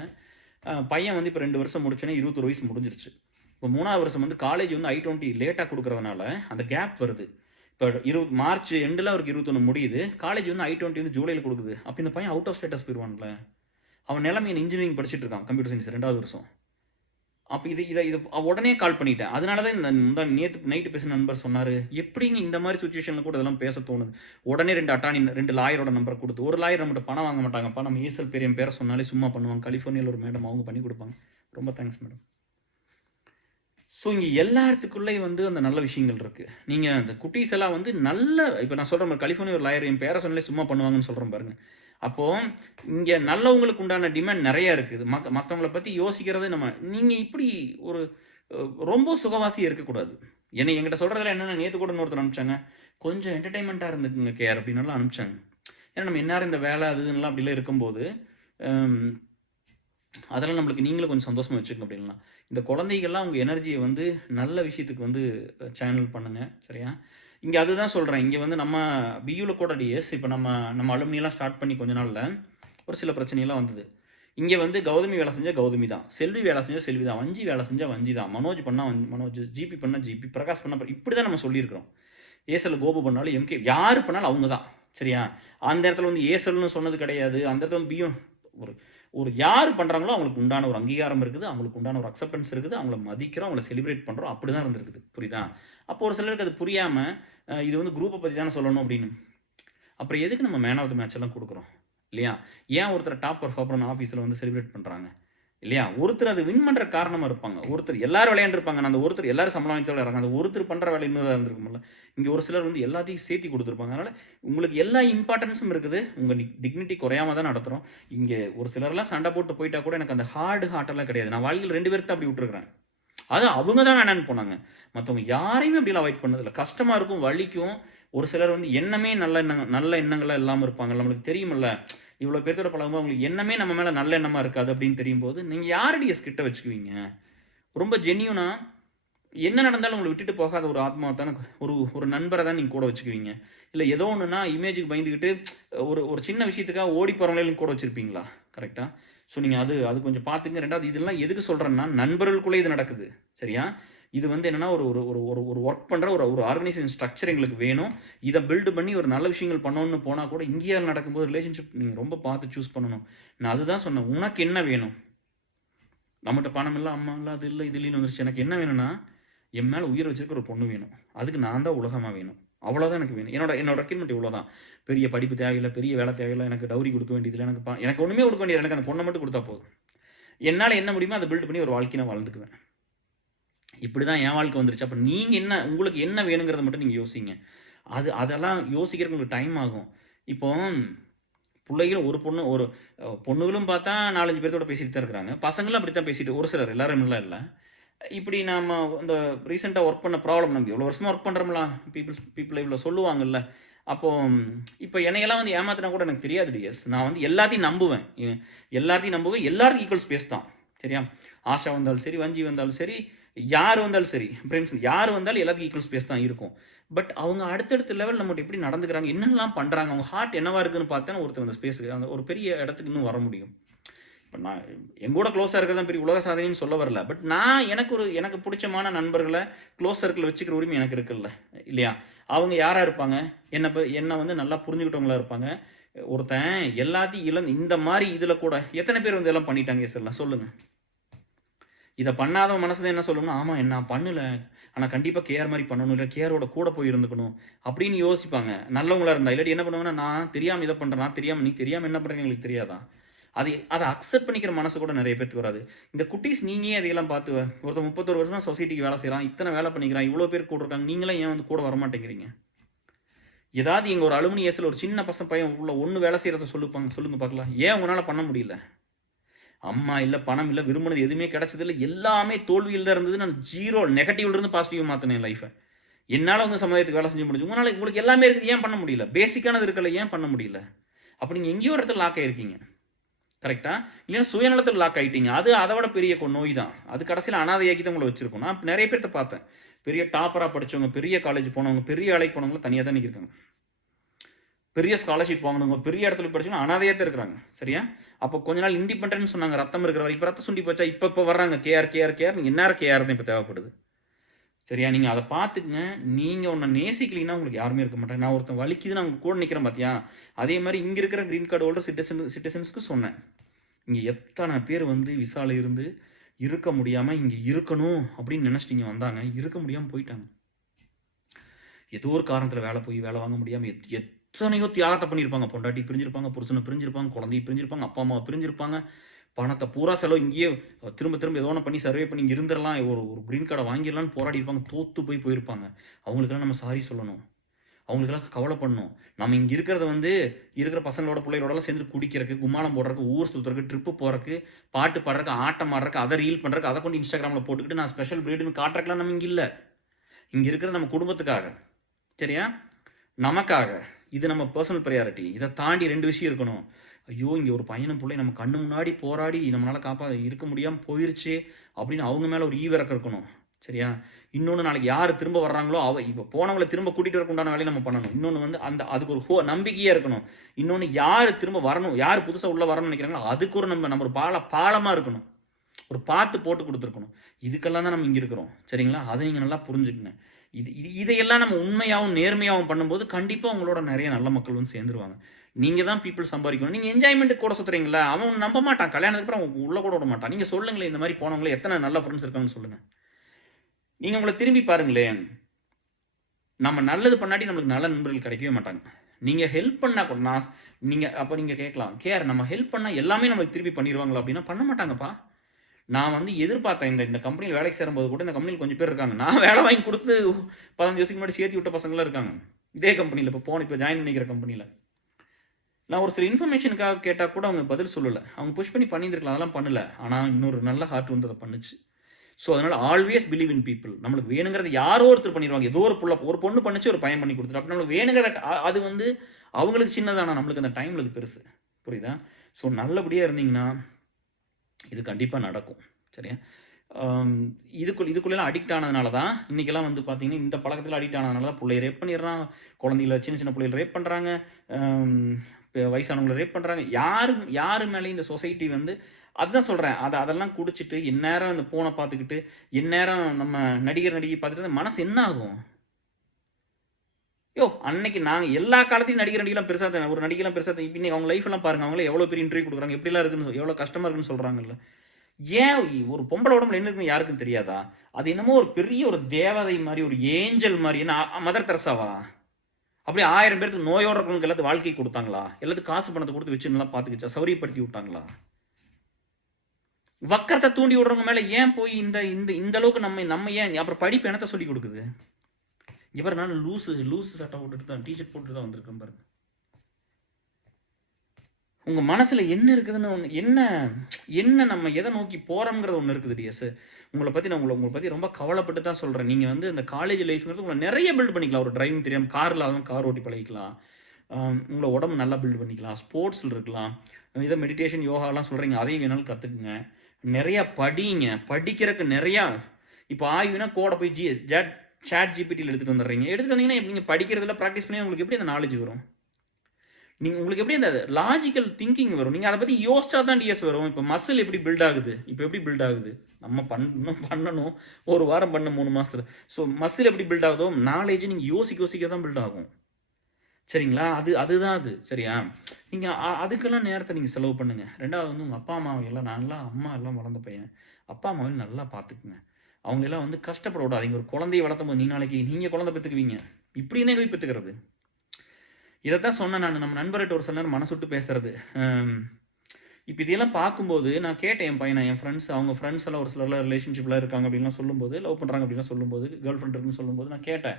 பையன் வந்து இப்போ 2 வருஷம் முடிச்சோன்னே 21 வயசு முடிஞ்சிருச்சு. இப்போ 3ஆவது வருஷம் வந்து காலேஜ் வந்து I-20 லேட்டாக கொடுக்குறதுனால அந்த கேப் வருது. இப்போ மார்ச் எண்டில் அவருக்கு 21 முடியுது. காலேஜ் வந்து I-20 வந்து ஜூலையில் கொடுக்குது. அப்போ இந்த பையன் அவுட் ஆஃப் ஸ்டேட்டஸ் போயிடுவான்ல. அவன் நிலைமை இன்ஜினியரிங் படிச்சுட்டு இருக்கான், கம்ப்யூட்டர் சயின்ஸ் 2வது வருஷம். அப்போ இது உடனே கால் பண்ணிட்டேன். அதனால தான் இந்த நேற்று நைட்டு பேசின நண்பர் சொன்னார், எப்படிங்க இந்த மாதிரி சுச்சுவேஷனில் கூட இதெல்லாம் பேச தோணுது? உடனே 2 லாயரோட நம்பரை கொடுத்து, ஒரு லாயர் நம்மகிட்ட பணம் வாங்க மாட்டாங்கப்பா, நம்ம ஏசல் பெரிய பேரை சொன்னாலே சும்மா பண்ணுவாங்க. கலிஃபோர்னியாவில் ஒரு மேடம், அவங்க பண்ணி கொடுப்பாங்க. ரொம்ப தேங்க்ஸ் மேடம். ஸோ இங்கே எல்லாத்துக்குள்ளே வந்து அந்த நல்ல விஷயங்கள் இருக்குது. நீங்கள் அந்த குட்டீஸ் எல்லாம் வந்து இப்போ நான் சொல்கிறேன், கலிஃபோர்னியா ஒரு லாயர் என் பேரை சொன்னாலே சும்மா பண்ணுவாங்கன்னு சொல்கிறேன் பாருங்கள். அப்போது இங்கே நல்லவங்களுக்கு உண்டான டிமாண்ட் நிறையா இருக்குது. மற்றவங்கள பற்றி யோசிக்கிறது நீங்கள் இப்படி ஒரு ரொம்ப சுகவாசியாக இருக்கக்கூடாது. என்கிட்ட சொல்கிறதுல என்னென்ன, நேற்று கூட இன்னொருத்தர் அனுப்பிச்சாங்க, கொஞ்சம் என்டர்டைன்மெண்ட்டாக இருந்துக்குங்க கேர் அப்படின்னாலாம் அனுப்பிச்சாங்க. ஏன்னா நம்ம எந்நேரம் இந்த வேலை அதுலாம் அப்படிலாம் இருக்கும்போது அதெல்லாம் நம்மளுக்கு நீங்களும் கொஞ்சம் சந்தோஷமாக வச்சுக்கோங்க. அப்படின்லாம் இந்த குழந்தைகள்லாம் உங்கள் எனர்ஜியை வந்து நல்ல விஷயத்துக்கு வந்து சேனல் பண்ணுங்கள், சரியா? இங்கே அதுதான் சொல்கிறேன். இங்கே வந்து நம்ம பியூவில் கூட டிஎஸ் இப்போ நம்ம அலுமினியெல்லாம் ஸ்டார்ட் பண்ணி கொஞ்ச நாளில் ஒரு சில பிரச்சனையெல்லாம் வந்தது. இங்கே வந்து கௌதமி வேலை செஞ்சால் கௌதமி தான், செல்வி வேலை செஞ்சால் செல்வி தான், வஞ்சி வேலை செஞ்சால் வஞ்சி தான், மனோஜ் பண்ணால் மனோஜ், ஜிபி பண்ணால் ஜிபி, பிரகாஷ் பண்ணால் இப்படி தான் நம்ம சொல்லியிருக்கிறோம். ஏசல் கோபு பண்ணாலும் எம்கே, யார் பண்ணாலும் அவங்க தான், சரியா? அந்த இடத்துல வந்து ஏசல்னு சொன்னது கிடையாது. அந்த இடத்துல வந்து பியூ ஒரு யார் பண்ணுறாங்களோ அவங்களுக்கு உண்டான ஒரு அங்கீகாரம் இருக்குது, அவங்களுக்கு உண்டான ஒரு அக்செப்டன்ஸ் இருக்குது, அவங்கள மதிக்கிறோம், அவங்கள செலிப்ரேட் பண்ணுறோம். அப்படி தான் இருந்திருக்குது, புரியுதா? அப்போ ஒரு சிலருக்கு அது புரியாமல் இது வந்து குரூப்பை பற்றி தானே சொல்லணும் அப்படின்னு, அப்புறம் எதுக்கு நம்ம மேன் ஆஃப் த மேட்ச் எல்லாம் கொடுக்குறோம் இல்லையா? ஏன் ஒருத்தர் டாப் பர்ஃபார்மர் ஆஃபீஸில் வந்து செலிப்ரேட் பண்ணுறாங்க இல்லையா? ஒருத்தர் அது வின் பண்ணுற காரணமாக இருப்பாங்க. ஒருத்தர் எல்லாரும் விளையாண்டுருப்பாங்க, அந்த ஒருத்தர் எல்லாரும் சம்பளம் வாங்கி விளையாடுறாங்க, அந்த ஒருத்தர் பண்ணுற வேலை இன்னும் தான் இருந்திருக்கும்ல. இங்கே ஒரு சிலர் வந்து எல்லாத்தையும் சேர்த்தி கொடுத்துருப்பாங்க. அதனால் உங்களுக்கு எல்லா இம்பார்ட்டன்ஸும் இருக்குது. உங்கள் டிக்னிட்டி குறையாம தான் நடத்துகிறோம். இங்கே ஒரு சிலர்லாம் சண்டை போட்டு போயிட்டா கூட எனக்கு அந்த ஹார்ட்டெல்லாம் கிடையாது. நான் வாழ்க்கையில் 2 பேர்த்த அப்படி விட்டுருக்கிறேன். அது அவங்க தான் வேணான்னு போனாங்க. மற்றவங்க யாரையுமே அப்படிலாம் அவாய்ட் பண்ணதில்லை. கஷ்டமாக இருக்கும், வலிக்கும். ஒரு சிலர் வந்து எண்ணமே நல்ல எண்ணங்கள்லாம் இல்லாமல் இருப்பாங்க. நம்மளுக்கு தெரியுமில்ல, இவ்வளோ பேர்த்தோட பழகும்போது அவங்களுக்கு எண்ணமே நம்ம மேலே நல்ல எண்ணமாக இருக்காது அப்படின்னு தெரியும் போது நீங்கள் யாரடிஎஸ் கிட்ட வச்சுக்குவீங்க? ரொம்ப ஜென்யூனாக என்ன நடந்தாலும் உங்களை விட்டுட்டு போகாத ஒரு ஆத்மாவை தானே, ஒரு நண்பரை தான் நீங்கள் கூட வச்சுக்குவீங்க. இல்லை ஏதோ ஒன்றுனா இமேஜுக்கு பயந்துக்கிட்டு ஒரு சின்ன விஷயத்துக்காக ஓடி போகிறவங்களையும் கூட வச்சுருப்பீங்களா? கரெக்டாக ஸோ நீங்கள் அது அது கொஞ்சம் பார்த்துங்க. 2வது இதெல்லாம் எதுக்கு சொல்கிறேன்னா, நண்பர்களுக்குள்ளே இது நடக்குது. சரியா? இது வந்து என்னன்னா, ஒரு ஒரு ஒரு ஒரு ஒரு ஒர்க் பண்ணுற ஒரு ஒரு ஆர்கனைசேஷன் ஸ்ட்ரக்சர் எங்களுக்கு வேணும். இதை பில்டு பண்ணி ஒரு நல்ல விஷயங்கள் பண்ணணும்னு போனால் கூட, இங்கேயே நடக்கும்போது ரிலேஷன்ஷிப் நீங்கள் ரொம்ப பார்த்து சூஸ் பண்ணணும். நான் அதுதான் சொன்னேன். உனக்கு என்ன வேணும்? நம்மகிட்ட பணம் இல்லை, அம்மா இல்லை, அது இல்லை, இது இல்லைன்னு வந்துருச்சு. எனக்கு என்ன வேணும்னா, என் மேலே உயிர் வச்சிருக்க ஒரு பொண்ணு வேணும். அதுக்கு நான் தான் உலகமாக வேணும். அவ்வளோதான் எனக்கு வேணும். என்னோட ரெக்யூர்மெண்ட் இவ்வளோதான். பெரிய படிப்பு தேவையில்லை, பெரிய வேலை தேவையில்லை, எனக்கு டவுரி கொடுக்க வேண்டியதில்லை, எனக்கு ஒன்றுமே கொடுக்க வேண்டியது, எனக்கு அந்த பொண்ணை மட்டும் கொடுத்தா போதும். என்னால் என்ன முடியுமோ அதை பில்ட் பண்ணி ஒரு வாழ்க்கையை நான் வாழ்ந்துக்குவேன். இப்படி தான் என் வாழ்க்கை வந்துருச்சு. அப்போ நீங்கள் என்ன, உங்களுக்கு என்ன வேணுங்கிறத மட்டும் நீங்கள் யோசிங்க. அதெல்லாம் யோசிக்கிறதுக்கு உங்களுக்கு டைம் ஆகும். இப்போ பிள்ளைகளும் ஒரு பொண்ணுகளும் பார்த்தா 4, 5 பேர்த்தோட பேசிட்டு தான் இருக்கிறாங்க. பசங்களும் அப்படி தான் பேசிட்டு, ஒரு சிலர், எல்லாரும் இல்லை. இப்படி நாம இந்த ரீசெண்டாக ஒர்க் பண்ண ப்ராப்ளம், நம்ம எவ்வளோ வருஷமாக ஒர்க் பண்ணுறோம்ல, பீப்புள் இவ்வளோ சொல்லுவாங்கல்ல. அப்போ இப்போ என்னையெல்லாம் வந்து ஏமாத்தினா கூட எனக்கு தெரியாது டிஎஸ். நான் வந்து எல்லாத்தையும் நம்புவேன், எல்லாத்தையும் ஈக்குவல் ஸ்பேஸ் தான். சரியா? ஆஷா வந்தாலும் சரி, வஞ்சி வந்தாலும் சரி, யார் வந்தாலும் சரி, பிரேம்ஸ் யார் வந்தாலும் எல்லாத்துக்கும் ஈக்குவல் ஸ்பேஸ் தான் இருக்கும். பட் அவங்க அடுத்தடுத்த லெவல் நம்மகிட்ட எப்படி நடந்துக்கிறாங்க, என்னெல்லாம் பண்ணுறாங்க, அவங்க ஹார்ட் என்னவா இருக்குன்னு பார்த்தா ஒருத்தர் அந்த ஸ்பேஸுக்கு, அந்த ஒரு பெரிய இடத்துக்கு இன்னும் வர முடியும். இப்போ நான் எங்கூட க்ளோஸாக இருக்கிறது தான் பெரிய உலக சாதனைன்னு சொல்ல வரல. பட் நான் எனக்கு பிடிச்சமான நண்பர்களை க்ளோஸ் சர்க்கிள் வச்சுக்கிற உரிமை எனக்கு இருக்குல்ல, இல்லையா? அவங்க யாராக இருப்பாங்க? என்னை வந்து நல்லா புரிஞ்சுக்கிட்டவங்களா இருப்பாங்க. ஒருத்தன் எல்லாத்தையும் இந்த மாதிரி இதில் கூட எத்தனை பேர் வந்து எல்லாம் பண்ணிட்டாங்க சார்லாம் சொல்லுங்கள். இதை பண்ணாத மனசு தான் என்ன சொல்லணும்னா, ஆமாம் நான் பண்ணல, ஆனால் கண்டிப்பாக கேஆர் மாதிரி பண்ணணும், இல்லை கேஆரோட கூட போய் இருந்துக்கணும் அப்படின்னு யோசிப்பாங்க. நல்லவங்களா இருந்தால். இல்லாட்டி என்ன பண்ணுவாங்கன்னா, நான் தெரியாமல் இதை பண்ணுறேன், நான் தெரியாமல், நீ தெரியாமல் என்ன பண்ணுறேன்னு எங்களுக்கு தெரியாதான். அதை அக்செப்ட் பண்ணிக்கிற மனசு கூட நிறைய பேருக்கு வராது. இந்த குட்டீஸ் நீங்கள் அதையெல்லாம் பார்த்து, ஒருத்தர் 31 வருஷமா சொசைட்டிக்கு வேலை செய்கிறான், இத்தனை வேலை பண்ணிக்கிறான், இவ்வளோ பேர் கூட இருக்காங்க, நீங்களாம் ஏன் வந்து கூட வரமாட்டேங்கிறீங்க? ஏதாவது எங்கள் ஒரு அலுமினி ஏசில் ஒரு சின்ன பையன் உள்ள ஒன்று வேலை செய்கிறத சொல்லுங்க பார்க்கலாம். ஏன் உங்களால் பண்ண முடியல? அம்மா இல்லை, பணம் இல்லை, விரும்பினது எதுவுமே கிடைச்சதில்லை, எல்லாமே தோல்வியில் தான் இருந்தது. நான் ஜீரோ நெகட்டிவ்லேருந்து பாசிட்டிவ் மாற்றினேன் லைஃபை. என்னால் வந்து சமுதாயத்துக்கு வேலை செஞ்சு முடிஞ்சு. உங்களுக்கு எல்லாமே இருக்குது, ஏன் பண்ண முடியல? பேசிக்கானது இருக்கல, ஏன் பண்ண முடியல? அப்போ நீங்கள் எங்கேயோ இடத்துல லாக் ஆகிருக்கீங்க. கரெக்டாக? இல்லைன்னா சுயநலத்தில் லாக் ஆகிட்டீங்க. அதை விட பெரிய நோய் தான். அது கடைசியில் அனாதையாக்கி தான் உங்களை வச்சுருக்கோம். நான் நிறைய பேர்த்த பார்த்தேன். பெரிய டாப்பராக படித்தவங்க, பெரிய காலேஜ் போனவங்க, பெரிய வேலைக்கு போனவங்களும் தனியாக தான் நிற்கிறாங்க. பெரிய ஸ்காலர்ஷிப் வாங்கினவங்க, பெரிய இடத்துல படிச்சவங்க அனாதையாக தான் இருக்கிறாங்க. சரியா? அப்போ கொஞ்ச நாள் இண்டிபெண்டன்ஸ் சொன்னாங்க, ரத்தம் இருக்கிற வரைக்கும். இப்போ ரத்தம் சுண்டி போச்சா? இப்போ வர்றாங்க கேஆர். என்ன கேஆர் தான் இப்போ தேவைப்படுது. சரியா? நீங்கள் அதை பார்த்துக்குங்க. நீங்கள் ஒன்று நேசிக்கலைன்னா உங்களுக்கு யாருமே இருக்க மாட்டாங்க. நான் ஒருத்தன் வலிக்குது, நான் கூட நிற்கிறேன் பார்த்தியா? அதே மாதிரி இங்கே இருக்கிற க்ரீன் கார்டு ஹோல்டர் சிட்டிசன்ஸ்க்கு சொன்னேன். இங்கே எத்தனை பேர் வந்து விசால இருந்து இருக்க முடியாமல் இங்கே இருக்கணும் அப்படின்னு நினச்சிட்டு இங்கே வந்தாங்க, இருக்க முடியாமல் போயிட்டாங்க. ஏதோ ஒரு காரணத்தில் வேலை வாங்க முடியாமல் எத்தனையோ தியாகத்தை பண்ணியிருப்பாங்க. பொண்டாட்டி பிரிஞ்சிருப்பாங்க, புருஷனை பிரிஞ்சிருப்பாங்க, குழந்தையை பிரிஞ்சிருப்பாங்க, அப்பா அம்மாவை பிரிஞ்சிருப்பாங்க. பணத்தை பூரா செலவு இங்கேயே திரும்ப ஏதோ ஒன்று பண்ணி சர்வே பண்ணி இங்கே இருந்துடலாம், ஒரு க்ரீன் கார்டை வாங்கிடலான்னு போராடி இருப்பாங்க. தோற்று போயிருப்பாங்க. அவங்களுக்கெல்லாம் நம்ம சாரி சொல்லணும், அவங்களுக்கெல்லாம் கவலைப்படணும். நம்ம இங்கே இருக்கிறத வந்து இருக்கிற பசங்களோட பிள்ளைகளோடலாம் சேர்ந்து குடிக்கிறதுக்கு, கும்மாளம் போடுறதுக்கு, ஊர் சுற்றுறதுக்கு, ட்ரிப்பு போகிறதுக்கு, பாட்டு பாடுறதுக்கு, ஆட்டம் ஆடுறதுக்கு, அதை ரீல் பண்ணுறதுக்கு, அதை கொண்டு இன்ஸ்டாகிராமில் போட்டுக்கிட்டு நான் ஸ்பெஷல் ப்ரீடுன்னு காட்டுறதுக்குலாம் நம்ம இங்கே இல்லை. இங்கே இருக்கிறது நம்ம குடும்பத்துக்காக. சரியா? நமக்காக. இது நம்ம பர்சனல் ப்ரையாரிட்டி. இதை தாண்டி 2 விஷயம் இருக்கணும். ஐயோ, இங்கே ஒரு பையனும் பிள்ளை நம்ம கண்ணு முன்னாடி போராடி நம்மளால் இருக்க முடியாமல் போயிருச்சு அப்படின்னு அவங்க மேலே ஒரு ஈவிரக்கம் இருக்கணும். சரியா? இன்னொன்று, நாளைக்கு யார் திரும்ப வர்றாங்களோ இப்போ போனவங்களை திரும்ப கூட்டிகிட்டு வரக்கு உண்டான வேலையை நம்ம பண்ணணும். இன்னொன்று வந்து அதுக்கு ஒரு நம்பிக்கையாக இருக்கணும். இன்னொன்று, யார் திரும்ப வரணும், யார் புதுசாக உள்ளே வரணும்னு நினைக்கிறாங்களோ அதுக்கு ஒரு நம்ம ஒரு பாலமாக இருக்கணும், ஒரு பார்த்து போட்டு கொடுத்துருக்கணும். இதுக்கெல்லாம் தான் நம்ம இங்கே இருக்கிறோம். சரிங்களா? அதை நீங்கள் நல்லா புரிஞ்சுக்கங்க. இதையெல்லாம் நம்ம உண்மையாகவும் நேர்மையாகவும் பண்ணும்போது கண்டிப்பாக உங்களோட நிறைய நல்ல மக்கள் வந்து சேர்ந்துருவாங்க. நீங்கள் தான் பீப்புள் சம்பாதிக்கணும். நீங்கள் என்ஜாய்மெண்ட்டு கூட சுற்றுறீங்களா, அவன் நம்ப மாட்டான். கல்யாணத்துக்கு அப்புறம் அவன் உள்ளே கூட விட மாட்டான். நீங்கள் சொல்லுங்களேன், இந்த மாதிரி போனவங்களே எத்தனை நல்ல ஃப்ரெண்ட்ஸ் இருக்காங்கன்னு சொல்லுங்கள். நீங்கள் உங்களை திரும்பி பாருங்களேன். நம்ம நல்லது பண்ணாட்டி நம்மளுக்கு நல்ல நண்பர்கள் கிடைக்கவே மாட்டாங்க. நீங்கள் ஹெல்ப் பண்ணால் கூட நீங்கள் கேட்கலாம், கேஆர் நம்ம ஹெல்ப் பண்ணால் எல்லாமே நம்மளுக்கு திருப்பி பண்ணிடுவாங்களா அப்படின்னா பண்ண மாட்டாங்கப்பா. நான் வந்து எதிர்பார்த்தேன், இந்த கம்பெனியில் வேலைக்கு சேரும்போது கூட இந்த கம்பெனியில் கொஞ்சம் பேர் இருக்காங்க, நான் வேலை வாங்கி கொடுத்து 15 வருஷத்துக்கு முன்னாடி சேர்த்து விட்ட பசங்களாம் இருக்காங்க இதே கம்பெனியில். இப்போ ஜாயின் பண்ணிக்கிற கம்பெனியில் நான் ஒரு சில இன்ஃபர்மேஷனுக்காக கேட்டால் கூட அவங்க பதில் சொல்லலை. அவங்க புஷ் பண்ணியிருந்துருக்கலாம், அதெல்லாம் பண்ணலை. ஆனால் இன்னொரு நல்ல ஹார்ட் வந்து அதை பண்ணுச்சு. ஸோ அதனால் ஆல்வேஸ் பிலீவ் இன் பீப்புள். நம்மளுக்கு வேணுங்கிறது யாரோ ஒருத்தர் பண்ணிடுவாங்க. ஏதோ ஒரு பொண்ணு பண்ணிச்சு, ஒரு பையன் பண்ணி கொடுத்துட்டு, அப்படி நம்மளுக்கு வேணுங்கிறத அது வந்து அவங்களுக்கு சின்னதானா, நம்மளுக்கு அந்த டைமில் அது பெருசு. புரியுதா? ஸோ நல்லபடியாக இருந்தீங்கன்னா இது கண்டிப்பாக நடக்கும். சரியா? இதுக்குள்ளெல்லாம் அடிக்ட் ஆனதுனால தான் இன்றைக்கெல்லாம் வந்து பார்த்தீங்கன்னா இந்த பழக்கத்தில் அடிக்ட் ஆனதுனால தான் பிள்ளைய ரேப் பண்ணிடுறான், குழந்தைகள சின்ன சின்ன பிள்ளைகளை ரேப் பண்ணுறாங்க, வயசானவங்களை ரேப் பண்ணுறாங்க. யார் மேலேயும் இந்த சொசைட்டி வந்து அதுதான் சொல்கிறேன். அதெல்லாம் குடிச்சிட்டு எந்நேரம் இந்த ஃபோனை பார்த்துக்கிட்டு எந்நேரம் நம்ம நடிகர் நடிகை பார்த்துட்டு மனசு என்ன ஆகும்? அன்னைக்கு நாங்கள் எல்லா காலத்தையும் நடிகர் நடிகெல்லாம் பெருசாக ஒரு நடிகெல்லாம் பெருசாக இப்போ இன்னைக்கு அவங்க லைஃப் எல்லாம் பாருங்கள், அவங்களே எவ்வளோ பெரிய இன்டர்வியூ கொடுக்குறாங்க, எப்படிலாம் இருக்குன்னு எவ்வளோ கஷ்டமாக இருக்குன்னு சொல்கிறாங்கல்ல. ஏன் ஒரு பொம்பளை உடம்புல என்ன இருக்குன்னு யாருக்கும் தெரியாதா? அது என்னமோ ஒரு பெரிய ஒரு தேவதை மாதிரி, ஒரு ஏஞ்சல் மாதிரி. என்ன மதர் தெரசாவா? அப்படியே 1000 பேருக்கு நோயோட இருக்கவங்களுக்கு எல்லாத்துக்கும் வாழ்க்கை கொடுத்தாங்களா? எல்லாத்துக்கும் காசு பணத்தை கொடுத்து வச்சு நல்லா பார்த்துக்கிச்சா? சௌரியப்படுத்தி விட்டாங்களா? வக்கரத்தை தூண்டி விடுறவங்க மேலே ஏன் போய் இந்த இந்த இந்த அளவுக்கு நம்ம ஏன் அப்புறம் படிப்பு என்னத்தை சொல்லி கொடுக்குது? இவர் நான் லூசு சட்டை போட்டுட்டு தான் டிஷர்ட் போட்டுட்டு தான் வந்திருக்கேன் பாருங்க. உங்கள் மனசில் என்ன இருக்குதுன்னு ஒன்று, என்ன நம்ம எதை நோக்கி போகிறோங்கிறது ஒன்று இருக்குது டிஎஸ். உங்களை பற்றி ரொம்ப கவலைப்பட்டு தான் சொல்கிறேன். நீங்கள் வந்து இந்த காலேஜ் லைஃப்ங்கிறது உங்களை நிறைய பில்ட் பண்ணிக்கலாம். ஒரு டிரைவிங் தெரியாமல் காரில் அதுவும் கார் ஓட்டி பழகிக்கலாம். உங்களை உடம்பு நல்லா பில்ட் பண்ணிக்கலாம். ஸ்போர்ட்ஸில் இருக்கலாம். இதை மெடிடேஷன் யோகாலாம் சொல்கிறீங்க, அதையும் வேணாலும் கற்றுக்குங்க. நிறையா படிங்க. படிக்கிறதுக்கு நிறையா இப்போ ஆய்வுனா கோடை போய் சாட் ஜிபிடியில் எடுத்துகிட்டு வந்துடுறீங்க. எடுத்துகிட்டு வந்தீங்கன்னா நீங்கள் படிக்கிறதுல ப்ராக்டிஸ் பண்ணி உங்களுக்கு எப்படி அந்த நாலேஜ் வரும்? உங்களுக்கு எப்படி அந்த லாஜிக்கல் திங்கிங் வரும்? நீங்கள் அதை பற்றி யோசிச்சா தான் டிஎஸ் வரும். இப்போ மசில் எப்படி பில்ட் ஆகுது? இப்போ எப்படி பில்ட் ஆகுது? நம்ம பண்ணணும் ஒரு வாரம் பண்ண 3 மாதத்தில். ஸோ மசில் எப்படி பில்ட் ஆகுதோ நாலேஜ் நீங்கள் யோசிக்க தான் பில்ட் ஆகும். சரிங்களா? அதுதான் அது. சரியா? நீங்கள் அதுக்கெல்லாம் நேரத்தை நீங்கள் செலவு பண்ணுங்கள். 2வது வந்து உங்கள் அப்பா அம்மாவை எல்லாம், நான்லாம் அம்மா எல்லாம் வளர்ந்த பையன், அப்பா அம்மாவையும் நல்லா பார்த்துக்குங்க. அவங்களெல்லாம் வந்து கஷ்டப்பட விடாதீங்க. ஒரு குழந்தைய வளர்த்தும் போது நாளைக்கு நீங்கள் குழந்தை பெற்றுக்குவீங்க. இப்படி என்ன போய் பெற்றுக்கிறது? இதைத்தான் சொன்னேன் நான். நம்ம நண்பர்கிட்ட ஒரு சில நேரம் மனசு விட்டு பேசுறது. இப்போ இதெல்லாம் பார்க்கும்போது நான் கேட்டேன் என் பையனை, என் ஃப்ரெண்ட்ஸ், அவங்க ஃப்ரெண்ட்ஸ் எல்லாம் ஒரு சிலர்லாம் ரிலேஷன்ஷிப்பில் இருக்காங்க அப்படின்லாம் சொல்லும்போது, லவ் பண்ணுறாங்க அப்படின்லாம் சொல்லும்போது, கேர்ள் ஃப்ரெண்ட் இருக்குன்னு சொல்லும்போது நான் கேட்டேன்,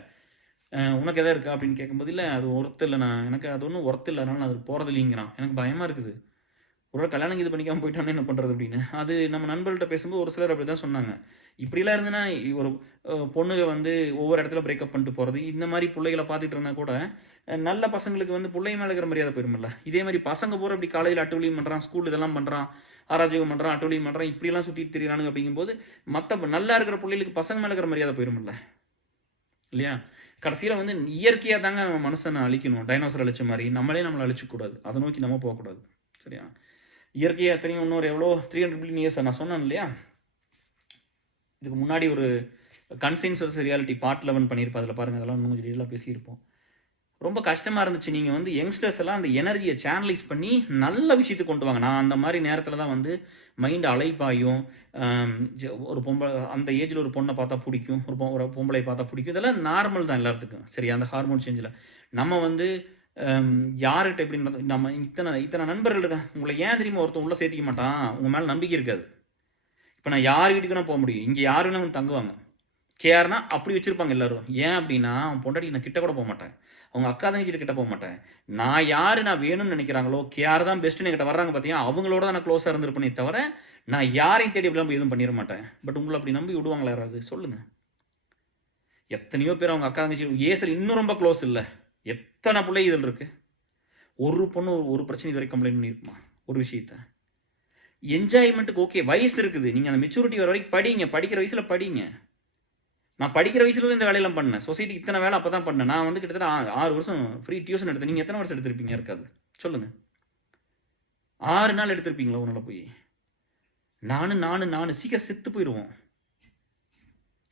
உனக்கு எதாவது இருக்கா அப்படின்னு கேட்கும்போது, இல்லை அது ஒர்த்து இல்லை, எனக்கு அது ஒன்றும் ஒர்த்து இல்லை, அதனால நான் அது போகிறது இல்லைங்கிறான். எனக்கு பயமாக இருக்குது. ஒரு கல்யாணம் இது பண்ணிக்காமல் போயிட்டானே என்ன பண்ணுறது அப்படின்னு. அது நம்ம நண்பர்கள்ட்ட பேசும்போது ஒரு சிலர் அப்படி தான் சொன்னாங்க. இப்படிலாம் இருந்துன்னா ஒரு பொண்ணுங்க வந்து ஒவ்வொரு இடத்துல பிரேக்கப் பண்ணிட்டு போகிறது, இந்த மாதிரி பிள்ளைகளை பார்த்துட்டு இருந்தால் கூட நல்ல பசங்களுக்கு வந்து பிள்ளை மேலே இருக்கிற மரியாதை போயிருமில்ல. இதே மாதிரி பசங்க பூரா இப்படி காலேஜில் அட்டூழியம் பண்ணுறான், ஸ்கூல் இதெல்லாம் பண்ணுறான், அராஜகம் பண்ணுறான், அட்டூழியம் பண்ணுறான், இப்படிலாம் சுற்றிட்டு திரியிறானுங்க. அப்படிங்கும்போது மற்ற நல்லா இருக்கிற பிள்ளைகளுக்கு பசங்க மேலே இருக்கிற மரியாதை போயிருமில்ல, இல்லையா? கடைசியில் வந்து இயற்கையாக தாங்க நம்ம மனுஷனை அழிக்கணும். டைனோசர் அழிச்ச மாதிரி நம்மளை அழிச்சக்கூடாது. அதை நோக்கி நம்ம போகக்கூடாது. சரியா? இயற்கையாக எத்தனையும் இன்னொரு எவ்வளோ 300 பில்லியன் இயர்ஸ் நான் சொன்னேன் இல்லையா? இதுக்கு முன்னாடி ஒரு கன்சென்சஸ் ரியாலிட்டி பார்ட் 11 பண்ணியிருப்போம். அதில் பாருங்கள், அதெல்லாம் இன்னும் கொஞ்சம் டீட்டெயிலாக பேசியிருப்போம். ரொம்ப கஷ்டமாக இருந்துச்சு. நீங்கள் வந்து யங்ஸ்டர்ஸ் எல்லாம் அந்த எனர்ஜியை சேனலைஸ் பண்ணி நல்ல விஷயத்துக்கு கொண்டு வாங்க. நான் அந்த மாதிரி நேரத்தில் தான் வந்து மைண்டு அலைப்பாயும், ஒரு அந்த ஏஜில் ஒரு பொண்ணை பார்த்தா பிடிக்கும், ஒரு பொம்பளை பார்த்தா பிடிக்கும். இதெல்லாம் நார்மல் தான் எல்லாத்துக்கும். சரி, அந்த ஹார்மோன் சேஞ்சில் நம்ம வந்து யார்கிட்ட எப்படி நம்ம இத்தனை நண்பர்கள் இருக்காங்க. உங்களை ஏன் தெரியுமா ஒருத்தன் உள்ளே சேர்த்திக்க மாட்டான்? உங்கள் மேலே நம்பிக்கை இருக்காது. இப்போ நான் யார் வீட்டுக்குன்னா போக முடியும்? இங்கே யார் வேணா தங்குவாங்க. கேஆர்னா அப்படி வச்சுருப்பாங்க எல்லோரும். ஏன் அப்படின்னா, அவன் பொண்டாட்டி நான் கிட்ட கூட போக மாட்டேன், அவங்க அக்கா தங்கச்சிட்டு கிட்ட போக மாட்டேன். நான் வேணும்னு நினைக்கிறாங்களோ, கேஆர் தான் பெஸ்ட்டுன்னு என்கிட்ட வர்றாங்க பார்த்தியா, அவங்களோட தான் நான் க்ளோஸாக இருந்திருப்பேனே தவிர நான் யாரையும் தேடி அப்படிலாம் போய் எதுவும் பண்ணிட மாட்டேன். பட் உங்களை அப்படி நம்பி விடுவாங்களா யாராவது? சொல்லுங்கள். எத்தனையோ பேர் அவங்க அக்கா தங்கச்சி ஏசில் இன்னும் ரொம்ப க்ளோஸ் இல்லை. எத்தனை பிள்ளை இதில் இருக்குது. ஒரு பொண்ணு ஒரு பிரச்சனை இது வரைக்கும் கம்ப்ளைண்ட் பண்ணியிருக்குமா? ஒரு விஷயத்த என்ஜாய்மெண்ட்டுக்கு ஓகே, வயசு இருக்குது, நீங்கள் அந்த மெச்சூரிட்டி வர வரைக்கும் படிங்க. படிக்கிற வயசில் படிங்க. நான் படிக்கிற வயசுல தான் இந்த வேலையெல்லாம் பண்ணேன். சொசைட்டிக்கு இத்தனை வேலை அப்போ தான் பண்ணேன். நான் வந்து கிட்டத்தட்ட 6 வருஷம் ஃப்ரீ டியூஷன் எடுத்தேன். நீங்கள் எத்தனை வருஷம் எடுத்திருப்பீங்க? இருக்காது, சொல்லுங்கள். 6 நாள் எடுத்திருப்பீங்களா ஒரு நாள் போய்? நானும் சீக்கிரம் செத்து போயிடுவோம்.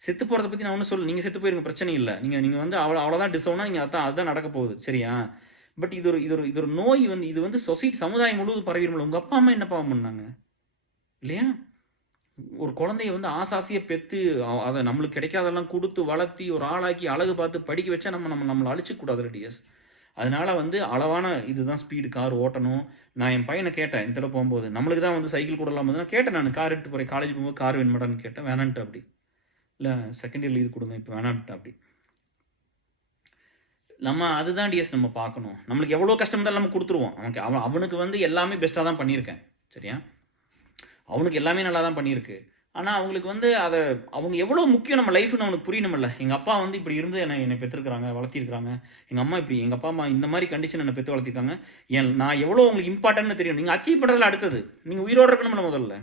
செத்து போகிறத பற்றி நான் ஒன்றும் சொல்ல, நீங்கள் செத்து போயிருங்க, பிரச்சனை இல்லை. நீங்கள் வந்து அவ்வளோதான் டிசவுனா நீங்கள் அதுதான் நடக்க போகுது. சரியா? பட் இது ஒரு நோய் வந்து இது வந்து சொசைட்டி சமுதாயம் முழுவதும் பரவிடும்ல. உங்கள் அப்பா அம்மா என்ன பாவம் பண்ணாங்க இல்லையா? ஒரு குழந்தைய வந்து ஆசாசியை பெற்று அதை நம்மளுக்கு கிடைக்காதெல்லாம் கொடுத்து வளர்த்தி ஒரு ஆளாக்கி அழகு பார்த்து படிக்க வச்சா நம்மளை அழிச்சிக்கூடாது டிஎஸ். அதனால வந்து அளவான இதுதான் ஸ்பீடு கார் ஓட்டணும். நான் என் பையனை கேட்டேன் இந்த தடவை போகும்போது, நம்மளுக்கு தான் வந்து சைக்கிள் கூட இல்லாமல் நான் கேட்டேன். நான் கார் எடுத்து போகிறேன், காலேஜ் போகும்போது கார் வேணுமாட்டான்னு கேட்டேன். வேணான்ட்டு அப்படி இல்லை, செகண்ட் இயரில் இது கொடுங்க, இப்போ வேணான்ட்டு அப்படி. நம்ம அதுதான் டிஎஸ் நம்ம பார்க்கணும். நம்மளுக்கு எவ்வளோ கஷ்டம் தான் நம்ம கொடுத்துருவோம். அவனுக்கு வந்து எல்லாமே பெஸ்ட்டாக தான் பண்ணியிருக்கேன். சரியா? அவனுக்கு எல்லாமே நல்லா தான் பண்ணியிருக்கு. ஆனால் அவங்களுக்கு வந்து அவங்க எவ்வளோ முக்கியம் நம்ம லைஃப்னு அவனுக்கு புரியணுமில்ல. எங்கள் அப்பா வந்து இப்படி இருந்து என்னை பெற்றுருக்குறாங்க, வளர்த்திருக்கிறாங்க. எங்கள் அம்மா இப்படி, எங்கள் அப்பா அம்மா இந்த மாதிரி கண்டிஷன் என்னை பெற்று வளர்த்திருக்காங்க. நான் எவ்வளோ உங்களுக்கு இம்பார்ட்டன்ட்னு தெரியும். நீங்கள் அச்சீவ் பண்ணுறதுல அடுத்தது நீங்கள் உயிரோடு இருக்கணும்ல முதல்ல.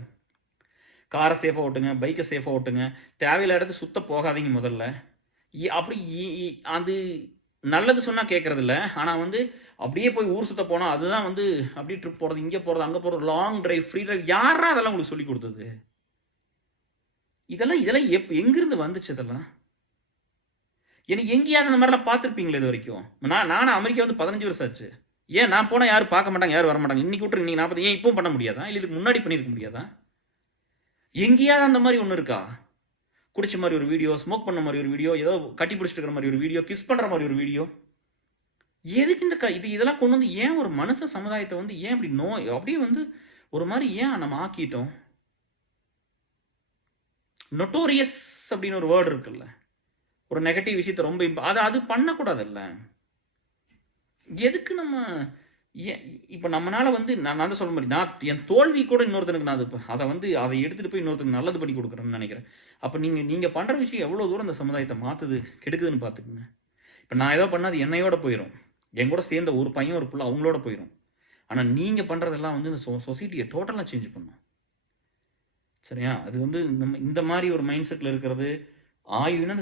காரை சேஃபாக ஓட்டுங்க, பைக்கை சேஃபாக ஓட்டுங்க, தேவையில்லாத இடத்துக்கு சுத்த போகாதீங்க முதல்ல. அப்படி அது நல்லது சொன்னா கேட்கறதில்ல. ஆனா வந்து அப்படியே போய் ஊர் சுத்த போனா, அதுதான் வந்து அப்படியே ட்ரிப் போறது, இங்க போறது, அங்க போறது, லாங் டிரைவ், ஃப்ரீ டிரைவ் யார்றா அதெல்லாம் உங்களுக்கு சொல்லிக் குடுத்தது? இதெல்லாம் இதெல்லாம் எங்கிருந்து வந்துச்சு இதெல்லாம்? எனக்கு எங்கேயாவது அந்த மாரிலாம் பார்த்துருப்பீங்களா இதுவரைக்கும்? நானும் அமெரிக்கா வந்து 15 வருஷம் ஆச்சு. ஏன் நான் போனா யாரும் பார்க்க மாட்டாங்க, யாரும் வரமாட்டாங்க. இன்னைக்கு விட்டுருங்க, இன்னைக்கு 40 ஏன் இப்பவும் பண்ண முடியாதா? இல்ல இதுக்கு முன்னாடி பண்ணியிருக்க முடியாதா? எங்கேயாவது அந்த மாரி ஒண்ணு இருக்கா? குடிச்ச மாரி ஒரு வீடியோ, ஸ்மோக் பண்ண மாரி ஒரு வீடியோ, ஏதோ கட்டி பிடிச்சிட்டு இருக்கிற மாரி ஒரு வீடியோ, கிஸ் பண்ற மாரி ஒரு வீடியோ. எதுக்கு இந்த இதெல்லாம் கொண்டு வந்து ஏன் ஒரு மனுஷ சமுதாயத்த வந்து ஏன் இப்படி அப்படியே வந்து ஒரு மாரி ஏன் நம்ம ஆக்கிட்டோம்? நொட்டோரியஸ் அப்படின்னு ஒரு வேர்ட் இருக்குல்ல. ஒரு நெகட்டிவ் விஷயத்த ரொம்ப அது பண்ணக்கூடாதுல்ல. எதுக்கு நம்ம ஏன் இப்ப நம்மனால வந்து நான் தான் சொல்ல மாரி நான் என் தோல்வி கூட இன்னொருத்தனுக்கு நான் அத வந்து அத எடுத்துட்டு போய் இன்னொருத்தனுக்கு நல்லது பண்ணி குடுக்குறேன்னு நெனைக்கிறேன். அப்ப நீங்க பண்ற விஷயம் எவ்வளோ தூரம் இந்த சமுதாயத்த மாத்துது, கெடுக்குதுன்னு பார்த்துக்கங்க. இப்ப நான் ஏதோ பண்ணா அது என்னையோட போயிரும். என் கூட சேர்ந்த ஒரு பையன், ஒரு புள்ள அவங்களோட போயிரும். ஆனா நீங்க பண்றதெல்லாம் வந்து இந்த சொசைட்டிய டோட்டலா சேஞ்ச் பண்ணும். சரியா? அது வந்து இந்த மாரி ஒரு மைண்ட் செட்ல இருக்கிறது, ஆய்வுனா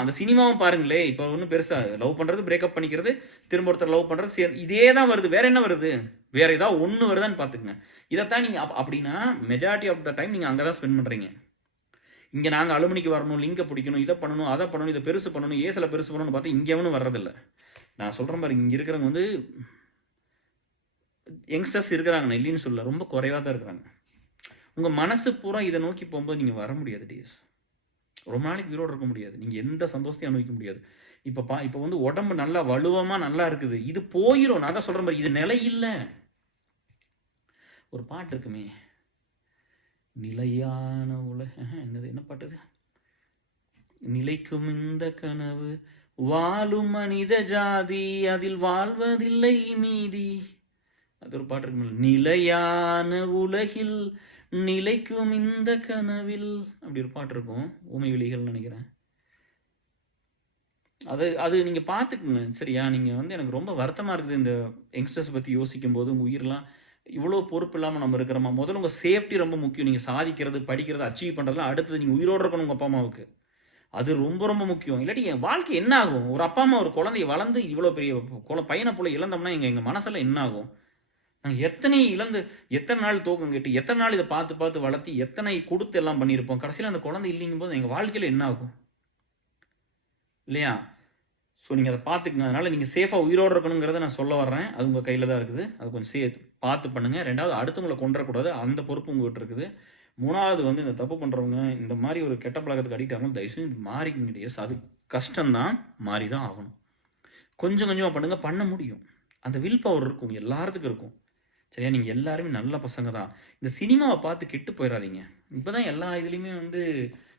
அந்த சினிமாவும் பாருங்களேன், இப்ப ஒண்ணும் பெருசா லவ் பண்றது, பிரேக்கப் பண்ணிக்கிறது, திரும்ப ஒருத்தர லவ் பண்றது, இதே தான் வருது. வேற என்ன வருது? வேற ஏதாவது ஒண்ணு வருதான்னு பார்த்துக்கங்க. இதத்தான் நீங்க அப்படின்னா மெஜாரிட்டி ஆஃப் த டைம் நீங்க அங்க தான் ஸ்பெண்ட் பண்றீங்க. இங்க நாங்க அலுமினிக்கு வரணும், லிங்க பிடிக்கணும், இத பண்ணணும், அத பண்ணணும், இத பெருசு பண்ணணும், ஏசல பெருசு பண்ணணும்னு பார்த்தா இங்க எவனும் வர்றதில்ல. நான் சொல்றேன் பாருங்க, இங்க இருக்கிறவங்க வந்து யங்ஸ்டர்ஸ் இருக்கிறாங்க, நான் இல்லைன்னு சொல்லல. ரொம்ப குறைவா தான் இருக்கிறாங்க. உங்க மனசு பூரா இத நோக்கி போகும்போது நீங்க வர முடியாது டிஎஸ். ரொம்ப நாளைக்கு உயிரோட இருக்க முடியாது. நீங்க எந்த சந்தோஷத்தையும் அனுபவிக்க முடியாது. இப்ப வந்து உடம்பு நல்லா வலுவமா நல்லா இருக்குது. இது போயிரும். நான் தான் சொல்றேன் பாரு, இது நிலை இல்ல. ஒரு பாட்டு இருக்குமே, நிலையான என்னது, என்ன பாட்டு அது? நிலைக்கும் இந்த கனவு வாழும் மனித ஜாதி அதில் வாழ்வதில்லை மீதி. அது ஒரு பாட்டு இருக்குமில்ல, நிலையான உலகில் நிலைக்கும் இந்த கனவில், அப்படி ஒரு பாட்டு இருக்கும். ஊமை விழிகள் நினைக்கிறேன். அது நீங்க பார்த்துக்குங்க. சரியா? நீங்க வந்து எனக்கு ரொம்ப வருத்தமா இருக்குது இந்த யங்ஸ்டர்ஸ் பத்தி யோசிக்கும்போது, உங்க உயிர்லாம் இவ்வளோ பொறுப்பு இல்லாம நம்ம இருக்கிறோமா? முதல்ல உங்க சேஃப்டி ரொம்ப முக்கியம். நீங்க சாதிக்கிறது, படிக்கிறது, அச்சீவ் பண்றதுலாம் அடுத்தது. நீங்க உயிரோட இருக்கணும் உங்க அப்பா, அம்மாவுக்கு. அது ரொம்ப ரொம்ப முக்கியம். இல்லாட்டி என் வாழ்க்கை என்ன ஆகும்? ஒரு அப்பா, அம்மா ஒரு குழந்தைய வளர்ந்து இவ்வளோ பெரிய பையன போல இழந்தோம்னா எங்க மனசெல்லாம் என்ன ஆகும்? நாங்க எத்தனை நாள் தூக்கம் கெட்டு, எத்தனை நாள் இத பார்த்து பார்த்து வளர்த்தி, எத்தனை குடுத்து எல்லாம் பண்ணியிருப்போம். கடைசியில அந்த குழந்தை இல்லைங்கும்போது எங்க வாழ்க்கையில என்ன ஆகும்? இல்லையா? ஸோ நீங்க அத பார்த்துக்கங்க. அதனால நீங்க சேஃபா உயிரோட இருக்கணுங்கிறத நான் சொல்ல வர்றேன். அது உங்க கையில தான் இருக்குது. அது கொஞ்சம் பார்த்து பண்ணுங்க. 2வது அடுத்தவங்கள கொன்றக்கூடாது. அந்த பொறுப்பு உங்ககிட்ட இருக்குது. 3வது வந்து இந்த தப்பு பண்றவங்க, இந்த மாரி ஒரு கெட்ட பழக்கத்துக்கு அடிக்ட் ஆகணும். தயவு செஞ்சு மாறிக்கங்க டியர்ஸ். அது கஷ்டம் தான். மாறி தான் ஆகணும். கொஞ்சம் கொஞ்சமா பண்ணுங்க. பண்ண முடியும். அந்த வில் பவர் இருக்கும். எல்லாத்துக்கும் இருக்கும். சரியா? நீங்க எல்லாருமே நல்ல பசங்க தான். இந்த சினிமாவ பார்த்து கெட்டு போயிறாதீங்க. இப்பதான் எல்லா இதுலயுமே வந்து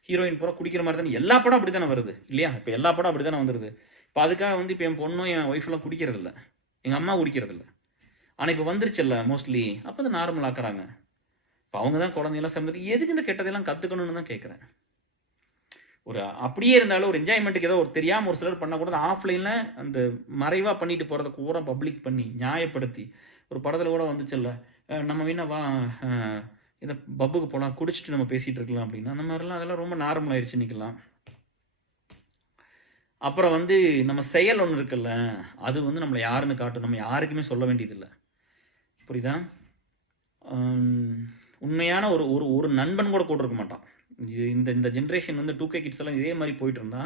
ஹீரோயின் பூரா குடிக்கிற மாரி தானே, எல்லா படம் அப்படி தானே வருது. இல்லையா? இப்ப எல்லா படம் அப்படி தானே வந்துருது. இப்ப அதுக்காக வந்து இப்ப என் பொண்ணும், என் ஒய்ஃப்லாம் குடிக்கிறதில்ல. எங்க அம்மா குடிக்கிறதில்ல. ஆனா இப்ப வந்துருச்சுல்ல மோஸ்ட்லி. அப்ப அத நார்மல் ஆக்குறாங்க. இப்ப அவங்க தான் குழந்தையெல்லாம் சேர்ந்தது. எதுக்கு இந்த கெட்டதெல்லாம் கத்துக்கணும்னு தான் கேட்கிறேன். ஒரு அப்படியே இருந்தாலும் ஒரு என்ஜாய்மென்ட்க்கு ஏதோ ஒரு தெரியாம ஒரு சிலர் பண்ணக்கூடாது. ஆஃப்லைன்ல அந்த மறைவா பண்ணிட்டு போறத பூரா பப்ளிக் பண்ணி, நியாயப்படுத்தி, ஒரு படத்துல கூட வந்துச்சுல்ல, நம்ம வேணா வா அ இந்த பப்புக்கு போலாம், குடிச்சிட்டு நம்ம பேசிட்டு இருக்கலாம் அப்படின்னு. அந்த மாரிலாம் அதெல்லாம் ரொம்ப நார்மல் ஆயிருச்சு இன்னைக்கெல்லாம். அப்புறம் வந்து நம்ம செயல் ஒண்ணு இருக்குல்ல, அது வந்து நம்மள யாருன்னு காட்டும். நம்ம யாருக்குமே சொல்ல வேண்டியதில்ல. புரியுதா? உண்மையான ஒரு ஒரு ஒரு நண்பன் கூட இருக்க மாட்டான். இந்த இந்த ஜெனரேஷன் வந்து 2K கிட்ஸ் எல்லாம் இதே மாரி போயிட்டு இருந்தா,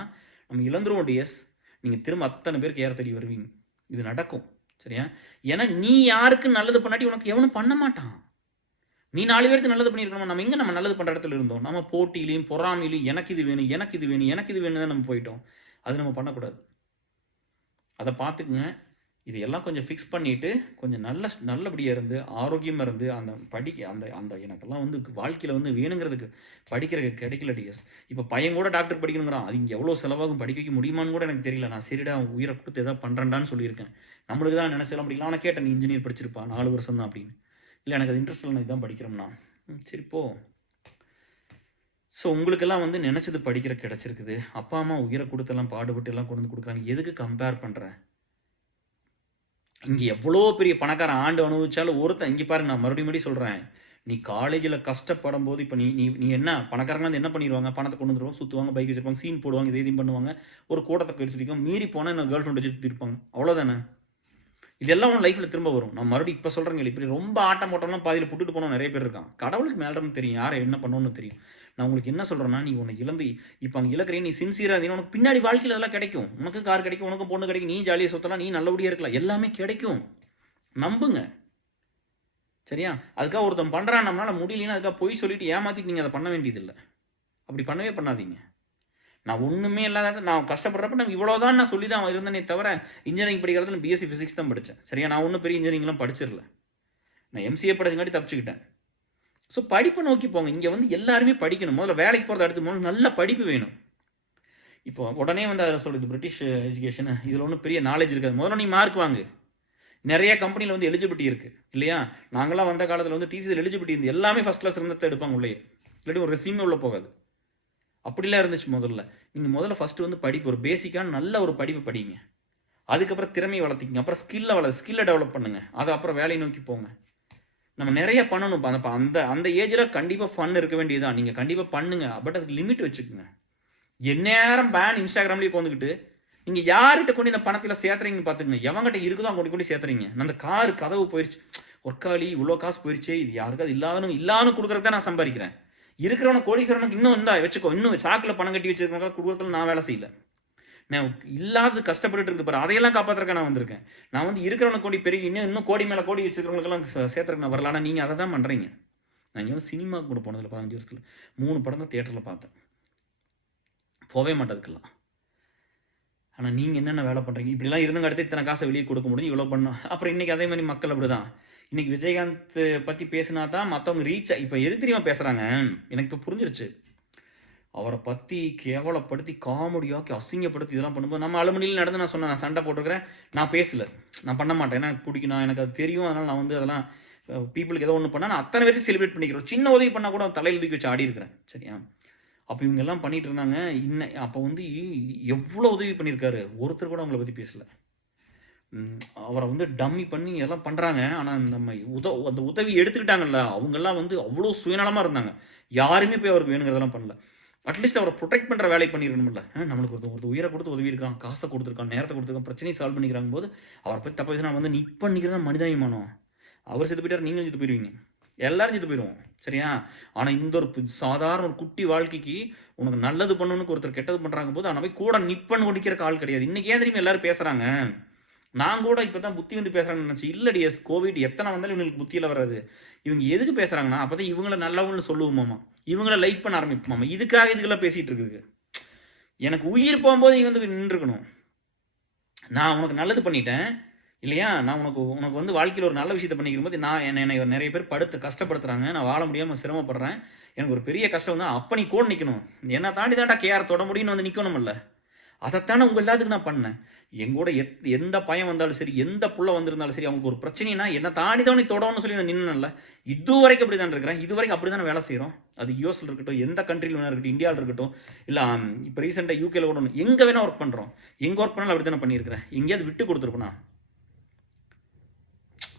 நம்ம இழந்துருவோம் டிஎஸ். நீங்க திரும்ப அத்தன பேருக்கு ஏற தேடி வருவீங்க. இது நடக்கும். சரியா? ஏன்னா நீ யாருக்கு நல்லது பண்ணாட்டி உனக்கு எவனும் பண்ண மாட்டான். நீ 4 பேருக்கு நல்லது பண்ணியிருக்கணுமா? நம்ம நல்லது பண்ற இடத்துல இருந்தோம். நம்ம போட்டியிலயும், பொறாமையிலயும் எனக்கு இது வேணும், எனக்கு இது வேணும், எனக்கு இது வேணும்னு தான் நம்ம போயிட்டோம். அது நம்ம பண்ணக்கூடாது. அத பார்த்துக்குங்க. இது எல்லாம் கொஞ்சம் ஃபிக்ஸ் பண்ணிட்டு, கொஞ்சம் நல்லபடியா இருந்து, ஆரோக்கியமா இருந்து, அந்த அந்த எனக்கெல்லாம் வந்து வாழ்க்கையில வந்து வேணுங்கிறதுக்கு படிக்கிறதுக்கு கிடைக்கல டிஎஸ். இப்ப பையன் கூட டாக்டர் படிக்கணுங்கிறான். அது இங்க எவ்வளோ செலவாகும், படிக்க வைக்க முடியுமான்னு கூட எனக்கு தெரியல. நான் சரிடா உயிர குடுத்து ஏதாவது பண்றேன்டான்னு சொல்லியிருக்கேன். நம்மளுக்கு தான் நினைச்சலாம் படிக்கலாம். ஆனா கேட்டேன், "நீ இன்ஜினியர் படிச்சிருப்பா, 4 வருஷம் தான்" அப்படின்னு. "இல்ல எனக்கு அது இன்ட்ரெஸ்ட் இல்ல, நான் இதான் படிக்கிறேன்னா." சரி போ. ஸோ உங்களுக்கெல்லாம் வந்து நினைச்சது படிக்கிற கிடைச்சிருக்குது. அப்பா, அம்மா உயிர குடுத்தெல்லாம் பாடுபட்டு எல்லாம் கொண்டு வந்து குடுக்குறாங்க. எதுக்கு கம்பேர் பண்ற? இங்க எவ்வளோ பெரிய பணக்காரன் ஆண்டு அனுபவிச்சாலும் ஒருத்தன் இங்க பாருங்க, நான் மறுபடியும் சொல்றேன். நீ காலேஜில் கஷ்டப்படும் போது இப்போ நீ நீ நீ என்ன பணக்காரங்க வந்து என்ன பண்ணிடுவாங்க, பணத்தை கொண்டு வந்துருவாங்க, சுற்றுவாங்க, பைக் வச்சிருப்பாங்க, சீன் போடுவாங்க, இதையும் பண்ணுவாங்க, ஒரு கூட்டத்தை கழிச்சிருக்கோம், மீறி போனால் என்ன கேர்ள் ஃப்ரெண்ட் வச்சு சுற்றிருப்பாங்க, அவ்வளோதானே. இதெல்லாம் உன் லைஃப்பில் திரும்ப வரும். நான் மறுபடியும் இப்போ சொல்கிறேங்க, இப்படி ரொம்ப ஆட்டம் ஓட்டம்லாம் பாதியில் புட்டுட்டு போனோம் நிறைய பேர் இருக்கான். கடவுளுக்கு மேலே தெரியும் யாரை என்ன பண்ணணும்னு தெரியும். நான் உங்களுக்கு என்ன சொல்கிறேன்னா, நீ உன்னை இழந்து இப்போ அங்கே இழக்கிறேன், நீ சின்சியராக இருந்தீங்கன்னா உனக்கு பின்னாடி வாழ்க்கையில் அதெல்லாம் கிடைக்கும். உனக்கு கார் கிடைக்கும், உனக்கு பொண்ணு கிடைக்கும், நீ ஜாலியாக சுற்றலாம், நீ நல்லபடியாக இருக்கலாம், எல்லாமே கிடைக்கும். நம்புங்க. சரியா? அதுக்காக ஒருத்தன் பண்ணுறான் நம்மளால் முடியலன்னா அதுக்காக பொய் சொல்லிட்டு ஏமாற்றிட்டு நீங்கள் அதை பண்ண வேண்டியதில்லை. அப்படி பண்ணவே பண்ணாதீங்க. நான் ஒன்றுமே இல்லாத நான் கஷ்டப்படுறப்ப நான் இவ்வளோதான் நான் சொல்லி தான் இருந்தேனே தவிர, இன்ஜினியரிங் படிக்கிறதுல பிஎஸ்சி ஃபிசிக்ஸ் தான் படித்தேன். சரியா? நான் ஒன்றும் பெரிய இன்ஜினியரிங்லாம் படிச்சிடல. நான் எம்சிஏ படிச்சங்காட்டி தப்பிச்சுக்கிட்டேன். ஸோ படிப்பை நோக்கி போங்க. இங்கே வந்து எல்லாருமே படிக்கணும். முதல்ல வேலைக்கு போகிறத அடுத்து முதல்ல நல்ல படிப்பு வேணும். இப்போ உடனே வந்து அதில் சொல்கிறது பிரிட்டிஷ் எஜுகேஷன் இதில் ஒன்றும் பெரிய நாலேஜ் இருக்காது. முதல்ல நீ மார்க் வாங்கு. நிறைய கம்பெனியில் வந்து எலிஜிபிலிட்டி இருக்குது இல்லையா? நாங்களாம் வந்த காலத்தில் வந்து டிசிஎல் எலிஜிபிலிட்டி இருந்து எல்லாமே ஃபஸ்ட் கிளாஸ் இருந்தால் எடுப்பாங்க உள்ளே. இல்லாட்டி ஒரு ரெசியூமே உள்ளே போகாது. அப்படிலாம் இருந்துச்சு முதல்ல. நீங்கள் முதல்ல ஃபஸ்ட்டு வந்து படிப்பு ஒரு பேசிக்கான நல்ல ஒரு படிப்பு படிங்க. அதுக்கப்புறம் திறமையை வளர்த்திக்கிங்க. அப்புறம் ஸ்கில்லை டெவலப் பண்ணுங்கள். அது அப்புறம் வேலையை நோக்கி போங்க. நம்ம நிறைய பண்ணணும். அந்த அந்த ஏஜில் கண்டிப்பாக ஃபன் இருக்க வேண்டியதுதான். நீங்கள் கண்டிப்பாக பண்ணுங்க. பட் அதுக்கு லிமிட் வச்சுக்கோங்க. எந்நேரம் இன்ஸ்டாகிராம்லேயே உட்காந்துக்கிட்டு நீங்கள் யார்கிட்ட கொண்டு இந்த பணத்தில் சேர்த்துறீங்கன்னு பார்த்துக்கங்க. எவங்கிட்ட இருக்குதோ அவங்க கொண்டு சேர்த்துறீங்க. அந்த காரு கதவு போயிடுச்சு, ஒர்க்காளி இவ்வளோ காசு போயிடுச்சு, இது யாருக்கு அது இல்லாதவனு கொடுக்குறது தான் நான் சம்பாதிக்கிறேன். இருக்கிறவன கோடீஸ்வரனுக்கு இன்னும் இருந்தா வச்சுக்கோ, இன்னும் சாக்கில் பணம் கட்டி வச்சிருக்கவங்க கொடுக்குறதுல நான் வேலை செய்யல. நான் இல்லாத கஷ்டப்பட்டு இருக்கு பாரு, அதையெல்லாம் காப்பாற்றுறக்க நான் வந்திருக்கேன். நான் வந்து இருக்கிறவன கோடி பெருகி இன்னும் கோடி மேலே கோடி வச்சிருக்கிறவங்களுக்கெல்லாம் சேர்த்துறக்கு நான் வரல. ஆனால் நீங்கள் அதை தான் பண்ணுறீங்க. நான் இங்கே வந்து சினிமாவுக்கு கூட போனதில்லை. 15 வருஷத்தில் 3 படம் தான் தியேட்டரில் பார்த்தேன். போவே மாட்டதுக்கெல்லாம். ஆனால் நீங்கள் என்னென்ன வேலை பண்ணுறீங்க? இப்படிலாம் இருந்தவங்க அடுத்து இத்தனை காசை வெளியே கொடுக்க முடியும், இவ்வளோ பண்ணோம். அப்புறம் இன்றைக்கி அதே மாதிரி மக்கள் அப்படி தான். இன்றைக்கி விஜயகாந்த் பற்றி பேசினா தான் மற்றவங்க ரீச். இப்போ எது தெரியுமா பேசுகிறாங்க? எனக்கு இப்போ புரிஞ்சிருச்சு. அவரை பற்றி கேவலப்படுத்தி காமெடியாக்கி அசிங்கப்படுத்தி இதெல்லாம் பண்ணும்போது நம்ம அலுமினியில் நடந்து நான் சொன்னேன், நான் சண்டை போட்டிருக்கிறேன், நான் பேசலை, நான் பண்ண மாட்டேன், ஏன்னா எனக்கு பிடிக்கும், எனக்கு அது தெரியும், அதனால் நான் வந்து அதெல்லாம் பீப்புளுக்கு ஏதோ ஒன்று பண்ணால் நான் அத்தனை பேருக்கு செலிப்ரேட் பண்ணிக்கிறோம். சின்ன உதவி பண்ணால் கூட தலையில் தூக்கி வச்சு ஆடி இருக்கிறேன். சரியா? அப்போ இவங்கெல்லாம் பண்ணிட்டு இருந்தாங்க. அப்போ வந்து எவ்வளோ உதவி பண்ணியிருக்காரு, ஒருத்தர் கூட அவங்கள பற்றி பேசலை. அவரை வந்து டம்மி பண்ணி எல்லாம் பண்ணுறாங்க. ஆனால் நம்ம அந்த உதவி எடுத்துக்கிட்டாங்கல்ல, அவங்கெல்லாம் வந்து அவ்வளோ சுயநலமாக இருந்தாங்க. யாருமே போய் அவருக்கு வேணுங்கிறதெல்லாம் பண்ணல. அட்லீஸ்ட் அவரை ப்ரொடெக்ட் பண்ணுற வேலை பண்ணிடணும்ல. நம்மளுக்கு ஒரு உயிரை கொடுத்து உதவி இருக்கான், காசை கொடுத்துருக்கான், நேரத்தை கொடுத்துருக்கான், பிரச்சனையை சால்வ் பண்ணிக்கிறாங்க போது அவரை பற்றி தப்பா பேசினா வந்து நிக் பண்ணிக்கிறது தான் மனிதாபிமானம். அவர் செத்து போயிட்டார், நீங்களும் செத்து போயிடுவீங்க, எல்லாரும் செத்து போயிடுவோம். சரியா? ஆனால் இந்த ஒரு சாதாரண ஒரு குட்டி வாழ்க்கைக்கு உனக்கு நல்லது பண்ணணுக்கு ஒருத்தர் கெட்டது பண்ணுறாங்க போது ஆனால் போய் கூட நிப்பன்னு ஒடிக்கிற ஆள் கிடையாது. இன்றைக்கி ஏன் தெரியுமா எல்லாரும் பேசுகிறாங்க? நான் கூட இப்போ தான் புத்தி வந்து பேசுகிறாங்கன்னு நினச்சி. இல்லடி, கோவிட் எத்தனை வந்தாலும் இவங்களுக்கு புத்தியில் வராது. இவங்க எதுக்கு பேசுகிறாங்கன்னா அப்போ தான் இவங்கள நல்லவங்கன்னு சொல்லுவோமாமா, இவங்கள லைக் பண்ண ஆரம்பிப்போமாமா. இதுக்கெல்லாம் பேசிகிட்டு இருக்குது. எனக்கு உயிர் போகும்போது நீ வந்து நின்றுக்கணும். நான் உனக்கு நல்லது பண்ணிட்டேன் இல்லையா? நான் உனக்கு வந்து வாழ்க்கையில் ஒரு நல்ல விஷயத்தை பண்ணிக்கிற போது என்னை நிறைய பேர் கஷ்டப்படுத்துகிறாங்க, நான் வாழ முடியாமல் சிரமப்படுறேன், எனக்கு ஒரு பெரிய கஷ்டம் தான். அப்போ நீ கூட நிற்கணும். என்னை தாண்டி தாண்டா கேஆர் தொட முடியும்னு வந்து நிற்கணும்ல. அதைத்தானே உங்கள் எல்லாத்துக்கும் நான் பண்ணேன். எங்கூட எந்த பயம் வந்தாலும் சரி, எந்த புள்ள வந்திருந்தாலும் சரி, அவங்களுக்கு ஒரு பிரச்சனைனா என்னை தாண்டி தான் நீ தொடணும்னு சொல்லி நான் நின்னல. இது வரைக்கும் அப்படி தான் இருக்கிறேன். இது வரைக்கும் அப்படி தானே வேலை செய்கிறோம். அது யூஎஸில் இருக்கட்டும், எந்த கண்ட்ரியில் வேணா இருக்கட்டும், இந்தியாவில் இருக்கட்டும், இல்லை இப்போ ரீசெண்டாக யூகேல கூட எங்கே வேணால் ஒர்க் பண்ணுறோம். எங்கே ஒர்க் பண்ணாலும் அப்படி தானே பண்ணியிருக்கிறேன். எங்கேயாவது விட்டு கொடுத்துருப்பேனா?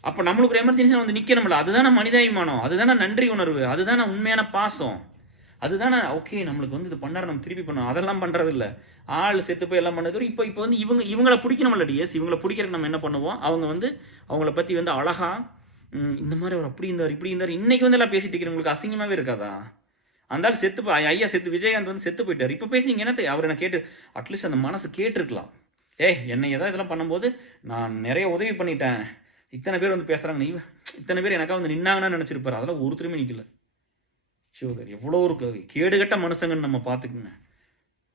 அப்போ நம்மளுக்கு ஒரு எமர்ஜென்சி வந்து நிற்கணும்ல. அதுதானே மனிதாபிமானம், அதுதானே நன்றி உணர்வு, அதுதானே உண்மையான பாசம், அதுதானே ஓகே நம்மளுக்கு வந்து இது பண்ணார், நம்ம திருப்பி பண்ணோம். அதெல்லாம் பண்ணுறது இல்லை. ஆள் செத்து போய் எல்லாம் பண்ணது. இப்போ வந்து இவங்களை பிடிக்கணும்ல டிஎஸ். இவங்களை பிடிக்கிறதுக்கு நம்ம என்ன பண்ணுவோம்? அவங்க வந்து அவங்கள பற்றி வந்து அழகா இந்த மாதிரி அவர் அப்படி இருந்தார், இப்படி இருந்தார், இன்னைக்கு வந்து எல்லாம் பேசிட்டு இருக்கிறவங்களுக்கு அசிங்கமாகவே இருக்காதா? அந்த ஆள் செத்து ஐயா விஜயகாந்த் வந்து செத்து போயிட்டார். இப்போ பேசி நீங்கள் என்னத்தை அவர் என்ன கேட்டு அட்லீஸ்ட் அந்த மனசு கேட்டிருக்கலாம். என்னை ஏதாவது இதெல்லாம் பண்ணும்போது நான் நிறைய உதவி பண்ணிட்டேன், இத்தனை பேர் வந்து பேசுகிறாங்க, நீ இத்தனை பேர் எனக்காக வந்து நின்னாங்கன்னு நினச்சிருப்பாரு. அதெல்லாம் ஒருத்தருமே நிற்கல. ஷோகர் எவ்வளோ ஒரு கேடுகட்ட மனுஷங்கன்னு நம்ம பார்த்துக்குங்க.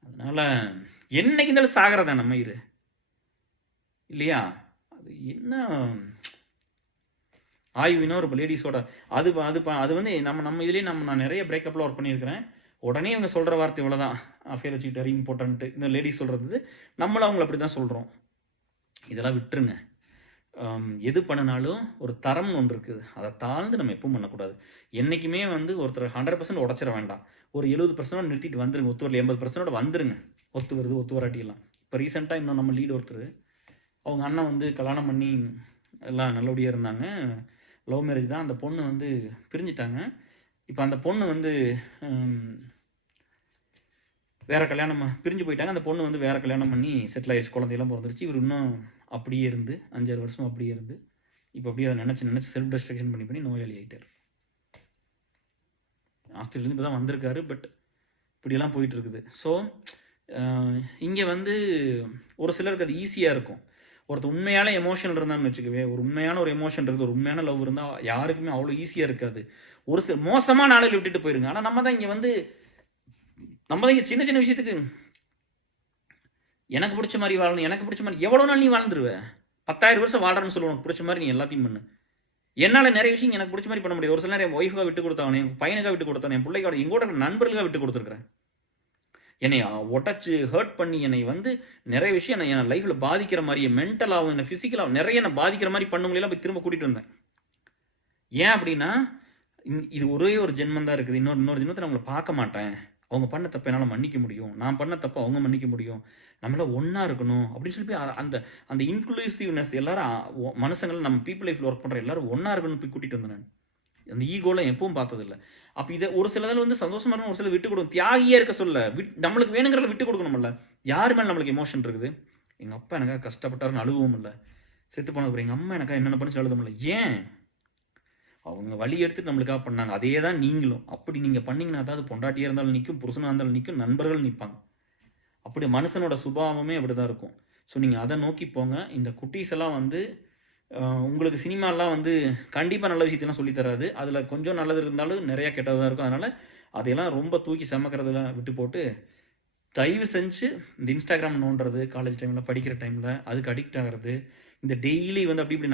அதனால் என்னைக்கு இருந்தாலும் சாகிறதா நம்ம இல்லையா? அது என்ன ஆய்வினா ஒரு லேடிஸோட அது வந்து நம்ம இதுலேயே நான் நிறைய பிரேக்கப்பில் ஒர்க் பண்ணியிருக்கிறேன். உடனே இவங்க சொல்கிற வார்த்தை இவ்வளோதான், அஃபேர் வச்சுக்கிட்டாரு இம்பார்ட்டன்ட்டு. இந்த லேடிஸ் சொல்கிறது நம்மளும் அவங்கள அப்படி தான் சொல்கிறோம். இதெல்லாம் விட்டுருங்க. எது பண்ணினாலும் ஒரு தரம்னு ஒன்று இருக்குது, அதை தாழ்ந்து நம்ம எப்பவும் பண்ணக்கூடாது. என்றைக்குமே வந்து ஒருத்தர் 100% உடச்சிட வேண்டாம். ஒரு 70% நிறுத்திட்டு வந்துருங்க. ஒத்து வரல 80% வந்துருங்க. ஒத்து வருது, ஒத்து வராட்டியெல்லாம். இப்போ ரீசெண்டாக இன்னும் நம்ம லீடு ஒருத்தர், அவங்க அண்ணன் வந்து கல்யாணம் பண்ணி எல்லாம் நல்லபடியாக இருந்தாங்க. லவ் மேரேஜ் தான். அந்த பொண்ணு வந்து பிரிஞ்சுட்டாங்க. இப்போ அந்த பொண்ணு வந்து வேற கல்யாணம் பிரிஞ்சு போயிட்டாங்க. அந்த பொண்ணு வந்து வேற கல்யாணம் பண்ணி செட்டில் ஆயிடுச்சு. குழந்தையெல்லாம் பிறந்துருச்சு. இவர் இன்னும் அப்படியே இருந்து 5-6 வருஷம் அப்படியே இருந்து இப்போ அப்படியே அதை நினச்சி செல்ஃப் டிஸ்ட்ரக்ஷன் பண்ணி நோயாளி ஆகிட்டார். ஹாஸ்பிட்டல்லேருந்து இப்போ தான் வந்திருக்காரு. பட் இப்படியெல்லாம் போயிட்டு இருக்குது. ஸோ இங்கே வந்து ஒரு சிலருக்கு அது ஈஸியாக இருக்கும். ஒருத்தர் உண்மையான எமோஷன் இருந்தான்னு வச்சுக்கவே, ஒரு உண்மையான ஒரு எமோஷன் இருக்குது, ஒரு உண்மையான லவ் இருந்தால் யாருக்குமே அவ்வளோ ஈஸியாக இருக்காது. ஒரு சில மோசமான ஆளுகளை விட்டுட்டு போயிருங்க. ஆனால் நம்ம தான் இங்கே சின்ன சின்ன விஷயத்துக்கு எனக்கு பிடிச்ச மாதிரி வாழணும், எனக்கு பிடிச்ச மாதிரி எவ்வளோ நாள் நீ வாழ்ந்துருவ? 10,000 வருஷம் வாழ்றேன்னு சொல்லுவோம். உனக்கு பிடிச்ச மாதிரி நீ எல்லாத்தையும் பண்ணு. என்னால் நிறைய விஷயம் எனக்கு பிடிச்ச மாதிரி பண்ண முடியாது. ஒரு சில நேரம் என் ஒய்ஃபுக்காக விட்டு கொடுத்தானே, என் பையனுக்காக விட்டு கொடுத்தானே, என் பிள்ளைக்காக, எங்கூட நண்பர்களுக்காக விட்டு கொடுத்துருக்குறேன். என்னை உடச்சி ஹர்ட் பண்ணி என்னை வந்து நிறைய விஷயம் என் லைஃப்பில் பாதிக்கிற மாதிரி, மென்டலாகவும் என்னை ஃபிசிக்கலாகவும் நிறைய என்னை பாதிக்கிற மாதிரி பண்ணவங்களெல்லாம் போய் திரும்ப கூட்டிகிட்டு வந்தேன். ஏன் அப்படின்னா, இது ஒரே ஒரு ஜென்மம் தான் இருக்குது. இன்னொரு ஜென்மத்தை நான் அவங்கள பார்க்க மாட்டேன். அவங்க பண்ண தப்பை என்னால் மன்னிக்க முடியும். நான் பண்ண தப்பை அவங்க மன்னிக்க முடியும். நம்மளாம் ஒன்றா இருக்கணும் அப்படின்னு சொல்லி போய் அந்த அந்த இன்க்ளூசிவ்னஸ் எல்லாரும் மனுஷங்கள் நம்ம பீப்புள் லைஃப்பில் ஒர்க் பண்ணுற எல்லாரும் ஒன்றா இருக்கணும்னு போய் கூட்டிகிட்டு வந்தேன் நான். அந்த ஈகோலாம் எப்பவும் பார்த்ததில்ல. அப்போ இதை ஒரு சிலதில் வந்து சந்தோஷமாக இருக்கணும், ஒரு சில விட்டு கொடுக்கும். தியாகியாக இருக்க சொல்ல நம்மளுக்கு வேணுங்கிறத விட்டு கொடுக்கணும்ல. யார் மேலே நம்மளுக்கு எமோஷன் இருக்குது? எங்கள் அப்பா எனக்காக கஷ்டப்பட்டாருன்னு அழுகவும் இல்லை. செத்து போனதுக்கு எங்கள் அம்மா எனக்காக என்னென்ன பண்ணி அழுதும் இல்லை. ஏன்? அவங்க வழி எடுத்துட்டு நம்மளுக்காக பண்ணாங்க. அதே தான் நீங்களும். அப்படி நீங்கள் பண்ணீங்கன்னா தான் அது பொண்டாட்டியாக இருந்தாலும் நிற்கும், புருஷனாக இருந்தாலும் நிற்கும், நண்பர்கள் நிற்பாங்க. அப்படி மனுஷனோட சுபாவமே அப்படி தான் இருக்கும். ஸோ நீங்கள் அதை நோக்கி போங்க. இந்த குட்டீஸ் எல்லாம் வந்து உங்களுக்கு சினிமாலாம் வந்து கண்டிப்பாக நல்ல விஷயத்தெல்லாம் சொல்லித்தராது. அதில் கொஞ்சம் நல்லது இருந்தாலும் நிறையா கெட்டதாக இருக்கும். அதனால் அதையெல்லாம் ரொம்ப தூக்கி சமக்கிறதெல்லாம் விட்டு போட்டு தயவு செஞ்சு இந்த இன்ஸ்டாகிராம் நோண்டுறது, காலேஜ் டைமில் படிக்கிற டைமில் அதுக்கு அடிக்ட் ஆகிறது, இந்த டெய்லி வந்து அப்படி இப்படி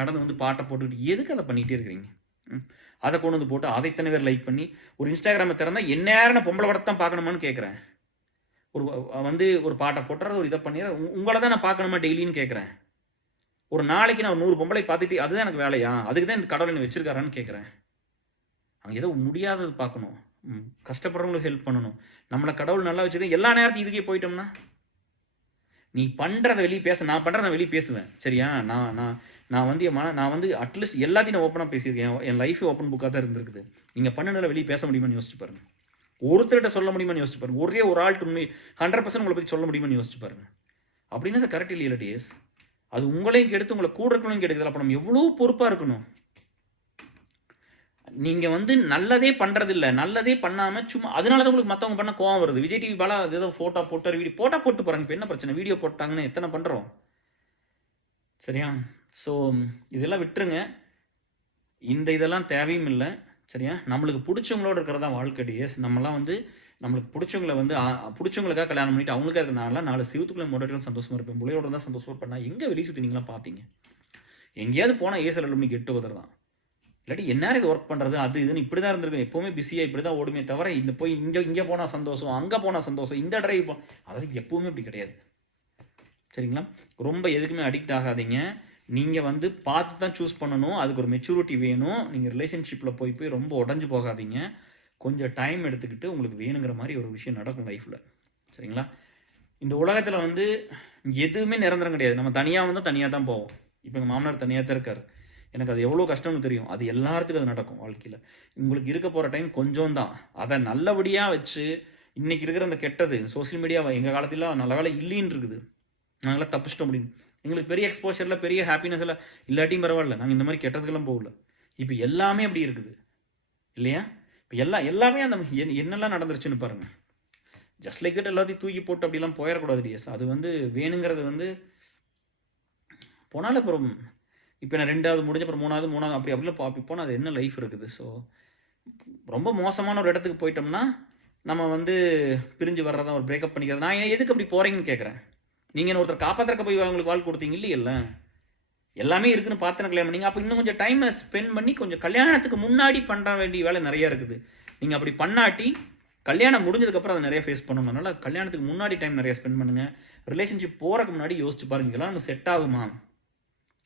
நடந்து வந்து பாட்டை போட்டுக்கிட்டு எதுக்கு அதை பண்ணிகிட்டே இருக்கிறீங்க? அதை கொண்டு வந்து போட்டு அதை இத்தனை பேர் லைக் பண்ணி ஒரு இன்ஸ்டாகிராமை திறந்தால் எந்நேரம் பொம்பளை படத்தை தான் பார்க்கணுமான்னு கேட்குறேன். ஒரு பாட்டை போட்டுறது, ஒரு இதை பண்ணிடுற உங்களை தான் நான் பார்க்கணுமா டெய்லின்னு கேட்குறேன். ஒரு நாளைக்கு நான் 100 பொம்பளை பார்த்துட்டு அதுதான் எனக்கு வேலையா? அதுக்கு தான் இந்த கடவுள் என்ன வச்சிருக்காரான்னு கேட்குறேன். அங்கே ஏதோ முடியாதது பார்க்கணும், கஷ்டப்படுறவங்களுக்கு ஹெல்ப் பண்ணணும். நம்மளை கடவுள் நல்லா வச்சுருக்கேன். எல்லா நேரத்தையும் இதுக்கே போயிட்டோம்னா நீ பண்ணுறதை வெளியே பேச, நான் பண்ணுறத நான் வெளியே பேசுவேன். சரியா? நான் வந்து அட்லீஸ்ட் எல்லாத்தையும் நான் ஓப்பனாக பேசியிருக்கேன். என் லைஃபே ஓப்பன் புக்காக தான் இருந்திருக்குது. நீங்கள் பண்ணுனதில் வெளியே பேச முடியுமான்னு யோசிச்சு பாருங்கள். ஒருத்தர்கிட்ட சொல்ல முடியுமான்னு யோசிச்சு பாருங்கள். ஒரே ஒரு ஆள் உண்மை 100% உங்களை பற்றி சொல்ல முடியுமான்னு யோசிச்சு பாருங்கள். அப்படின்னு அது கரெக்ட் இல்லையா டேஸ்? அது உங்களையும் கெடுத்து உங்களை கூட இருக்கணும் கெடுக்குது. அப்போ நம்ம எவ்வளோ பொறுப்பாக இருக்கணும். நீங்கள் வந்து நல்லதே பண்ணுறதில்ல, நல்லதே பண்ணாமல் சும்மா அதனால தான் உங்களுக்கு மற்றவங்க பண்ண கோவம் வருது. விஜய் டிவி பாலா ஏதோ ஃபோட்டோ போட்டார், வீடியோ போட்டு போகிறாங்க. இப்போ என்ன பிரச்சனை? வீடியோ போட்டாங்கன்னு எத்தனை பண்ணுறோம்? சரியா? ஸோ இதெல்லாம் விட்டுருங்க. இதெல்லாம் தேவையும் இல்லை. சரியா? நம்மளுக்கு பிடிச்சவங்களோட இருக்கிறதா வாழ்க்கை டேஸ். நம்மலாம் வந்து நம்மளுக்கு பிடிச்சவங்கள வந்து பிடிச்சவங்களுக்காக கல்யாணம் பண்ணிட்டு அவங்களுக்காக இருக்க நான்லாம் 4 சிவத்துக்குள்ளே மொடட்டிலும் சந்தோஷமாக இருப்பேன். பிள்ளையோட தான் சந்தோஷமாக இருப்பேன். நான் எங்கே வெளியே சுற்றினீங்களாம் பார்த்தீங்க? எங்கேயாவது போனால் ஏசல் மணிக்கு கெட்டு உதர் தான். இல்லாட்டி என்ன இது ஒர்க் பண்ணுறது அது இதுன்னு இப்படி தான் இருந்திருக்கும். எப்போவுமே பிஸியாக இப்படி தான் ஓடுமே தவிர இந்த போய் இங்கே போனால் சந்தோஷம், அங்கே போனால் சந்தோஷம், இந்த டிரைவ் அதெல்லாம் எப்போவுமே இப்படி கிடையாது. சரிங்களா? ரொம்ப எதுக்குமே அடிக்ட் ஆகாதீங்க. நீங்கள் வந்து பார்த்து தான் சூஸ் பண்ணணும். அதுக்கு ஒரு மெச்சூரிட்டி வேணும். நீங்கள் ரிலேஷன்ஷிப்பில் போய் ரொம்ப உடஞ்சி போகாதீங்க. கொஞ்சம் டைம் எடுத்துக்கிட்டு உங்களுக்கு வேணுங்கிற மாதிரி ஒரு விஷயம் நடக்கும் லைஃப்பில். சரிங்களா? இந்த உலகத்தில் வந்து எதுவுமே நிரந்தரம் கிடையாது. நம்ம தனியாக வந்தால் தனியாக தான் போவோம். இப்போ எங்கள் மாமனார் தனியாக தான் இருக்கார். எனக்கு அது எவ்வளோ கஷ்டம்னு தெரியும். அது எல்லாத்துக்கும் அது நடக்கும் வாழ்க்கையில். உங்களுக்கு இருக்க போகிற டைம் கொஞ்சம் தான். அதை நல்லபடியாக வச்சு இன்றைக்கி இருக்கிற அந்த கெட்டது சோசியல் மீடியாவை எங்கள் காலத்தில் நல்ல வேலை இல்லைன்னு இருக்குது. நாங்களாம் தப்பிச்சிட்டோம் அப்படின்னு. எங்களுக்கு பெரிய எக்ஸ்போஷரில் பெரிய ஹாப்பினஸ் எல்லாம் இல்லாட்டியும் பரவாயில்ல. நாங்கள் இந்த மாதிரி கெட்டதுக்கெல்லாம் போகல. இப்போ எல்லாமே அப்படி இருக்குது இல்லையா? இப்போ எல்லாமே அந்த என்னெல்லாம் நடந்துருச்சுன்னு பாருங்கள். ஜஸ்ட் லைக் தட் எல்லாத்தையும் தூக்கி போட்டு அப்படிலாம் போயிடக்கூடாது டிஎஸ். அது வந்து வேணுங்கிறது வந்து போனாலும் அப்புறம் இப்போ நான் 2வது முடிஞ்ச அப்புறம் 3வது அப்படி போனால் அது என்ன லைஃப் இருக்குது? ஸோ ரொம்ப மோசமான ஒரு இடத்துக்கு போயிட்டோம்னா நம்ம வந்து பிரிஞ்சு வர்றதா ஒரு பிரேக்கப் பண்ணிக்கிறது. நான் எதுக்கு அப்படி போகிறீங்கன்னு கேட்குறேன். நீங்கள் ஒருத்தர் காப்பாற்றுறக்க போய் அவங்களுக்கு வாழ் கொடுத்தீங்க இல்லையில்ல? எல்லாமே இருக்குன்னு பார்த்து கல்யாணம் பண்ணீங்க. அப்போ இன்னும் கொஞ்சம் டைமை ஸ்பெண்ட் பண்ணி கொஞ்சம் கல்யாணத்துக்கு முன்னாடி பண்ணுற வேண்டிய வேலை நிறையா இருக்குது. நீங்கள் அப்படி பண்ணாட்டி கல்யாணம் முடிஞ்சதுக்கப்புறம் அதை நிறைய ஃபேஸ் பண்ணணும். அதனால் கல்யாணத்துக்கு முன்னாடி டைம் நிறையா ஸ்பெண்ட் பண்ணுங்கள். ரிலேஷன்ஷிப் போகிறக்கு முன்னாடி யோசிச்சு பாருங்க, இதெல்லாம் நமக்கு செட் ஆகுமா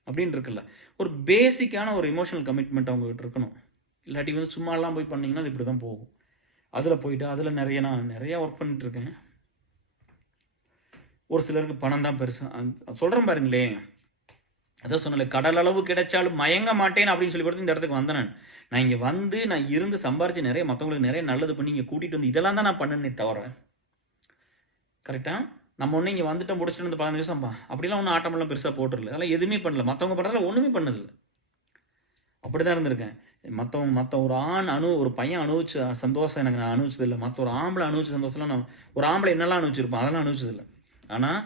அப்படின்னு இருக்குல்ல. ஒரு பேசிக்கான ஒரு எமோஷனல் கமிட்மெண்ட் அவங்ககிட்ட இருக்கணும். இல்லாட்டி வந்து சும்மாலாம் போய் பண்ணிங்கன்னா அது இப்படி தான் போகும். அதில் போயிட்டு அதில் நான் நிறையா ஒர்க் பண்ணிட்டுருக்கேன். ஒரு சிலருக்கு பணம் தான் பெருசு சொல்கிறேன் பாருங்களேன். அதான் சொன்னல, கடல் அளவு கிடைச்சாலும் மயங்க மாட்டேன் அப்படின்னு சொல்லி கொடுத்து இந்த இடத்துக்கு வந்தேன் நான். நான் இங்கே வந்து நான் இருந்து சம்பாரிச்சு நிறைய மற்றவங்களுக்கு நிறைய நல்லது பண்ணி இங்கே கூட்டிகிட்டு வந்து இதெல்லாம் தான் நான் பண்ணனே தவிர, கரெக்டாக நம்ம ஒன்று இங்கே வந்துட்டு முடிச்சுட்டு வந்து 15 நிமிஷம் அப்படிலாம் ஒன்றும் ஆட்டமெல்லாம் பெருசாக போட்டுருல. அதெல்லாம் எதுவுமே பண்ணல. மற்றவங்க பண்ணுறதுல ஒன்றுமே பண்ணதில்லை. அப்படி தான் இருந்திருக்கேன். மற்ற ஒரு பையன் அனுபவிச்ச சந்தோஷம் எனக்கு நான் அனுபவிச்சதில்லை. மற்ற ஒரு ஆம்பளை அனுபவிச்ச சந்தோஷம்லாம் நான் ஒரு ஆம்பளை என்னெல்லாம் அனுபவிச்சிருப்பேன் அதெல்லாம் அனுபவிச்சதில்லை. ஆனால்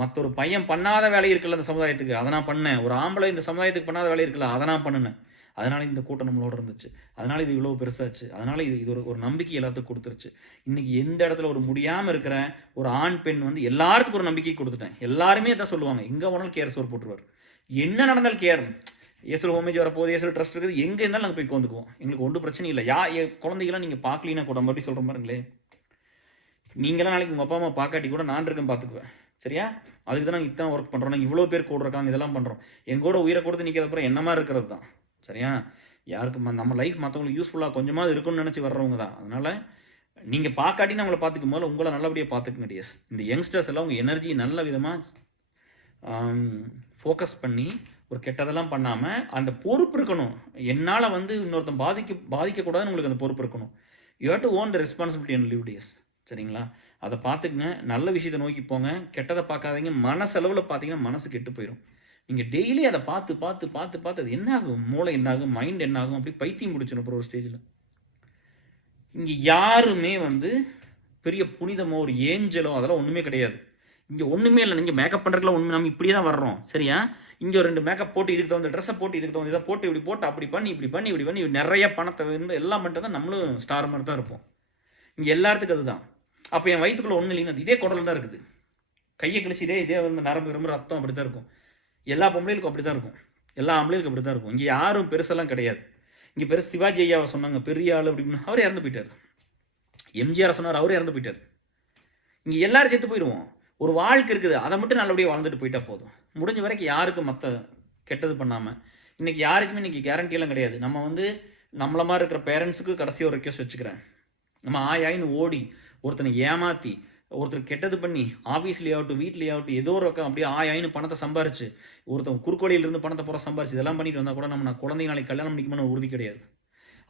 மற்ற ஒரு பையன் பண்ணாத வேலை இருக்குல்ல இந்த சமுதாயத்துக்கு, அதை நான் பண்ணேன். ஒரு ஆம்பளை இந்த சமுதாயத்துக்கு பண்ணாத வேலை இருக்குல்ல, அதை நான் பண்ணினேன். அதனால் இந்த கூட்டம் நம்மளோட இருந்துச்சு. அதனால் இது இவ்வளோ பெருசாச்சு. அதனால் இது ஒரு நம்பிக்கை எல்லாத்துக்கும் கொடுத்துருச்சு. இன்றைக்கி எந்த இடத்துல ஒரு முடியாமல் இருக்கிற ஒரு ஆண் பெண் வந்து எல்லாத்துக்கும் ஒரு நம்பிக்கை கொடுத்துட்டேன். எல்லாருமே தான் சொல்லுவாங்க, எங்கே போனாலும் கேர் சோர் போட்டுருவார். என்ன நடந்தாலும் கேர், ஏசல் ஹோமேஜ் வரப்போகுது, ஏசல் ட்ரஸ்ட் இருக்குது, எங்கே இருந்தாலும் நாங்கள் போய் உட்காந்துக்குவோம். எங்களுக்கு ஒன்றும் பிரச்சனை இல்லை. குழந்தைகளாம் நீங்கள் பார்க்கலீன்னா கூட மறுபடியும் சொல்கிற மாதிரிங்களே, நீங்களாம் நாளைக்கு உங்கள் அப்பா அம்மா பார்க்காட்டி கூட நான் இருக்கேன் பார்த்துக்குவேன். சரியா? அதுக்கு தான் நாங்கள் இத்தனை ஒர்க் பண்ணுறோம். நாங்கள் இவ்வளோ பேர் கூட இருக்காங்க, இதெல்லாம் பண்ணுறோம். எங்கூட உயிரை கொடுத்து நிற்கிறதுப்புறம் என்ன மாதிரி இருக்கிறது தான். சரியா? யாருக்கு நம்ம லைஃப் மற்றவங்களுக்கு யூஸ்ஃபுல்லாக கொஞ்சமாவது இருக்குன்னு நினச்சி வர்றவங்க தான். அதனால் நீங்கள் பார்க்காட்டின்னு அவங்கள பார்த்துக்கும் போது உங்களை நல்லபடியாக பார்த்துக்குங்க டிஎஸ். இந்த யங்ஸ்டர்ஸ் எல்லாம் உங்கள் எனர்ஜி நல்ல விதமாக ஃபோக்கஸ் பண்ணி ஒரு கெட்டதெல்லாம் பண்ணாமல் அந்த பொறுப்பு இருக்கணும். என்னால் வந்து இன்னொருத்தன் பாதிக்கக்கூடாதுன்னு உங்களுக்கு அந்த பொறுப்பு இருக்கணும். You have to own the responsibility and live this. சரிங்களா? அதை பார்த்துக்குங்க. நல்ல விஷயத்தை நோக்கி போங்க, கெட்டதை பார்க்காதீங்க. மனசளவில் பார்த்தீங்கன்னா மனசு கெட்டு போயிடும். நீங்கள் டெய்லி அதை பார்த்து அது என்ன ஆகும், மூளை என்ன ஆகும், மைண்ட் என்ன ஆகும், அப்படி பைத்தியம் முடிச்சிடும் அப்புறம் ஒரு ஸ்டேஜில். இங்கே யாருமே வந்து பெரிய புனிதமோ ஒரு ஏஞ்சலோ அதெல்லாம் ஒன்றுமே கிடையாது. இங்கே ஒன்றுமே இல்லை. நீங்கள் மேக்கப் பண்ணுறதுல ஒன்று நம்ம இப்படி தான் வர்றோம். சரியா? இங்கே ஒரு 2 மேக்கப் போட்டு இதுக்கு தகுந்த ட்ரெஸ்ஸை போட்டு இதுக்கு தகுந்த இதை போட்டு இப்படி போட்டு அப்படி பண்ணி இப்படி பண்ணி நிறைய பணத்தை வந்து எல்லாம் பண்ணிட்டு தான் நம்மளும் ஸ்டார் மாதிரி தான் இருப்போம். இங்கே எல்லாத்துக்கும் அதுதான். அப்போ என் வயிற்றுக்குள்ளே ஒன்றும் இல்லைன்னா இதே குடல் தான் இருக்குது. கையை கழிச்சு இதே வந்து நரம்பு ரத்தம் அப்படி தான் இருக்கும். எல்லா பொம்பளைகளுக்கும் அப்படி தான் இருக்கும். எல்லா ஆம்பளைகளுக்கும் அப்படி தான் இருக்கும். இங்கே யாரும் பெருசெல்லாம் கிடையாது. இங்கே பெருசு சிவாஜி ஐயாவை சொன்னாங்க பெரிய ஆள் அப்படின்னு, அவர் இறந்து போயிட்டார். எம்ஜிஆர் சொன்னார், அவரும் இறந்து போயிட்டார். இங்கே எல்லாரும் செத்து போயிடுவோம். ஒரு வாழ்க்கை இருக்குது, அதை மட்டும் நல்லபடியாக வாழ்ந்துட்டு போயிட்டா போதும். முடிஞ்ச வரைக்கும் யாருக்கும் மற்ற கெட்டது பண்ணாமல். இன்றைக்கி யாருக்குமே இன்றைக்கி கேரண்டியெல்லாம் கிடையாது. நம்ம வந்து நம்மள மாதிரி இருக்கிற பேரண்ட்ஸுக்கு கடைசி ஒரு ரெக்வஸ்ட் வச்சுக்கிறேன். நம்ம ஆயின்னு ஓடி ஒருத்தனை ஏமாற்றி ஒருத்தர் கெட்டது பண்ணி ஆஃபீஸ்லேயே ஆகட்டும் வீட்லேயே ஆகட்டும் ஏதோ ஒரு பக்கம் அப்படியே ஆயின்னு பணத்தை சம்பாரிச்சு ஒருத்தன் குறுக்கோளியிலிருந்து பணத்தை பூரா சம்பாரிச்சு இதெல்லாம் பண்ணிட்டு வந்தால் கூட நம்ம குழந்தை நாளைக்கு கல்யாணம் பண்ணிக்குமான உறுதி கிடையாது.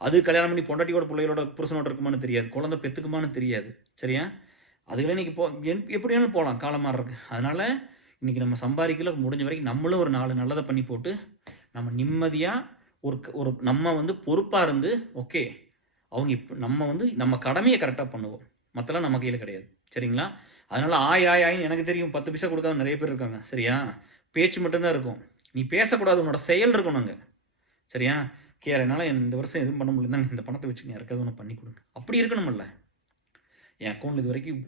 அது கல்யாணம் பண்ணி பொண்டாட்டியோட பிள்ளைகளோட புருஷனோட இருக்குமான்னு தெரியாது, குழந்தை பெற்றுக்குமான்னு தெரியாது. சரியா? அதுக்கெல்லாம் இன்றைக்கி எப்படி வேணாலும் போகலாம் காலம் மாறுறதுக்கு. அதனால் இன்றைக்கி நம்ம சம்பாதிக்கல முடிஞ்ச வரைக்கும் நம்மளும் ஒரு 4 நல்லதை பண்ணி போட்டு நம்ம நிம்மதியாக ஒரு நம்ம வந்து பொறுப்பாக இருந்து ஓகே அவங்க நம்ம வந்து நம்ம கடமையை கரெக்டாக பண்ணுவோம். மற்றெல்லாம் நம்ம கையில் கிடையாது. சரிங்களா? அதனால் ஆயின்னு எனக்கு தெரியும் 10 பைசா கொடுக்காத நிறைய பேர் இருக்காங்க. சரியா? பேச்சு மட்டும்தான் இருக்கும். நீ பேசக்கூடாது, உன்னோட செயல் இருக்கணும் அங்கே. சரியா? என்னால் இந்த வருஷம் எதுவும் பண்ண முடியல, இந்த பணத்தை வச்சுங்க யாருக்காவது ஒன்று பண்ணி கொடுங்க. அப்படி இருக்கணும்ல. என் அக்கௌண்ட்டில் இது வரைக்கும்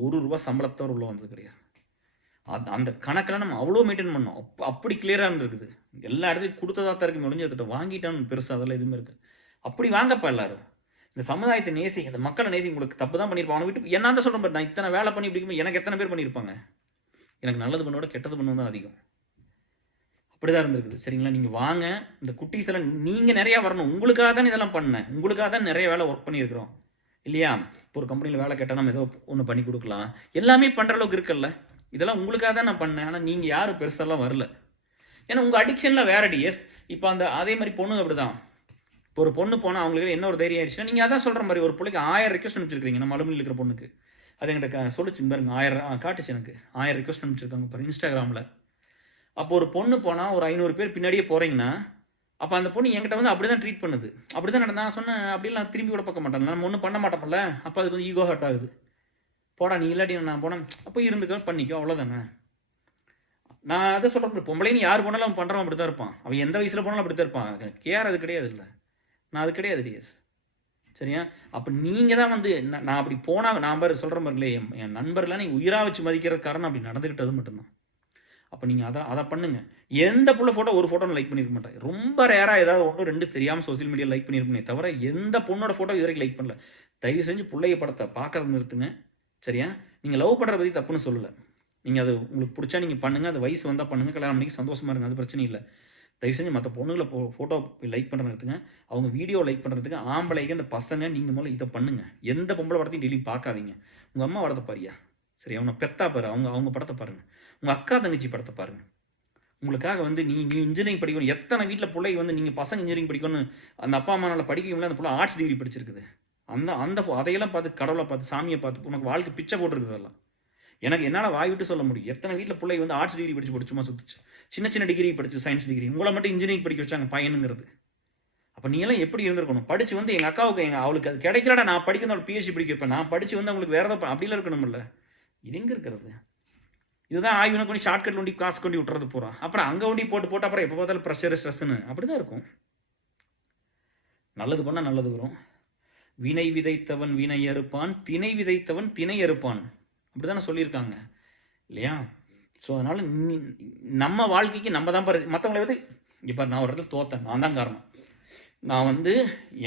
ஒரு ரூபா சம்பளத்தோடு உள்ள வந்தது கிடையாது. அந்த கணக்கெல்லாம் நம்ம அவ்வளோ மெயின்டைன் பண்ணோம். அப்படி கிளியராக இருந்திருக்குது. எல்லா இடத்துலையும் கொடுத்ததா தான் இருக்குது, முடிஞ்ச வாங்கிட்டான்னு பெருசாக அதெல்லாம் எதுவுமே இருக்குது. அப்படி வாங்கப்பா எல்லாரும். இந்த சமுதாயத்தை நேசிங்க, இந்த மக்களை நேசிங்க. உங்களுக்கு தப்பு தான் பண்ணியிருப்பாங்க. அவனை விட்டு என்ன தான் சொல்கிறேன், நான் இத்தனை வேலை பண்ணி பிடிக்கும் எனக்கு எத்தனை பேர் பண்ணியிருப்பாங்க. எனக்கு நல்லது பண்ணோட கெட்டது பண்ணது தான் அதிகம். அப்படி தான் இருந்திருக்குது. சரிங்களா? நீங்கள் வாங்க, இந்த குட்டீஸ் எல்லாம் நீங்கள் நிறையா வரணும். உங்களுக்காக தான் இதெல்லாம் பண்ணேன், உங்களுக்காக தான் நிறைய வேலை ஒர்க் பண்ணியிருக்கிறோம் இல்லையா? இப்போ ஒரு கம்பெனியில் வேலை கேட்டால் நம்ம ஏதோ ஒன்று பண்ணி கொடுக்கலாம், எல்லாமே பண்ணுற அளவுக்கு இருக்குல்ல. இதெல்லாம் உங்களுக்காக தான் நான் பண்ணேன். ஆனால் நீங்கள் யாரும் பெருசாலாம் வரல. ஏன்னா உங்கள் அடிக்ஷனில் வேற டிஎஸ். இப்போ அதே மாதிரி பொண்ணுங்க அப்படி தான். இப்போ ஒரு பொண்ணு போனால் அவங்களுக்கு என்ன ஒரு தைரியம் ஆயிடுச்சுன்னா, நீங்கள் அதான் சொல்கிற மாதிரி ஒரு பிள்ளைக்கு 1000 ரெக்வஸ்ட் அனுப்பிச்சிருக்கீங்க. நம்ம அலுமினியில் இருக்கிற பொண்ணுக்கு அது என்கிட்ட சொல்லிச்சு பாருங்க. 1000 காட்டுச்சு எனக்கு. 1000 ரெக்வஸ்ட் அனுப்பிச்சிருக்காங்க பாருங்க இன்ஸ்டாகிராமில். அப்போ ஒரு பொண்ணு போனால் ஒரு 500 பேர் பின்னாடியே போகிறீங்கன்னா, அப்போ அந்த பொண்ணு என்கிட்ட வந்து அப்படி தான் ட்ரீட் பண்ணுது. அப்படி தான் நான் சொன்னேன், அப்படிலாம் திரும்பி கூட பார்க்க மாட்டேன், நம்ம ஒன்றும் பண்ண மாட்டோம்ல. அப்போ அதுக்கு வந்து ஈகோ ஹர்ட் ஆகுது. போடா நீ இல்லாட்டி நான் போனேன், அப்போ இருந்துக்க பண்ணிக்கோ, அவ்வளோதானே. நான் அதை சொல்கிறேன், பொம்பளைன்னு யார் போனாலும் அவன் பண்ணுறவன் அப்படி தான் இருப்பான். அவன் எந்த வயசில் போனாலும் அப்படி தான் இருப்பான். கேர் அது கிடையாது இல்லை. நான் அது கிடையாது டிஎஸ். சரியா? அப்போ நீங்கள் தான் வந்து நான் அப்படி போனால் நான் சொல்கிற மாதிரிலே என் நண்பர்களாக நீங்கள் உயிராக வச்சு மதிக்கிற காரணம் அப்படி நடந்துக்கிட்டது மட்டும்தான். அப்போ நீங்கள் அதை பண்ணுங்கள். எந்த புள்ள ஃபோட்டோ ஒரு ஃபோட்டோ லைக் பண்ணியிருக்க மாட்டேன். ரொம்ப ரேராக ஏதாவது 1 2 தெரியாமல் சோசியல் மீடியா லைக் பண்ணியிருப்பேனே தவிர எந்த பொண்ணோட ஃபோட்டோ இது வரைக்கும் லைக் பண்ணல. தயவு செஞ்சு பிள்ளைய படத்தை பார்க்கறது நிறுத்துங்க. சரியா? நீங்கள் லவ் பண்ணுறத பற்றி தப்புன்னு சொல்லலை. நீங்கள் அது உங்களுக்கு பிடிச்சா நீங்கள் பண்ணுங்கள். அது வயசு வந்தால் பண்ணுங்கள். கல்யாணம் பண்ணிக்கு சந்தோஷமாக இருங்க, அது பிரச்சனை இல்லை. தயவு செஞ்சு மற்ற பொண்ணுங்களை ஃபோட்டோ லைக் பண்ணுறதுங்க, அவங்க வீடியோ லைக் பண்ணுறதுக்கு ஆம்பளைங்க இந்த பசங்க நீங்கள் முதல்ல இதை பண்ணுங்கள். எந்த பொம்பளை படத்தையும் டெய்லியும் பார்க்காதீங்க. உங்கள் அம்மா படத்தை பாரியா, சரி அவனை பெத்தா பாரு, அவங்க படத்தை பாருங்கள். உங்கள் அக்கா தங்கச்சி படத்தை பாருங்கள். உங்களுக்காக வந்து நீ நீ இன்ஜினியரிங் படிக்கணும். எத்தனை வீட்டில் பிள்ளை வந்து நீங்கள் பசங்க இன்ஜினியரிங் படிக்கணும்னு அந்த அப்பா அம்மானால படிக்க முடியல, அந்த பிள்ளை ஆர்ட்ஸ் டிகிரி படிச்சிருக்குது. அந்த அந்த அதையெல்லாம் பார்த்து கடவுளை பார்த்து சாமியை பார்த்து உனக்கு வாழ்க்கை பிச்சை போட்டுருக்குது அதெல்லாம். எனக்கு என்னால் வாய் விட்டு சொல்ல முடியும். எத்தனை வீட்டில் பிள்ளை வந்து ஆர்ட்ஸ் டிகிரி படிச்சு சும்மா சுற்றுச்சு. சின்ன சின்ன டிகிரி படிச்சு சயின்ஸ் டிகிரி. உங்களை மட்டும் இன்ஜினியரிங் படிக்க வச்சாங்க பையனுங்கிறது. அப்போ நீ எல்லாம் எப்படி இருந்திருக்கணும்? படிச்சு வந்து எங்கள் அக்காவுக்கு அவளுக்கு அது கிடைக்கலடா, நான் படிக்கணும் அவள் பிஹெச்டி படிக்க வைப்பேன், நான் படிச்சு வந்து அவங்களுக்கு வேறு ஏதாவது அப்படிலாம் இருக்கணும்ல. இது எங்கே இருக்கிறது? இதுதான் ஆய்வுனா கொண்டு ஷார்ட்கட் ஒண்டி காசு கொண்டு விட்டுறது போகிறான். அப்புறம் அங்கே ஒண்டி போட்டு அப்புறம் எப்போ பார்த்தாலும் ப்ரெஷர் ஸ்ட்ரெஸ்ன்னு அப்படி தான் இருக்கும். நல்லது பண்ணால் நல்லது வரும். வினை விதைத்தவன் வினை அறுப்பான், திணை விதைத்தவன் திணை அறுப்பான், அப்படி தானே சொல்லியிருக்காங்க இல்லையா? ஸோ அதனால் நம்ம வாழ்க்கைக்கு நம்ம தான் மற்றவங்களை வந்து இப்போ நான் ஒரு இடத்துல தோத்தேன், நான் தான் காரணம். நான் வந்து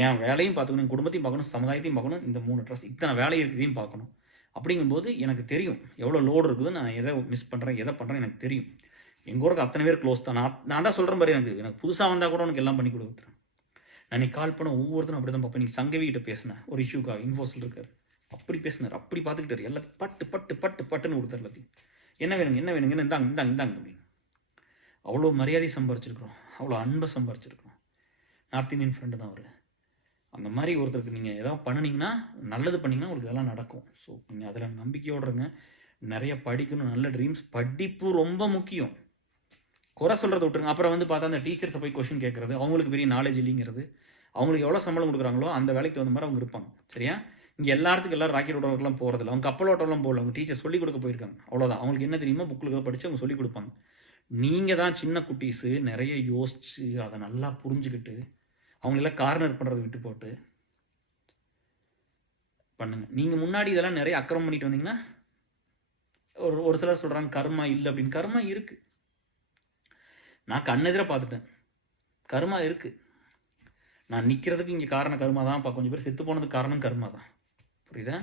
என் வேலையும் பார்த்துக்கணும், என் குடும்பத்தையும் பார்க்கணும், சமுதாயத்தையும் பார்க்கணும், இந்த 3 ட்ரஸ்ட் இத்தனை வேலை இருக்குதையும் பார்க்கணும். அப்படிங்கும்போது எனக்கு தெரியும் எவ்வளோ லோடு இருக்குது, நான் எதை மிஸ் பண்ணுறேன் எதை பண்ணுறேன் எனக்கு தெரியும். எங்கள் ஊருக்கு அத்தனை பேர் க்ளோஸ் தான். நான் தான் சொல்கிறேன் பாரு, எனக்கு புதுசாக வந்தால் கூட உனக்கு எல்லாம் பண்ணி கொடுத்துறேன். நான் இன்னைக்கு கால் பண்ண ஒவ்வொருத்தரும் அப்படி தான் பார்ப்பேன். நீங்கள் சங்கவிகிட்ட பேசினேன் ஒரு இஷ்யூக்காக, இன்ஃபோஸில் இருக்கார், அப்படி பேசினார், அப்படி பார்த்துக்கிட்டார், எல்லாத்தையும் பட்டு பட்டு பட்டு பட்டுன்னு கொடுத்தார். எல்லாத்தையும் என்ன வேணுங்க என்ன வேணுங்க இந்தாங்க இந்தாங்க இந்தாங்க அப்படின்னு. அவ்வளோ மரியாதை சம்பாரிச்சிருக்கிறோம், அவ்வளோ அன்பை சம்பாரிச்சிருக்கிறோம். நார்த் இந்தியன் ஃப்ரெண்டு தான் அவர். அந்த மாதிரி ஒருத்தருக்கு நீங்கள் ஏதாவது பண்ணினீங்கன்னா, நல்லது பண்ணிங்கன்னா உங்களுக்கு இதெல்லாம் நடக்கும். ஸோ நீங்கள் அதில் நம்பிக்கையோடு இருங்க. நிறைய படிக்கணும், நல்ல ட்ரீம்ஸ். படிப்பு ரொம்ப முக்கியம். குறை சொல்கிறத விட்டுருங்க. அப்புறம் வந்து பார்த்தா அந்த டீச்சர்ஸை போய் கொஷின் கேட்குறது, அவங்களுக்கு பெரிய நாலேஜ் இல்லைங்கிறது. அவங்களுக்கு எவ்வளோ சம்பளம் கொடுக்குறாங்களோ அந்த வேலைக்கு தகுந்த மாதிரி அவங்க இருப்பாங்க. சரியா? இங்கே எல்லாத்துக்கும் எல்லோரும் ராக்கெட் ஓட்டவர்கள்லாம் போகிறதில்ல, அவங்க கப்பல் ஓட்டம்லாம் போகல, அவங்க டீச்சர் சொல்லிக் கொடுக்க போயிருக்காங்க, அவ்வளோதான். அவங்களுக்கு என்ன தெரியுமோ புக்கில் படித்து அவங்க சொல்லிக் கொடுப்பாங்க. நீங்கள் தான் சின்ன குட்டீஸு நிறைய யோசித்து அதை நல்லா புரிஞ்சுக்கிட்டு அவங்களெல்லாம் கார்னர் பண்ணுறதை விட்டு போட்டு பண்ணுங்க. நீங்கள் முன்னாடி இதெல்லாம் நிறைய அக்கிரமம் பண்ணிட்டு வந்தீங்கன்னா, ஒரு சிலர் சொல்கிறாங்க கர்மா இல்லை அப்படின்னு. கர்மா இருக்குது, நான் கண்ணெதிர பார்த்துட்டேன். கர்மா இருக்குது. நான் நிற்கிறதுக்கு இங்கே காரணம் கர்மா தான். கொஞ்சம் பேர் செத்து போனதுக்கு காரணம் கர்மா தான். புரியுதா?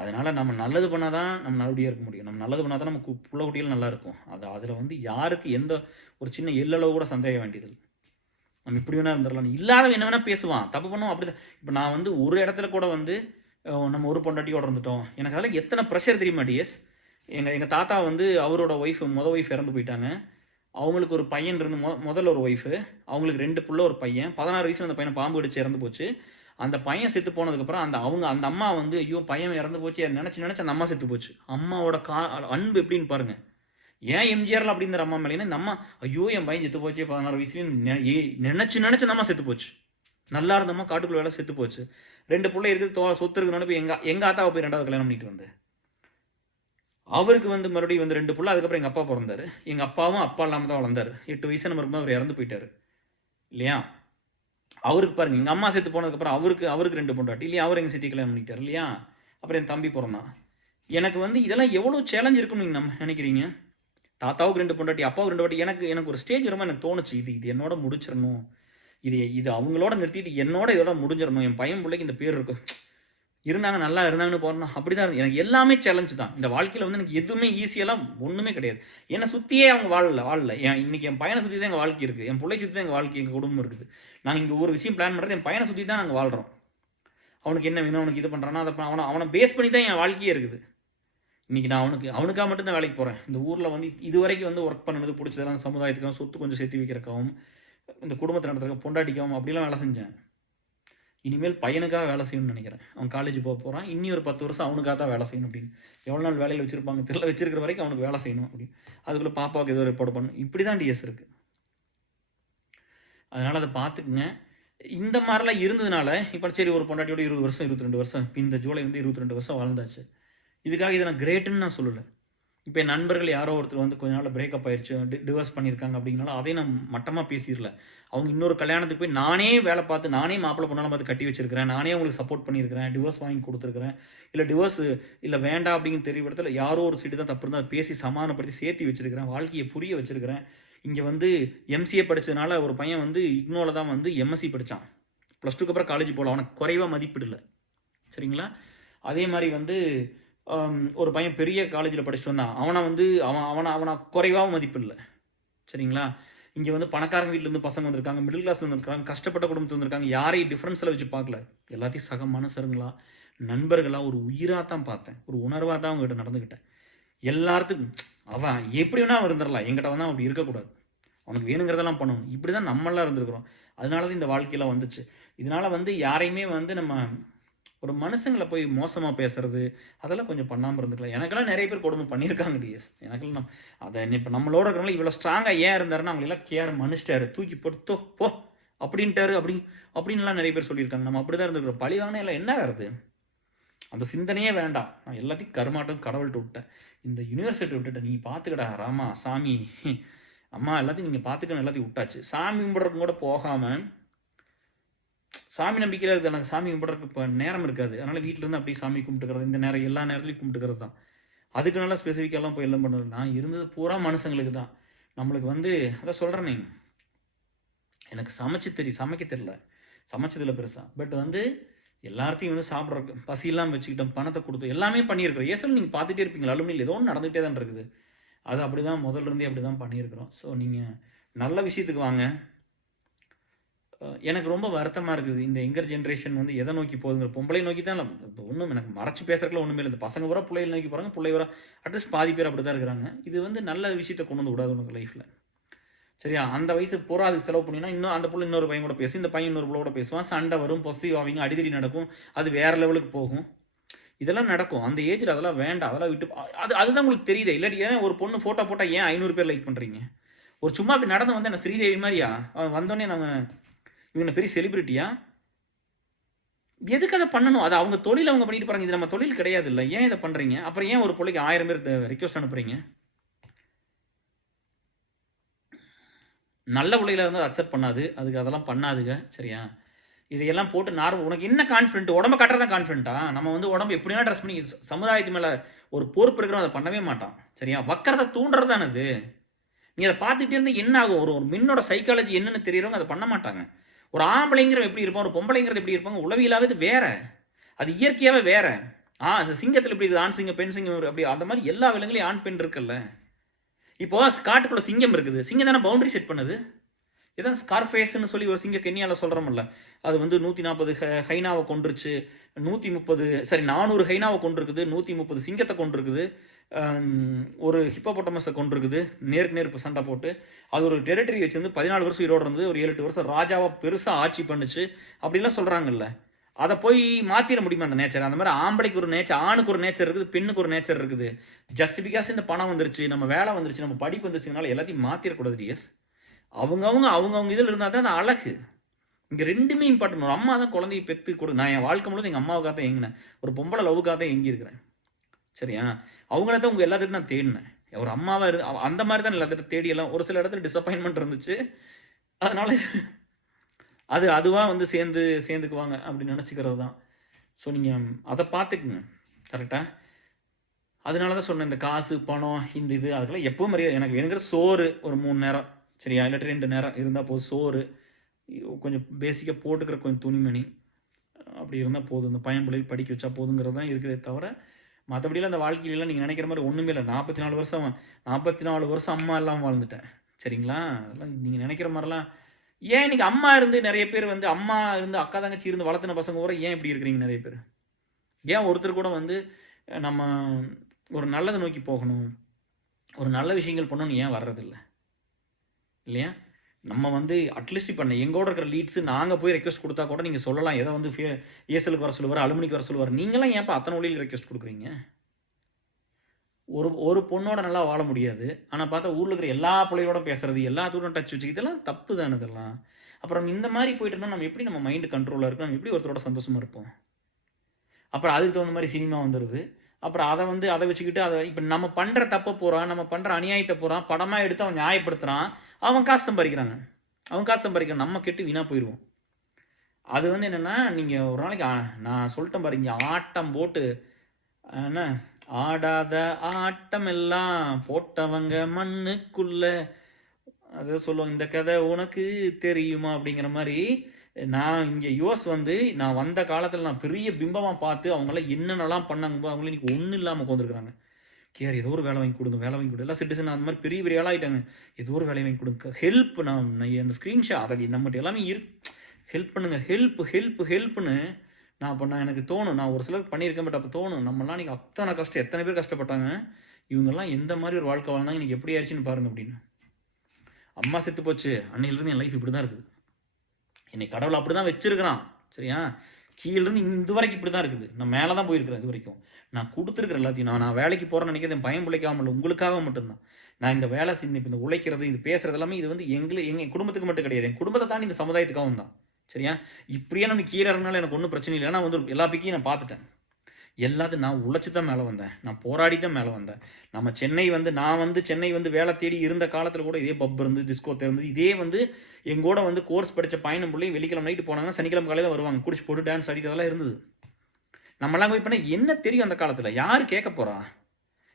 அதனால் நம்ம நல்லது பண்ணால் தான் நம்ம நல்லபடியாக இருக்க முடியும். நம்ம நல்லது பண்ணால் தான் நம்ம புள்ள குட்டிகள் நல்லா இருக்கும். அதில் வந்து யாருக்கு எந்த ஒரு சின்ன எல்லளவு கூட சந்தேகம் வேண்டியதில்லை. நம்ம இப்படி வேணா இருந்துடலாம், இல்லாதவன் என்ன வேணால் பேசுவான், தப்பு பண்ணுவோம், அப்படி தான். இப்போ நான் வந்து ஒரு இடத்துல கூட வந்து நம்ம ஒரு பொண்டாட்டியோட இருந்துட்டோம், எனக்கு அதில் எத்தனை ப்ரெஷர் தெரியுமா டிஎஸ்? எங்கள் தாத்தா வந்து அவரோட ஒய்ஃப் ஒய்ஃப் இறந்து போயிட்டாங்க. அவங்களுக்கு ஒரு பையன் இருந்து முதல்ல ஒரு ஒய்ஃபு, அவங்களுக்கு 2 புள்ள ஒரு பையன். 16 வயசில் அந்த பையனை பாம்பு அடிச்சு இறந்து போச்சு. அந்த பையன் செத்து போனதுக்கப்புறம் அந்த அம்மா வந்து ஐயோ பையன் இறந்து போச்சு நினச்சி அந்த அம்மா செத்து போச்சு. அம்மாவோட அன்பு எப்படின்னு பாருங்க. ஏன் எம்ஜிஆர்ல அப்படிங்கிற அம்மா மேலே இந்த அம்மா ஐயோ என் பையன் செத்து போச்சு 16 வயசுலேயும் நினச்சி அந்த அம்மா செத்து போச்சு. நல்லா இருந்தம்மா காட்டுக்குள்ள வேலை செத்து போச்சு. 2 பிள்ளை இருக்குது, சொத்து இருக்குன்னு போய் எங்கள் ஆத்தாவை போய் 2வது கல்யாணம் பண்ணிட்டு வந்து அவருக்கு வந்து மறுபடியும் வந்து 2 பிள்ளை. அதுக்கப்புறம் எங்கள் அப்பா பிறந்தார். எங்கள் அப்பாவும் அப்பா இல்லாமல் தான் வளர்ந்தார். 8 வயசு நம்ம இருக்கும்போது அவர் இறந்து போயிட்டார் இல்லையா? அவருக்கு பாருங்க, எங்கள் அம்மா செத்து போனதுக்கப்புறம் அவருக்கு 2 பொண்டாட்டி இல்லையா? அவர் எங்கள் சித்தி கல்யாணம் பண்ணிட்டார் இல்லையா? அப்புறம் என் தம்பி பிறந்தான். எனக்கு வந்து இதெல்லாம் எவ்வளோ சேலஞ்ச் இருக்குன்னு நீங்கள் நம்ம நினைக்கிறீங்க? தாத்தாவுக்கு 2 பொண்டாட்டி, அப்பாவுக்கு 2 பொண்டாட்டி. எனக்கு ஒரு ஸ்டேஜ் வருமா எனக்கு தோணுச்சு, இது என்னோட முடிச்சிடணும், இது அவங்களோட நிறுத்திட்டு என்னோட இதோட முடிஞ்சிடணும், என் பையன் பிள்ளைக்கு இந்த பேர் இருக்கும், இருந்தாங்க நல்லா இருந்தாங்கன்னு போகிறோம். அப்படி தான் எனக்கு எல்லாமே சேலஞ்சு தான். இந்த வாழ்க்கையில் வந்து எனக்கு எதுவுமே ஈஸியெல்லாம் ஒன்றுமே கிடையாது. என்னை சுற்றியே அவங்க வாழல. இன்னைக்கு என் பையனை சுற்றி தான் எங்கள் வாழ்க்கை இருக்குது, என் பிள்ளை சுற்றி தான் எங்கள் வாழ்க்கை, எங்கள் குடும்பம் இருக்குது. நாங்கள் இங்கே ஒரு விஷயம் பிளான் பண்ணுறது என் பையனை சுற்றி தான் நாங்கள் வாழ்கிறோம். அவனுக்கு என்ன வேணும், அவனுக்கு இது பண்ணுறான்னா அதை அவனை பேஸ் பண்ணி தான் என் வாழ்க்கையே இருக்குது. இன்றைக்கி நான் அவனுக்காக மட்டும்தான் வேலைக்கு போகிறேன். இந்த ஊரில் வந்து இது வரைக்கும் வந்து ஒர்க் பண்ணது பிடிச்சதெல்லாம் சமுதாயத்துக்காகவும் சொத்து கொஞ்சம் சேர்த்து வைக்கிறக்காகவும் இந்த குடும்பத்தை நடத்துறதுக்கு பொண்டாட்டிக்காகவும் அப்படிலாம் வேலை செஞ்சேன். இனிமேல் பையனுக்காக வேலை செய்யணும்னு நினைக்கிறேன். அவன் காலேஜ் போகிறான், இன்னி ஒரு 10 வருஷம் அவனுக்காக தான் வேலை செய்யணும் அப்படின்னு. எவ்வளோ நாள் வேலையில் வச்சுருப்பாங்க தெரியல, வச்சிருக்கிற வரைக்கும் அவனுக்கு வேலை செய்யணும் அப்படின்னு. அதுக்குள்ளே பாப்பாவுக்கு ஏதோ ரிப்போர்ட் பண்ணணும். இப்படி தான் டிஎஸ் இருக்குது. அதனால் அதை பார்த்துக்குங்க. இந்த மாதிரிலாம் இருந்ததுனால இப்போ சரி ஒரு பொண்டாட்டியோட 20 வருஷம் 22 வருஷம் இந்த ஜூலை வந்து 22 வருஷம் வாழ்ந்தாச்சு. இதுக்காக இதை நான் கிரேட்டுன்னு நான் சொல்லலை. இப்போ என் நண்பர்கள் யாரோ ஒருத்தர் வந்து கொஞ்ச நாள் பிரேக்கப் ஆயிடுச்சு, டிவோர்ஸ் பண்ணியிருக்காங்க அப்படிங்கனால அதையும் நான் மட்டமாக பேசிடல. அவங்க இன்னொரு கல்யாணத்துக்கு போய் நானே வேலை பார்த்து நானே மாப்பிள்ளை பொண்ணாலும் பார்த்து கட்டி வச்சிருக்கிறேன், நானே அவங்களுக்கு சப்போர்ட் பண்ணியிருக்கிறேன், டிவோர்ஸ் வாங்கி கொடுத்துருக்கிறேன். இல்லை டிவோர்ஸ் இல்லை வேண்டாம் அப்படிங்கிற தெரிய இடத்துல யாரோ ஒரு சீட்டு தான் தப்பு இருந்தால் அதை பேசி சமாதானப்படுத்தி சேர்த்து வச்சிருக்கிறேன், வாழ்க்கையை புரிய வச்சிருக்கிறேன். இங்கே வந்து எம்சிஏ படித்ததுனால ஒரு பையன் வந்து இக்னோவில் தான் வந்து எம்எஸ்சி படித்தான். +2க்கு அப்புறம் காலேஜ் போகல, அவனுக்கு குறைவாக மதிப்பிடலை. சரிங்களா? அதே மாதிரி வந்து ஒரு பையன் பெரிய காலேஜில் படிச்சுட்டு வந்தான், அவனை குறைவாகவும் மதிப்பு இல்லை. சரிங்களா? இங்கே வந்து பணக்காரங்க வீட்டிலேருந்து பசங்க வந்திருக்காங்க, மிடில் கிளாஸில் வந்துருக்காங்க, கஷ்டப்பட்ட குடும்பத்தில் வந்திருக்காங்க, யாரையும் டிஃப்ரென்ஸில் வச்சு பார்க்கல. எல்லாத்தையும் சக மனசருங்களா நண்பர்களாக ஒரு உயிராக தான் பார்த்தேன், ஒரு உணர்வாக தான் அவங்ககிட்ட நடந்துக்கிட்டேன். எல்லாத்துக்கும் அவன் எப்படி வேணா இருந்துடலாம், என்கிட்ட வந்து அப்படி இருக்கக்கூடாது. அவனுக்கு வேணுங்கிறதெல்லாம் பண்ணணும். இப்படி தான் நம்மளாம் இருந்திருக்கிறோம். அதனால தான் இந்த வாழ்க்கையெல்லாம் வந்துச்சு. இதனால் வந்து யாரையுமே வந்து நம்ம ஒரு மனுஷங்கள போய் மோசமாக பேசுறது அதெல்லாம் கொஞ்சம் பண்ணாமல் இருந்துக்கலாம். எனக்கெல்லாம் நிறைய பேர் கொடுமை பண்ணியிருக்காங்க டிஎஸ். எனக்கெல்லாம் அதை இப்போ நம்மளோட இருக்கிறவங்க இவ்வளோ ஸ்ட்ராங்காக ஏன் இருந்தாருன்னா அவங்களெல்லாம் கேர் மனுஷிட்டாரு, தூக்கி போட்டு போ அப்படின்ட்டாரு, அப்படின்லாம் நிறைய பேர் சொல்லியிருக்காங்க. நம்ம அப்படி தான் இருந்துருக்கிறோம். பழி வாங்கினா எல்லாம் என்ன ஆகுறது? அந்த சிந்தனையே வேண்டாம். நான் எல்லாத்தையும் கருமாட்டம் கடவுள்கிட்ட விட்டேன். இந்த யூனிவர்சிட்டி விட்டுட்டேன். நீ பார்த்துக்கடா ராமா, சாமி, அம்மா எல்லாத்தையும் நீங்கள் பார்த்துக்கணும், எல்லாத்தையும் விட்டாச்சு. சாமி கும்பிட்றதுக்கு கூட போகாமல் சாமி நம்பிக்கையில் இருக்குது. எனக்கு சாமி கும்பிட்றதுக்கு இப்போ நேரம் இருக்காது. அதனால் வீட்டில் இருந்து அப்படியே சாமி கும்பிட்டுக்கிறது, இந்த நேரம் எல்லா நேரத்துலையும் கும்பிட்டுக்கிறது தான். அதுக்கு நல்லா ஸ்பெசிஃபிக்காலாம் போய் எல்லாம் பண்ணுறது. நான் இருந்தது பூரா மனுஷங்களுக்கு தான். நம்மளுக்கு வந்து அதான் சொல்கிறேனே, எனக்கு சமைக்க தெரியல, சமைச்சதில்லை பெருசாக. பட் வந்து எல்லாத்தையும் வந்து சாப்பிட்றதுக்கு பசியெல்லாம் வச்சுக்கிட்டோம், பணத்தை கொடுத்து எல்லாமே பண்ணியிருக்கிறோம். ஏசல் நீங்கள் பார்த்துட்டே இருப்பீங்களா, அலுமினியில் ஏதோ ஒன்று நடந்துகிட்டே தான் இருக்குது. அது அப்படி தான் முதல்ல இருந்தே அப்படி தான் பண்ணியிருக்கிறோம். ஸோ நீங்கள் நல்ல விஷயத்துக்கு வாங்க. எனக்கு ரொம்ப வருத்தமாக இருக்குது. இந்த யங்கர் ஜென்ரேஷன் வந்து எதை நோக்கி போகுதுங்கிற, பொம்பளை நோக்கி தான். இப்போ ஒன்றும் எனக்கு மறைச்சி பேசுறதுக்குலாம் ஒன்றுமே இல்லை. இந்த பசங்க வர பிள்ளைகள் நோக்கி போகிறாங்க, பிள்ளை வர அட்லீஸ்ட் பாதி பேர் அப்படி தான் இருக்கிறாங்க. இது வந்து நல்ல விஷயத்தை கொண்டு வந்து விடாது உனக்கு லைஃப்பில். சரியா? அந்த வயசு பூரா அதுக்கு செலவு பண்ணினா இன்னும் அந்த பிள்ளை இன்னொரு பையன் கூட பேசும், இந்த பையன் இன்னொரு பிள்ளை கூட பேசுவான், சண்டை வரும், பொசிவ் ஆவீங்க, அடிதடி நடக்கும், அது வேறு லெவலுக்கு போகும். இதெல்லாம் நடக்கும் அந்த ஏஜில். அதெல்லாம் வேண்டாம், அதெல்லாம் விட்டு அதுதான் உங்களுக்கு தெரியுது. இல்லாட்டி ஏன் ஒரு பொண்ணு ஃபோட்டோ போட்டால் ஏன் 500 பேர் லைக் பண்ணுறீங்க? ஒரு சும்மா அப்படி நடந்து வந்து என்ன ஸ்ரீதேவி மாதிரியா வந்தோடனே நம்ம இவங்க பெரிய செலிபிரிட்டியா? எதுக்கு அதை பண்ணணும்? அது அவங்க தொழில் அவங்க பண்ணிட்டு போகிறாங்க. இது நம்ம தொழில் கிடையாது இல்லை. ஏன் இதை பண்ணுறீங்க? அப்புறம் ஏன் ஒரு பிள்ளைக்கு 1000 பேர் ரிக்வஸ்ட் அனுப்புறீங்க? நல்ல பிள்ளைகளாக இருந்தால் அக்செப்ட் பண்ணாது, அதுக்கு அதெல்லாம் பண்ணாதுங்க. சரியா? இதையெல்லாம் போட்டு நார்மல். உனக்கு என்ன கான்ஃபிடென்ட்? உடம்ப கட்டுறதான் கான்ஃபிடென்ட்டா? நம்ம வந்து உடம்பு எப்படியா ட்ரெஸ் பண்ணி சமுதாயத்து மேலே ஒரு பொறுப்பு இருக்கிறோம், அதை பண்ணவே மாட்டான். சரியா? வக்கரத்தை தூண்டுறது தானே அது. நீ அதை பார்த்துட்டே இருந்து என்ன ஆகும்? ஒரு மின்னோட சைக்காலஜி என்னன்னு தெரியறவங்க அதை பண்ண மாட்டாங்க. ஒரு ஆம்பளைங்கிற எப்படி இருப்பான், ஒரு பொம்பளைங்கிறது எப்படி இருப்பாங்க, உளவியலாவே இது வேற, அது இயற்கையாகவே வேற. சிங்கத்தில் எப்படி இருக்குது, ஆண் சிங்கம் பெண் சிங்கம் அப்படி அந்த மாதிரி எல்லா விலங்குலையும் ஆண் பெண் இருக்குல்ல. இப்போ காட்டுக்குள்ள சிங்கம் இருக்குது, சிங்கம் தானே பவுண்டரி செட் பண்ணுது. இதான் ஸ்கார்ஃபேஸ்ன்னு சொல்லி ஒரு சிங்கம் கென்யாவில் சொல்கிறோம்ல, அது வந்து 140 ஹைனாவை கொண்டுருச்சு, 400 ஹைனாவை கொண்டிருக்குது, 130 சிங்கத்தை கொண்டிருக்குது, ஒரு ஹிப்போபொட்டமஸை கொண்டிருக்குது, நேருக்கு நேர் இப்போ சண்டை போட்டு. அது ஒரு டெரிட்டரி வச்சுருந்து 14 வருஷம் உயிரோடு இருந்தது, ஒரு 7-8 வருஷம் ராஜாவாக பெருசாக ஆட்சி பண்ணுச்சு அப்படிலாம் சொல்கிறாங்கல்ல. அதை போய் மாற்றிட முடியுமா அந்த நேச்சர்? அந்த மாதிரி ஆம்பளைக்கு ஒரு நேச்சர், ஆணுக்கு ஒரு நேச்சர் இருக்குது, பெண்ணுக்கு ஒரு நேச்சர் இருக்குது. ஜஸ்ட் பிகாஸ் இந்த பணம் வந்துருச்சு, நம்ம வேலை வந்துருச்சு, நம்ம படிப்பு வந்துருச்சுனால எல்லாத்தையும் மாற்றிடக்கூடாது டிஎஸ். அவங்கவுங்க இதில் இருந்தால் தான் அது அழகு. இங்கே ரெண்டுமே இம்பார்ட்டன்ட். ஒரு அம்மா தான் குழந்தைய பெற்று கொடு. நான் என் வாழ்க்கை முழுவதும் எங்கள் அம்மாவுக்காக தான் எங்கினேன், ஒரு பொம்பளை லவ்வுக்காக தான் எங்கியிருக்கிறேன். சரியா? அவங்கள தான் உங்கள் எல்லாத்துக்கும் நான் தேடினேன். ஒரு அம்மாவாக அந்த மாதிரி தான் எல்லாத்துக்கும் தேடியெல்லாம். ஒரு சில இடத்துல டிசப்பாயின்மெண்ட் இருந்துச்சு, அதனால் அது அதுவாக வந்து சேர்ந்துக்குவாங்க அப்படின்னு நினச்சிக்கிறது தான். ஸோ நீங்கள் அதை பார்த்துக்குங்க. கரெக்டாக? அதனால தான் சொன்னேன், இந்த காசு பணம் இந்த இது அதுக்கெல்லாம் எப்பவும் மரியாதை. எனக்கு வேணுங்கிற சோறு ஒரு 3 நேரம், சரியா, இல்லாட்டி 2 நேரம் இருந்தால் போதும். சோறு, கொஞ்சம் பேசிக்காக போட்டுக்கிற கொஞ்சம் துணிமணி அப்படி இருந்தால் போதும். இந்த பையன் பிள்ளைகள் படிக்க வச்சா போதுங்கிறது தான் இருக்கிறதே தவிர, மற்றபடிலாம் அந்த வாழ்க்கையிலாம் நீங்கள் நினைக்கிற மாதிரி ஒன்றுமே இல்லை. 44 வருஷம் அம்மா இல்லாமல் வாழ்ந்துட்டேன். சரிங்களா? அதெல்லாம் நீங்கள் நினைக்கிற மாதிரிலாம். ஏன் இன்றைக்கி அம்மா இருந்து நிறைய பேர் வந்து அம்மா இருந்து அக்கா தங்கச்சி இருந்து வளர்த்துன பசங்க கூட ஏன் இப்படி இருக்கிறீங்க நிறைய பேர்? ஏன் ஒருத்தர் கூட வந்து நம்ம ஒரு நல்லதை நோக்கி போகணும், ஒரு நல்ல விஷயங்கள் பண்ணணும்னு ஏன் வர்றதில்லை? இல்லையா? நம்ம வந்து அட்லீஸ்ட் இப்போ எங்கூட இருக்கிற லீட்ஸு நாங்கள் போய் ரெக்வஸ்ட் கொடுத்தா கூட நீங்கள் சொல்லலாம், எதை வந்து ஏசலுக்கு வர சொல்லுவார், அலுமினிக்கு வர சொல்லுவார். நீங்களாம் ஏன்ப்பா அத்தனை ஒளியில் ரெக்வஸ்ட் கொடுக்குறீங்க? ஒரு பொண்ணோட நல்லா வாழ முடியாது, ஆனால் பார்த்தா ஊரில் இருக்கிற எல்லா பிள்ளையோட பேசுறது, எல்லா தூரம் டச் வச்சு, இதெல்லாம் தப்பு தானே இதெல்லாம். அப்புறம் இந்த மாதிரி போயிட்டோம்னா நம்ம எப்படி நம்ம மைண்டு கண்ட்ரோலாக இருக்கும், நம்ம எப்படி ஒருத்தரோட சந்தோஷமாக இருப்போம்? அப்புறம் அதுக்கு தகுந்த மாதிரி சினிமா வந்துடுது. அப்புறம் அதை வச்சுக்கிட்டு அதை இப்போ நம்ம பண்ணுற தப்பை போகிறான், நம்ம பண்ணுற அநியாயத்தை போகிறான் படமாக எடுத்து அவன் நியாயப்படுத்துகிறான், அவன் காசு சம்பாதிக்கிறாங்க. நம்ம கெட்டு வீணாக போயிடுவோம். அது வந்து என்னென்னா, நீங்கள் ஒரு நாளைக்கு நான் சொல்லிட்டேன் பாரு, இங்கே ஆட்டம் போட்டு என்ன, ஆடாத ஆட்டம் எல்லாம் போட்டவங்க மண்ணுக்குள்ள, அதை சொல்லுவாங்க, இந்த கதை உனக்கு தெரியுமா அப்படிங்கிற மாதிரி. நான் இங்கே யூஎஸ் வந்து நான் வந்த காலத்தில் நான் பெரிய பிம்பமாக பார்த்து அவங்களாம் என்னென்னலாம் பண்ணாங்க, அவங்களே இன்றைக்கி ஒன்றும் இல்லாமல் உட்காந்துருக்குறாங்க. கேர் ஏதோ ஒரு வேலை வாங்கி கொடுங்க, வேலை வாங்கி கொடுங்க, எல்லாம் சிட்டிசன் அந்த மாதிரி பெரிய பெரிய ஆளாகிட்டாங்க. ஏதோ ஒரு வேலை வாங்கி கொடுங்க, ஹெல்ப். நான் அந்த ஸ்க்ரீன்ஷாட் அதை நம்மகிட்ட எல்லாமே ஹெல்ப் பண்ணுங்கள், ஹெல்ப்னு நான் எனக்கு தோணும். நான் ஒரு சிலருக்கு பண்ணியிருக்கேன், பட் அப்போ தோணும், நம்மளாம் இன்றைக்கி அத்தனை கஷ்டம், எத்தனை பேர் கஷ்டப்பட்டாங்க, இவங்கெல்லாம் எந்த மாதிரி ஒரு வாழ்க்கை வாழ்ந்தாங்க, இன்றைக்கி எப்படி ஆயிடுச்சுன்னு பாருங்கள் அப்படின்னு. அம்மா செத்து போச்சு அன்னையிலிருந்து என் லைஃப் இப்படி தான் இருக்குது. என்னை கடவுள் அப்படி தான் வச்சிருக்கிறான். சரியா? கீழிருந்து இது வரைக்கும் இப்படி தான் இருக்குது. நான் மேலே தான் போயிருக்கிறேன் இது வரைக்கும். நான் கொடுத்துருக்குற எல்லாத்தையும் நான் வேலைக்கு போகிறேன்னு நினைக்கிறது என் பையன் பிள்ளைக்காக இல்லை, உங்களுக்காக மட்டும்தான். நான் இந்த வேலை செஞ்சு இந்த உழைக்கிறது, இது பேசுறது எல்லாமே இது வந்து எங்கள் குடும்பத்துக்கு மட்டும் கிடையாது. என் குடும்பத்தை தாண்டி இந்த சமுதாயத்துக்காகவும் தான். சரியா? இப்படியே நம்ம கீழே இருந்தாலும் எனக்கு ஒன்றும் பிரச்சனை இல்லை. நான் வந்து எல்லா பிக்கையும் நான் பார்த்துட்டேன். எல்லாத்தையும் நான் உழைச்சி தான் மேலே வந்தேன். நான் போராடி தான் மேலே வந்தேன். நம்ம சென்னை வந்து நான் வந்து சென்னை வந்து வேலை தேடி இருந்த காலத்தில் கூட இதே பப் இருந்து டிஸ்கோ இருந்து இதே வந்து எங்கூட வந்து கோர்ஸ் படித்த பையனும் பிள்ளையும் வெள்ளிக்கிழமை நைட்டு போனாங்கன்னா சனிக்கிழமை காலையில் வருவாங்க, குடிச்சு போட்டு டான்ஸ் ஆடிட்டு அதெல்லாம் இருந்தது. நம்மளாம் போய் பண்ணால் என்ன தெரியும் அந்த காலத்தில்? யார் கேட்க போகிறா?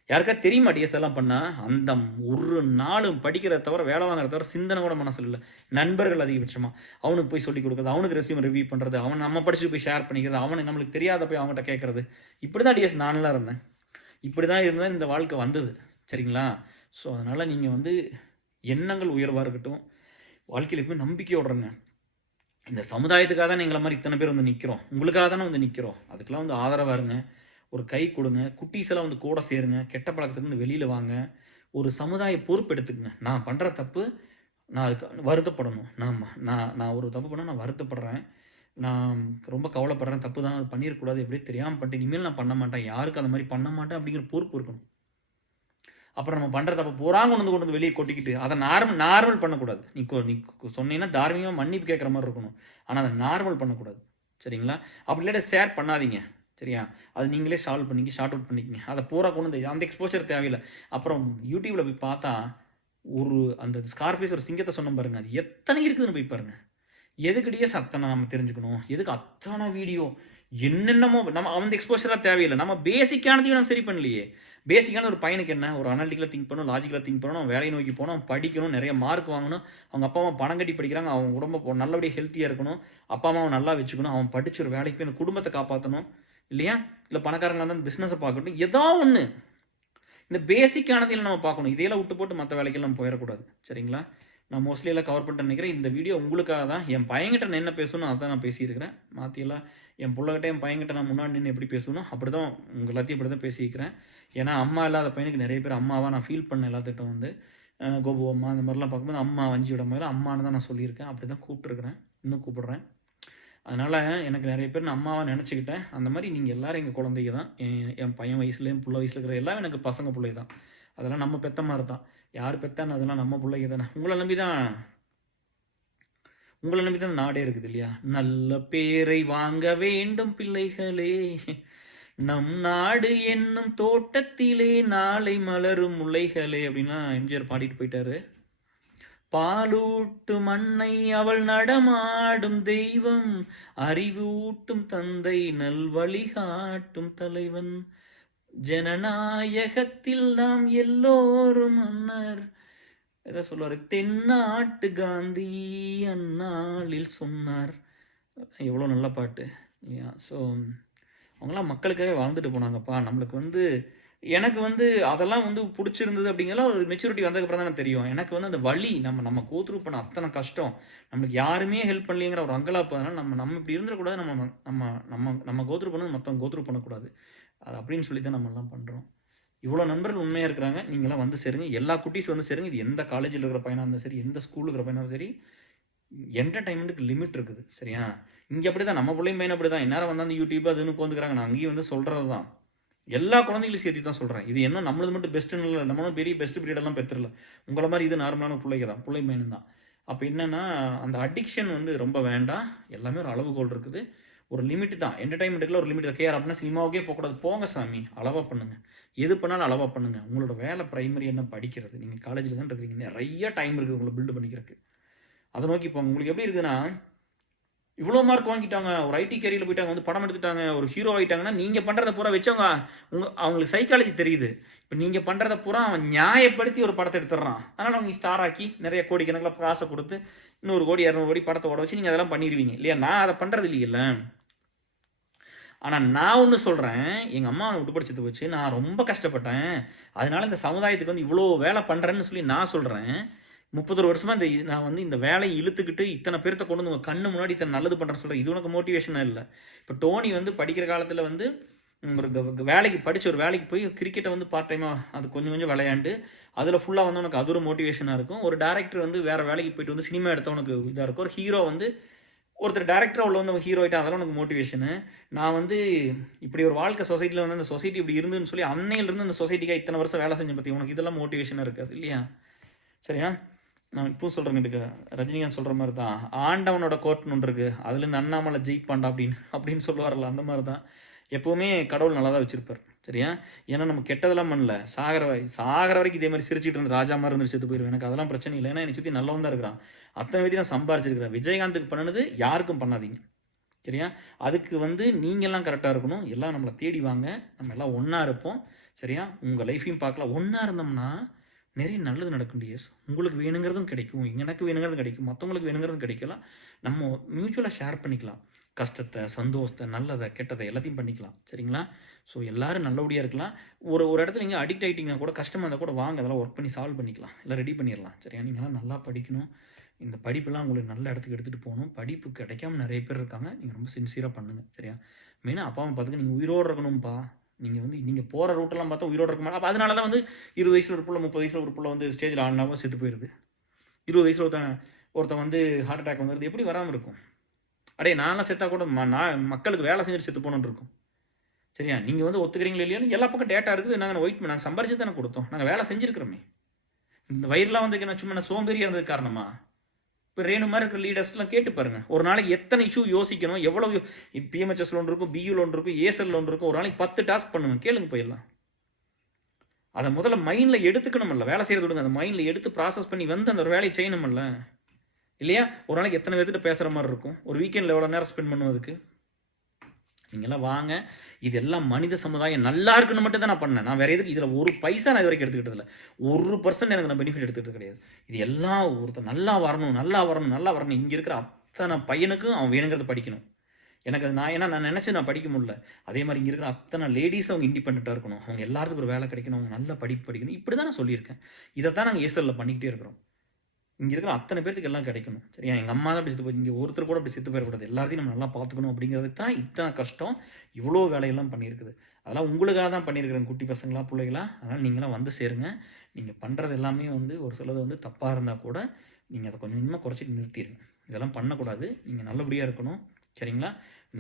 யாருக்கா தெரியுமா டிஎஸ் எல்லாம் பண்ணால்? அந்த ஒரு நாளும் படிக்கிறத தவிர வேலை வாங்குறத தவிர சிந்தனை கூட மனசில் இல்லை. நண்பர்கள் அதிகபட்சமாக அவனுக்கு போய் சொல்லிக் கொடுக்குறது, அவனுக்கு ரெஸ்யூம் ரிவ்யூ பண்ணுறது, அவன் நம்ம படிச்சுட்டு போய் ஷேர் பண்ணிக்கிறது, அவனை நம்மளுக்கு தெரியாத போய் அவங்ககிட்ட கேட்குறது. இப்படி தான் டிஎஸ் நானெலாம் இருந்தேன். இப்படி தான் இருந்தால் இந்த வாழ்க்கை வந்தது. சரிங்களா? ஸோ அதனால் நீங்கள் வந்து எண்ணங்கள் உயர்வாக இருக்கட்டும், வாழ்க்கையில் எப்பவுமே நம்பிக்கையோடு இருங்க. இந்த சமுதாயத்துக்காக தான் எங்களை மாதிரி இத்தனை பேர் வந்து நிற்கிறோம், உங்களுக்காக தானே வந்து நிற்கிறோம். அதுக்கெல்லாம் வந்து ஆதரவாக இருங்க, ஒரு கை கொடுங்க, குட்டீஸ் எல்லாம் வந்து கூட சேருங்க, கெட்ட பழக்கத்துலேருந்து வெளியில் வாங்க, ஒரு சமுதாய பொறுப்பு எடுத்துக்கங்க. நான் பண்ணுற தப்பு, நான் அதுக்கு வருத்தப்படணும். நான் ஒரு தப்பு பண்ணால் நான் வருத்தப்படுறேன், நான் ரொம்ப கவலைப்படுறேன், தப்பு தான் அது பண்ணிடக்கூடாது, எப்படி தெரியாமல் பண்ணிட்டு இனிமேல் நான் பண்ண மாட்டேன், யாருக்கு அந்த மாதிரி பண்ண மாட்டேன் அப்படிங்கிற பொறுப்பு இருக்கணும். அப்புறம் நம்ம பண்ணுற தப்பு பூராங்க கொண்டு வந்து வெளியே கொட்டிக்கிட்டு அதை நார்மல் பண்ணக்கூடாது. நீ சொன்னீங்கன்னா தார்மீகமாக மன்னிப்பு கேட்குற மாதிரி இருக்கணும், ஆனால் அதை நார்மல் பண்ணக்கூடாது. சரிங்களா? அப்படி இல்லாட்ட ஷேர் பண்ணாதீங்க. சரியா? அது நீங்களே சால்வ் பண்ணிக்க, ஷார்ட் அவுட் பண்ணிக்கங்க. அதை பூரா கொண்டு வந்து அந்த எக்ஸ்போஷர் தேவையில்லை. அப்புறம் யூடியூப்பில் போய் பார்த்தா ஒரு அந்த ஸ்கார்ஃபேஸ் ஒரு சிங்கத்தை சொன்ன பாருங்க, அது எத்தனை இருக்குதுன்னு போய் பாருங்க. எதுக்கடியே அத்தனை நம்ம தெரிஞ்சுக்கணும்? எதுக்கு அத்தனை வீடியோ? என்னென்னமோ நம்ம அந்த எக்ஸ்போஷராக தேவையில்லை. நம்ம பேசிக்கானதையும் நம்ம சரி பண்ணலையே. பேசிக்கான ஒரு பையனுக்கு என்ன? ஒரு அனாலிட்டிக்கலாக திங்க் பண்ணணும், லாஜிக்கலாக திங்க் பண்ணணும், வேலையை நோக்கி போகணும், படிக்கணும், நிறைய மார்க் வாங்கணும், அவங்க அப்பா அம்மா பணம் கட்டி படிக்கிறாங்க, அவங்க உடம்பு நல்லபடியாக ஹெல்த்தியாக இருக்கணும், அப்பா அம்மாவை நல்லா வச்சுக்கணும், அவன் படிச்சு ஒரு வேலைக்கு போய் அந்த குடும்பத்தை காப்பாற்றணும் இல்லையா? இல்லை பணக்காரங்களாக இருந்தால் பிஸ்னஸை பார்க்கணும், ஏதோ ஒன்று இந்த பேசிக்கானதையும் நம்ம பார்க்கணும். இதையெல்லாம் விட்டு போட்டு மற்ற வேலைக்கெல்லாம் நம்ம போயிடக்கூடாது. சரிங்களா? நான் மோஸ்ட்லி எல்லாம் கவர் பண்ணிட்டு நினைக்கிறேன். இந்த வீடியோ உங்களுக்காக தான். என் பையன்கிட்ட நான் என்ன பேசணும் அதான் நான் பேசியிருக்கிறேன். மாற்றியெல்லாம் என் பிள்ளைகிட்ட என் பையன்கிட்ட நான் முன்னாடி நின்று எப்படி பேசணும் அப்படி தான் உங்கள் எல்லாத்தையும் இப்படி தான் பேசியிருக்கிறேன். ஏன்னா அம்மா இல்லாத பையனுக்கு நிறைய பேர் அம்மாவாக நான் ஃபீல் பண்ண எல்லாத்திட்டம் வந்து கோபு அம்மா அந்த மாதிரிலாம் பார்க்கும்போது அம்மா வஞ்சி விட மாதிரி அம்மானு தான் நான் சொல்லியிருக்கேன். அப்படி தான் கூப்பிட்டுருக்குறேன், இன்னும் கூப்பிடுறேன். அதனால் எனக்கு நிறைய பேர் நான் அம்மாவாக நினச்சிக்கிட்டேன். அந்த மாதிரி நீங்கள் எல்லோரும் எங்கள் குழந்தைங்க தான். என் பையன் வயசுல என் பிள்ளை வயசில் இருக்கிற எல்லாம் எனக்கு பசங்க பிள்ளை தான். அதெல்லாம் நம்ம பெத்த மாதிரி தான். யார் பெத்தான்னு அதெல்லாம் நம்ம பிள்ளைங்க தானே. உங்களை நம்பி தான் நாடே இருக்குது இல்லையா? நல்ல பேரை வாங்க வேண்டும் பிள்ளைகளே, நம் நாடு என்னும் தோட்டத்திலே நாளை மலரும் முல்லைகளே அப்படின்லாம் எம்ஜிஆர் பாடிட்டு போயிட்டாரு. பாலூட்டும் அன்னை அவள் நடமாடும் தெய்வம், அறிவூட்டும் தந்தை நல் வழிகாட்டும் தலைவன், ஜனநாயகத்தில் நாம் எல்லோரும் மன்னர். எதை சொல்லுவார்? தென்னாட்டு காந்தி அந்நாளில் சொன்னார். எவ்வளோ நல்ல பாட்டு இல்லையா? ஸோ அவங்களாம் மக்களுக்காகவே வாழ்ந்துட்டு போனாங்கப்பா. நம்மளுக்கு வந்து எனக்கு வந்து அதெல்லாம் வந்து பிடிச்சிருந்தது அப்படிங்கிறலாம் ஒரு மெச்சூரிட்டி வந்ததுக்கப்புறம் தான் எனக்கு தெரியும். எனக்கு வந்து அந்த வலி நம்ம கோத்ரூ பண்ண அத்தனை கஷ்டம், நம்மளுக்கு யாருமே ஹெல்ப் பண்ணலைங்கிற ஒரு அங்கலாப்பு. அதனால் நம்ம இப்படி இருந்துடக்கூடாது, நம்ம நம்ம நம்ம நம்ம கோத்ரூ பண்ணது மற்றவங்க கோத்ரூ பண்ணக்கூடாது. அது அப்படின்னு சொல்லி தான் நம்மலாம் பண்ணுறோம். இவ்வளோ நண்பர்கள் உண்மையாக இருக்கிறாங்க. நீங்களாம் வந்து சேருங்க, எல்லா குட்டீஸ் வந்து சேருங்க. இது எந்த காலேஜில் இருக்கிற பையனாக இருந்தாலும் சரி, எந்த ஸ்கூலில் இருக்கிற பையனாலும் சரி, என்டர்டைன்மெண்ட்டுக்கு லிமிட் இருக்குது. சரியா? இங்கே அப்படி தான், நம்ம பிள்ளைங்க பையன் அப்படி தான். எந்நேரம் வந்து அந்த யூடியூப் அதுன்னு உட்காந்துக்கிறாங்க. நான் அங்கேயும் வந்து சொல்கிறது தான், எல்லா குழந்தைகளையும் சேர்த்து தான் சொல்கிறேன். இது என்ன நம்மளது மட்டும் பெஸ்ட்டுன்னு இல்லை, நம்மளும் பெரிய பெஸ்ட் பீரியடெல்லாம் பெற்றுடல. உங்களை மாதிரி இது நார்மலான பிள்ளைங்க தான், பிள்ளை பையன் தான். அப்போ என்னென்னா அந்த அடிக்ஷன் வந்து ரொம்ப வேண்டாம். எல்லாமே ஒரு அளவுகோல் இருக்குது, ஒரு லிமிட் தான். என்டர்டைன்மெண்ட்டுக்குள்ள ஒரு லிமிட் தான். கேஆர் அப்படின்னா சினிமாவுக்கே போகக்கூடாது, போங்க சாமி, அளவாக பண்ணுங்கள். எது பண்ணாலும் அளவாக பண்ணுங்கள். உங்களோட வேலை ப்ரைமரி என்ன? படிக்கிறது. நீங்கள் காலேஜில் தான் இருக்கிறீங்க, நிறைய டைம் இருக்குது உங்களை பில்டு பண்ணிக்கிறதுக்கு. அதை நோக்கி இப்போ உங்களுக்கு எப்படி இருக்குதுன்னா, இவ்வளோ மார்க் வாங்கிட்டாங்க, ஒரு ஐடி கேரியரில் போயிட்டாங்க, வந்து படம் எடுத்துட்டாங்க, ஒரு ஹீரோ ஆகிட்டாங்கன்னா நீங்கள் பண்ணுறத பூரா வச்சவங்க அவங்களுக்கு சைக்காலஜி தெரியுது. இப்போ நீங்கள் பண்ணுறத பூரா அவன் நியாயப்படுத்தி ஒரு படத்தை எடுத்துடுறான். அதனால் அவங்க ஸ்டார் ஆக்கி நிறைய கோடிக்கணக்கில் காசை கொடுத்து 100 கோடி 200 கோடி படத்தை ஓட வச்சு நீங்கள் அதெல்லாம் பண்ணிடுவீங்க இல்லையா? நான் அதை பண்ணுறது இல்லையில்ல. ஆனால் நான் ஒன்று சொல்கிறேன், எங்கள் அம்மா விட்டு படிச்சது வச்சு நான் ரொம்ப கஷ்டப்பட்டேன். அதனால் இந்த சமுதாயத்துக்கு வந்து இவ்வளோ வேலை பண்ணுறேன்னு சொல்லி நான் சொல்கிறேன். 31 வருஷமாக நான் வந்து இந்த வேலையை இழுத்துக்கிட்டு இத்தனை பேர்த்த கொண்டு வந்து உங்கள் கண்ணு முன்னாடி இத்தனை நல்லது பண்ணுறேன்னு சொல்கிறேன். இது உனக்கு மோட்டிவேஷனாக இல்லை. இப்போ டோனி வந்து படிக்கிற காலத்தில் வந்து ஒரு வேலைக்கு படித்து ஒரு வேலைக்கு போய் கிரிக்கெட்டை வந்து பார்ட் டைமாக அது கொஞ்சம் கொஞ்சம் விளையாண்டு அதில் ஃபுல்லாக வந்து உனக்கு அது ஒரு மோட்டிவேஷனாக இருக்கும். ஒரு டேரக்டர் வந்து வேறு வேலைக்கு போயிட்டு வந்து சினிமா எடுத்தவனுக்கு இதாக இருக்கும். ஒரு ஹீரோ வந்து ஒருத்தர் டேரக்டராக உள்ள வந்து ஹீரோ ஆகிட்டா அதெல்லாம் உனக்கு மோட்டிவேஷனு. நான் வந்து இப்படி ஒரு வாழ்க்கை சொசைட்டியில் வந்து அந்த சொசைட்டி இப்படி இருந்துன்னு சொல்லி அன்னையிலிருந்து அந்த சொசைட்டிக்காக இத்தனை வருஷம் வேலை செஞ்ச பற்றி உனக்கு இதெல்லாம் மோட்டிவேஷனாக இருக்காது இல்லையா? சரியா? நான் இப்போ சொல்கிறேங்க, ரஜினிகாந்த் சொல்கிற மாதிரி தான் ஆண்டவனோட கோர்ட்னு ஒன்று இருக்குது, அதுலேருந்து அண்ணாமலை ஜெயிப்பாண்டா அப்படின்னு சொல்லுவார்ல, அந்த மாதிரி தான் எப்போவுமே கடவுள் நல்லா தான் வச்சுருப்பார். சரியா? ஏன்னா நம்ம கெட்டதெல்லாம் பண்ணல, சாகிற வரைக்கும் இதே மாதிரி சிரிச்சிட்டு இருந்து ராஜா மாதிரி இருந்து செத்து போயிடுவேன். எனக்கு அதெல்லாம் பிரச்சனை இல்லை. ஏன்னா என்னை சுற்றி நல்லவன் தான் இருக்கிறான். அத்தனை பேத்தி நான் சம்பாரிச்சிருக்கிறேன். விஜயகாந்துக்கு பண்ணது யாருக்கும் பண்ணாதீங்க. சரியா? அதுக்கு வந்து நீங்கள்லாம் கரெக்டாக இருக்கணும். எல்லாம் நம்மளை தேடி வாங்க, நம்ம எல்லாம் ஒன்றா இருப்போம். சரியா? உங்கள் லைஃப்பையும் பார்க்கலாம். ஒன்றா இருந்தோம்னா நிறைய நல்லது நடக்கும் டிஎஸ். உங்களுக்கு வேணுங்கிறதும் கிடைக்கும், எனக்கு வேணுங்கிறதும் கிடைக்கும், மற்றவங்களுக்கு வேணுங்கிறதும் கிடைக்கலாம். நம்ம மியூச்சுவலாக ஷேர் பண்ணிக்கலாம். கஷ்டத்தை, சந்தோஷத்தை, நல்லதை, கெட்டதை எல்லாத்தையும் பண்ணிக்கலாம். சரிங்களா? ஸோ எல்லோரும் நல்லபடியாக இருக்கலாம். ஒரு இடத்துல நீங்கள் அடிக்ட் ஆகிட்டிங்கன்னா கூட கஷ்டமாக இருந்தால் கூட வாங்க, அதெல்லாம் ஒர்க் பண்ணி சால்வ் பண்ணிக்கலாம், எல்லாம் ரெடி பண்ணிடலாம். சரியா? நீங்கள்லாம் நல்லா படிக்கணும். இந்த படிப்பெல்லாம் உங்களுக்கு நல்ல இடத்துக்கு எடுத்துகிட்டு போகணும். படிப்பு கிடைக்காம நிறைய பேர் இருக்காங்க. நீங்கள் ரொம்ப சின்சியராக பண்ணுங்கள். சரியா? மெயினாக அப்பா அம்மா பார்த்துக்க, நீங்கள் உயிரோடு இருக்கணும்ப்பா. நீங்கள் வந்து நீங்கள் போகிற ரூட்டெல்லாம் பார்த்தா உயிரோடு இருக்க மாட்டோம். அப்போ அதனால தான் வந்து 20 வயசில் ஒரு புள்ள, 30 வயசில் ஒரு புள்ள வந்து ஸ்டேஜில் ஆடினாவும் செத்து போயிடுது. 20 வயசில் ஒருத்தன் வந்து ஹார்ட் அட்டாக் வந்துடுது. எப்படி வராமல் இருக்கும்? அடே நான்லாம் செத்தா கூட நான் மக்களுக்கு வேலை செஞ்சுட்டு செத்து போகணுன்னு இருக்கும். சரியா? நீங்கள் வந்து ஒத்துக்கிறீங்களா இல்லையான்னு எல்லா பக்கம் டேட்டா இருக்குது. நாங்கள் சம்பாரிச்சு தானே கொடுத்தோம், நாங்கள் வேலை செஞ்சுருக்கிறோமே. இந்த வயிறுலாம் வந்து நான் சும்மா சோம்பேறியாக இருந்தது காரணமா? இப்போ ரேணு மாதிரி இருக்கிற லீடர்ஸ்லாம் கேட்டு பாருங்கள். ஒரு நாளைக்கு எத்தனை இஷ்யூ யோசிக்கணும், எவ்வளோ பிஎம்ஹெச்எஸ் லோன் இருக்கும், பியூ லோன் இருக்கும், ஏஎஸ்எல் லோன் இருக்கும். ஒரு நாளைக்கு 10 டாஸ்க் பண்ணுவேன். கேளுங்க போயிடலாம். அதை முதல்ல மைண்டில் எடுத்துக்கணுமில்ல, வேலை செய்கிறது விடுங்க, அந்த மைண்டில் எடுத்து ப்ராசஸ் பண்ணி வந்து அந்த ஒரு வேலையை செய்யணுமில்ல இல்லையா? ஒரு நாளைக்கு எத்தனை பேர்த்துட்டு பேசுகிற மாதிரி இருக்கும், ஒரு வீக்கெண்டில் எவ்வளோ நேரம் ஸ்பெண்ட் பண்ணுவதுக்கு. நீங்கள்லாம் வாங்க. இது எல்லாம் மனித சமுதாயம் நல்லா இருக்குன்னு மட்டும் தான் நான் பண்ணேன். நான் வேறு எதுக்கு இதில் ஒரு பைசா நான் இது வரைக்கும் எடுத்துக்கிட்டதில்ல. 1% எனக்கு நான் பெனிஃபிட் எடுத்துக்கிட்டு கிடையாது. இது எல்லாம் ஒருத்தர் நல்லா வரணும், நல்லா வரணும், நல்லா வரணும். இங்கே இருக்கிற அத்தனை பையனுக்கும் அவன் வேணுங்கிறத படிக்கணும். எனக்கு அது ஏன்னா நான் நினச்சி நான் படிக்க முடியல. அதே மாதிரி இங்கே இருக்கிற அத்தனை லேடிஸ் அவங்க இண்டிபெண்ட்டாக இருக்கணும், அவங்க எல்லாத்துக்கும் ஒரு வேலை கிடைக்கணும், அவங்க நல்ல படிப்பு படிக்கணும். இப்படி தான் நான் சொல்லியிருக்கேன். இதை தான் நாங்கள் ஏசலில் பண்ணிக்கிட்டே இருக்கிறோம். இங்கே இருக்கிற அத்தனை பேருக்கு எல்லாம் கிடைக்கணும். சரியா? எங்கள் அம்மா தான் அப்படி செத்து போய், இங்கே ஒருத்தர் கூட அப்படி செத்து போயிடக்கூடாது. எல்லாத்தையும் நம்ம நல்லா பார்த்துக்கணும். அப்படிங்கிறதுக்கு தான் இத்தனை கஷ்டம், இவ்வளோ வேலையெல்லாம் பண்ணியிருக்குது. அதெல்லாம் உங்களுக்காக தான் பண்ணியிருக்கிறேன், குட்டி பசங்களா, பிள்ளைகளா. அதனால் நீங்களாம் வந்து சேருங்க. நீங்கள் பண்ணுறது எல்லாமே வந்து ஒரு சிலது வந்து தப்பாக இருந்தால் கூட நீங்கள் அதை கொஞ்சம் கொஞ்சமாக குறைச்சிட்டு நிறுத்திடுங்க. இதெல்லாம் பண்ணக்கூடாது. நீங்கள் நல்லபடியாக இருக்கணும். சரிங்களா?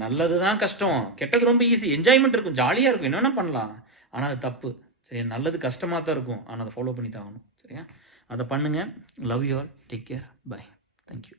நல்லது தான் கஷ்டம், கெட்டது ரொம்ப ஈஸி. என்ஜாய்மெண்ட் இருக்கும், ஜாலியாக இருக்கும், என்ன வேணால் பண்ணலாம். ஆனால் அது தப்பு. சரியா? நல்லது கஷ்டமாக தான் இருக்கும், ஆனால் அதை ஃபாலோ பண்ணி தான் ஆகணும். சரியா? அதை பண்ணுங்கள். Love you all. Take care. Bye. Thank you.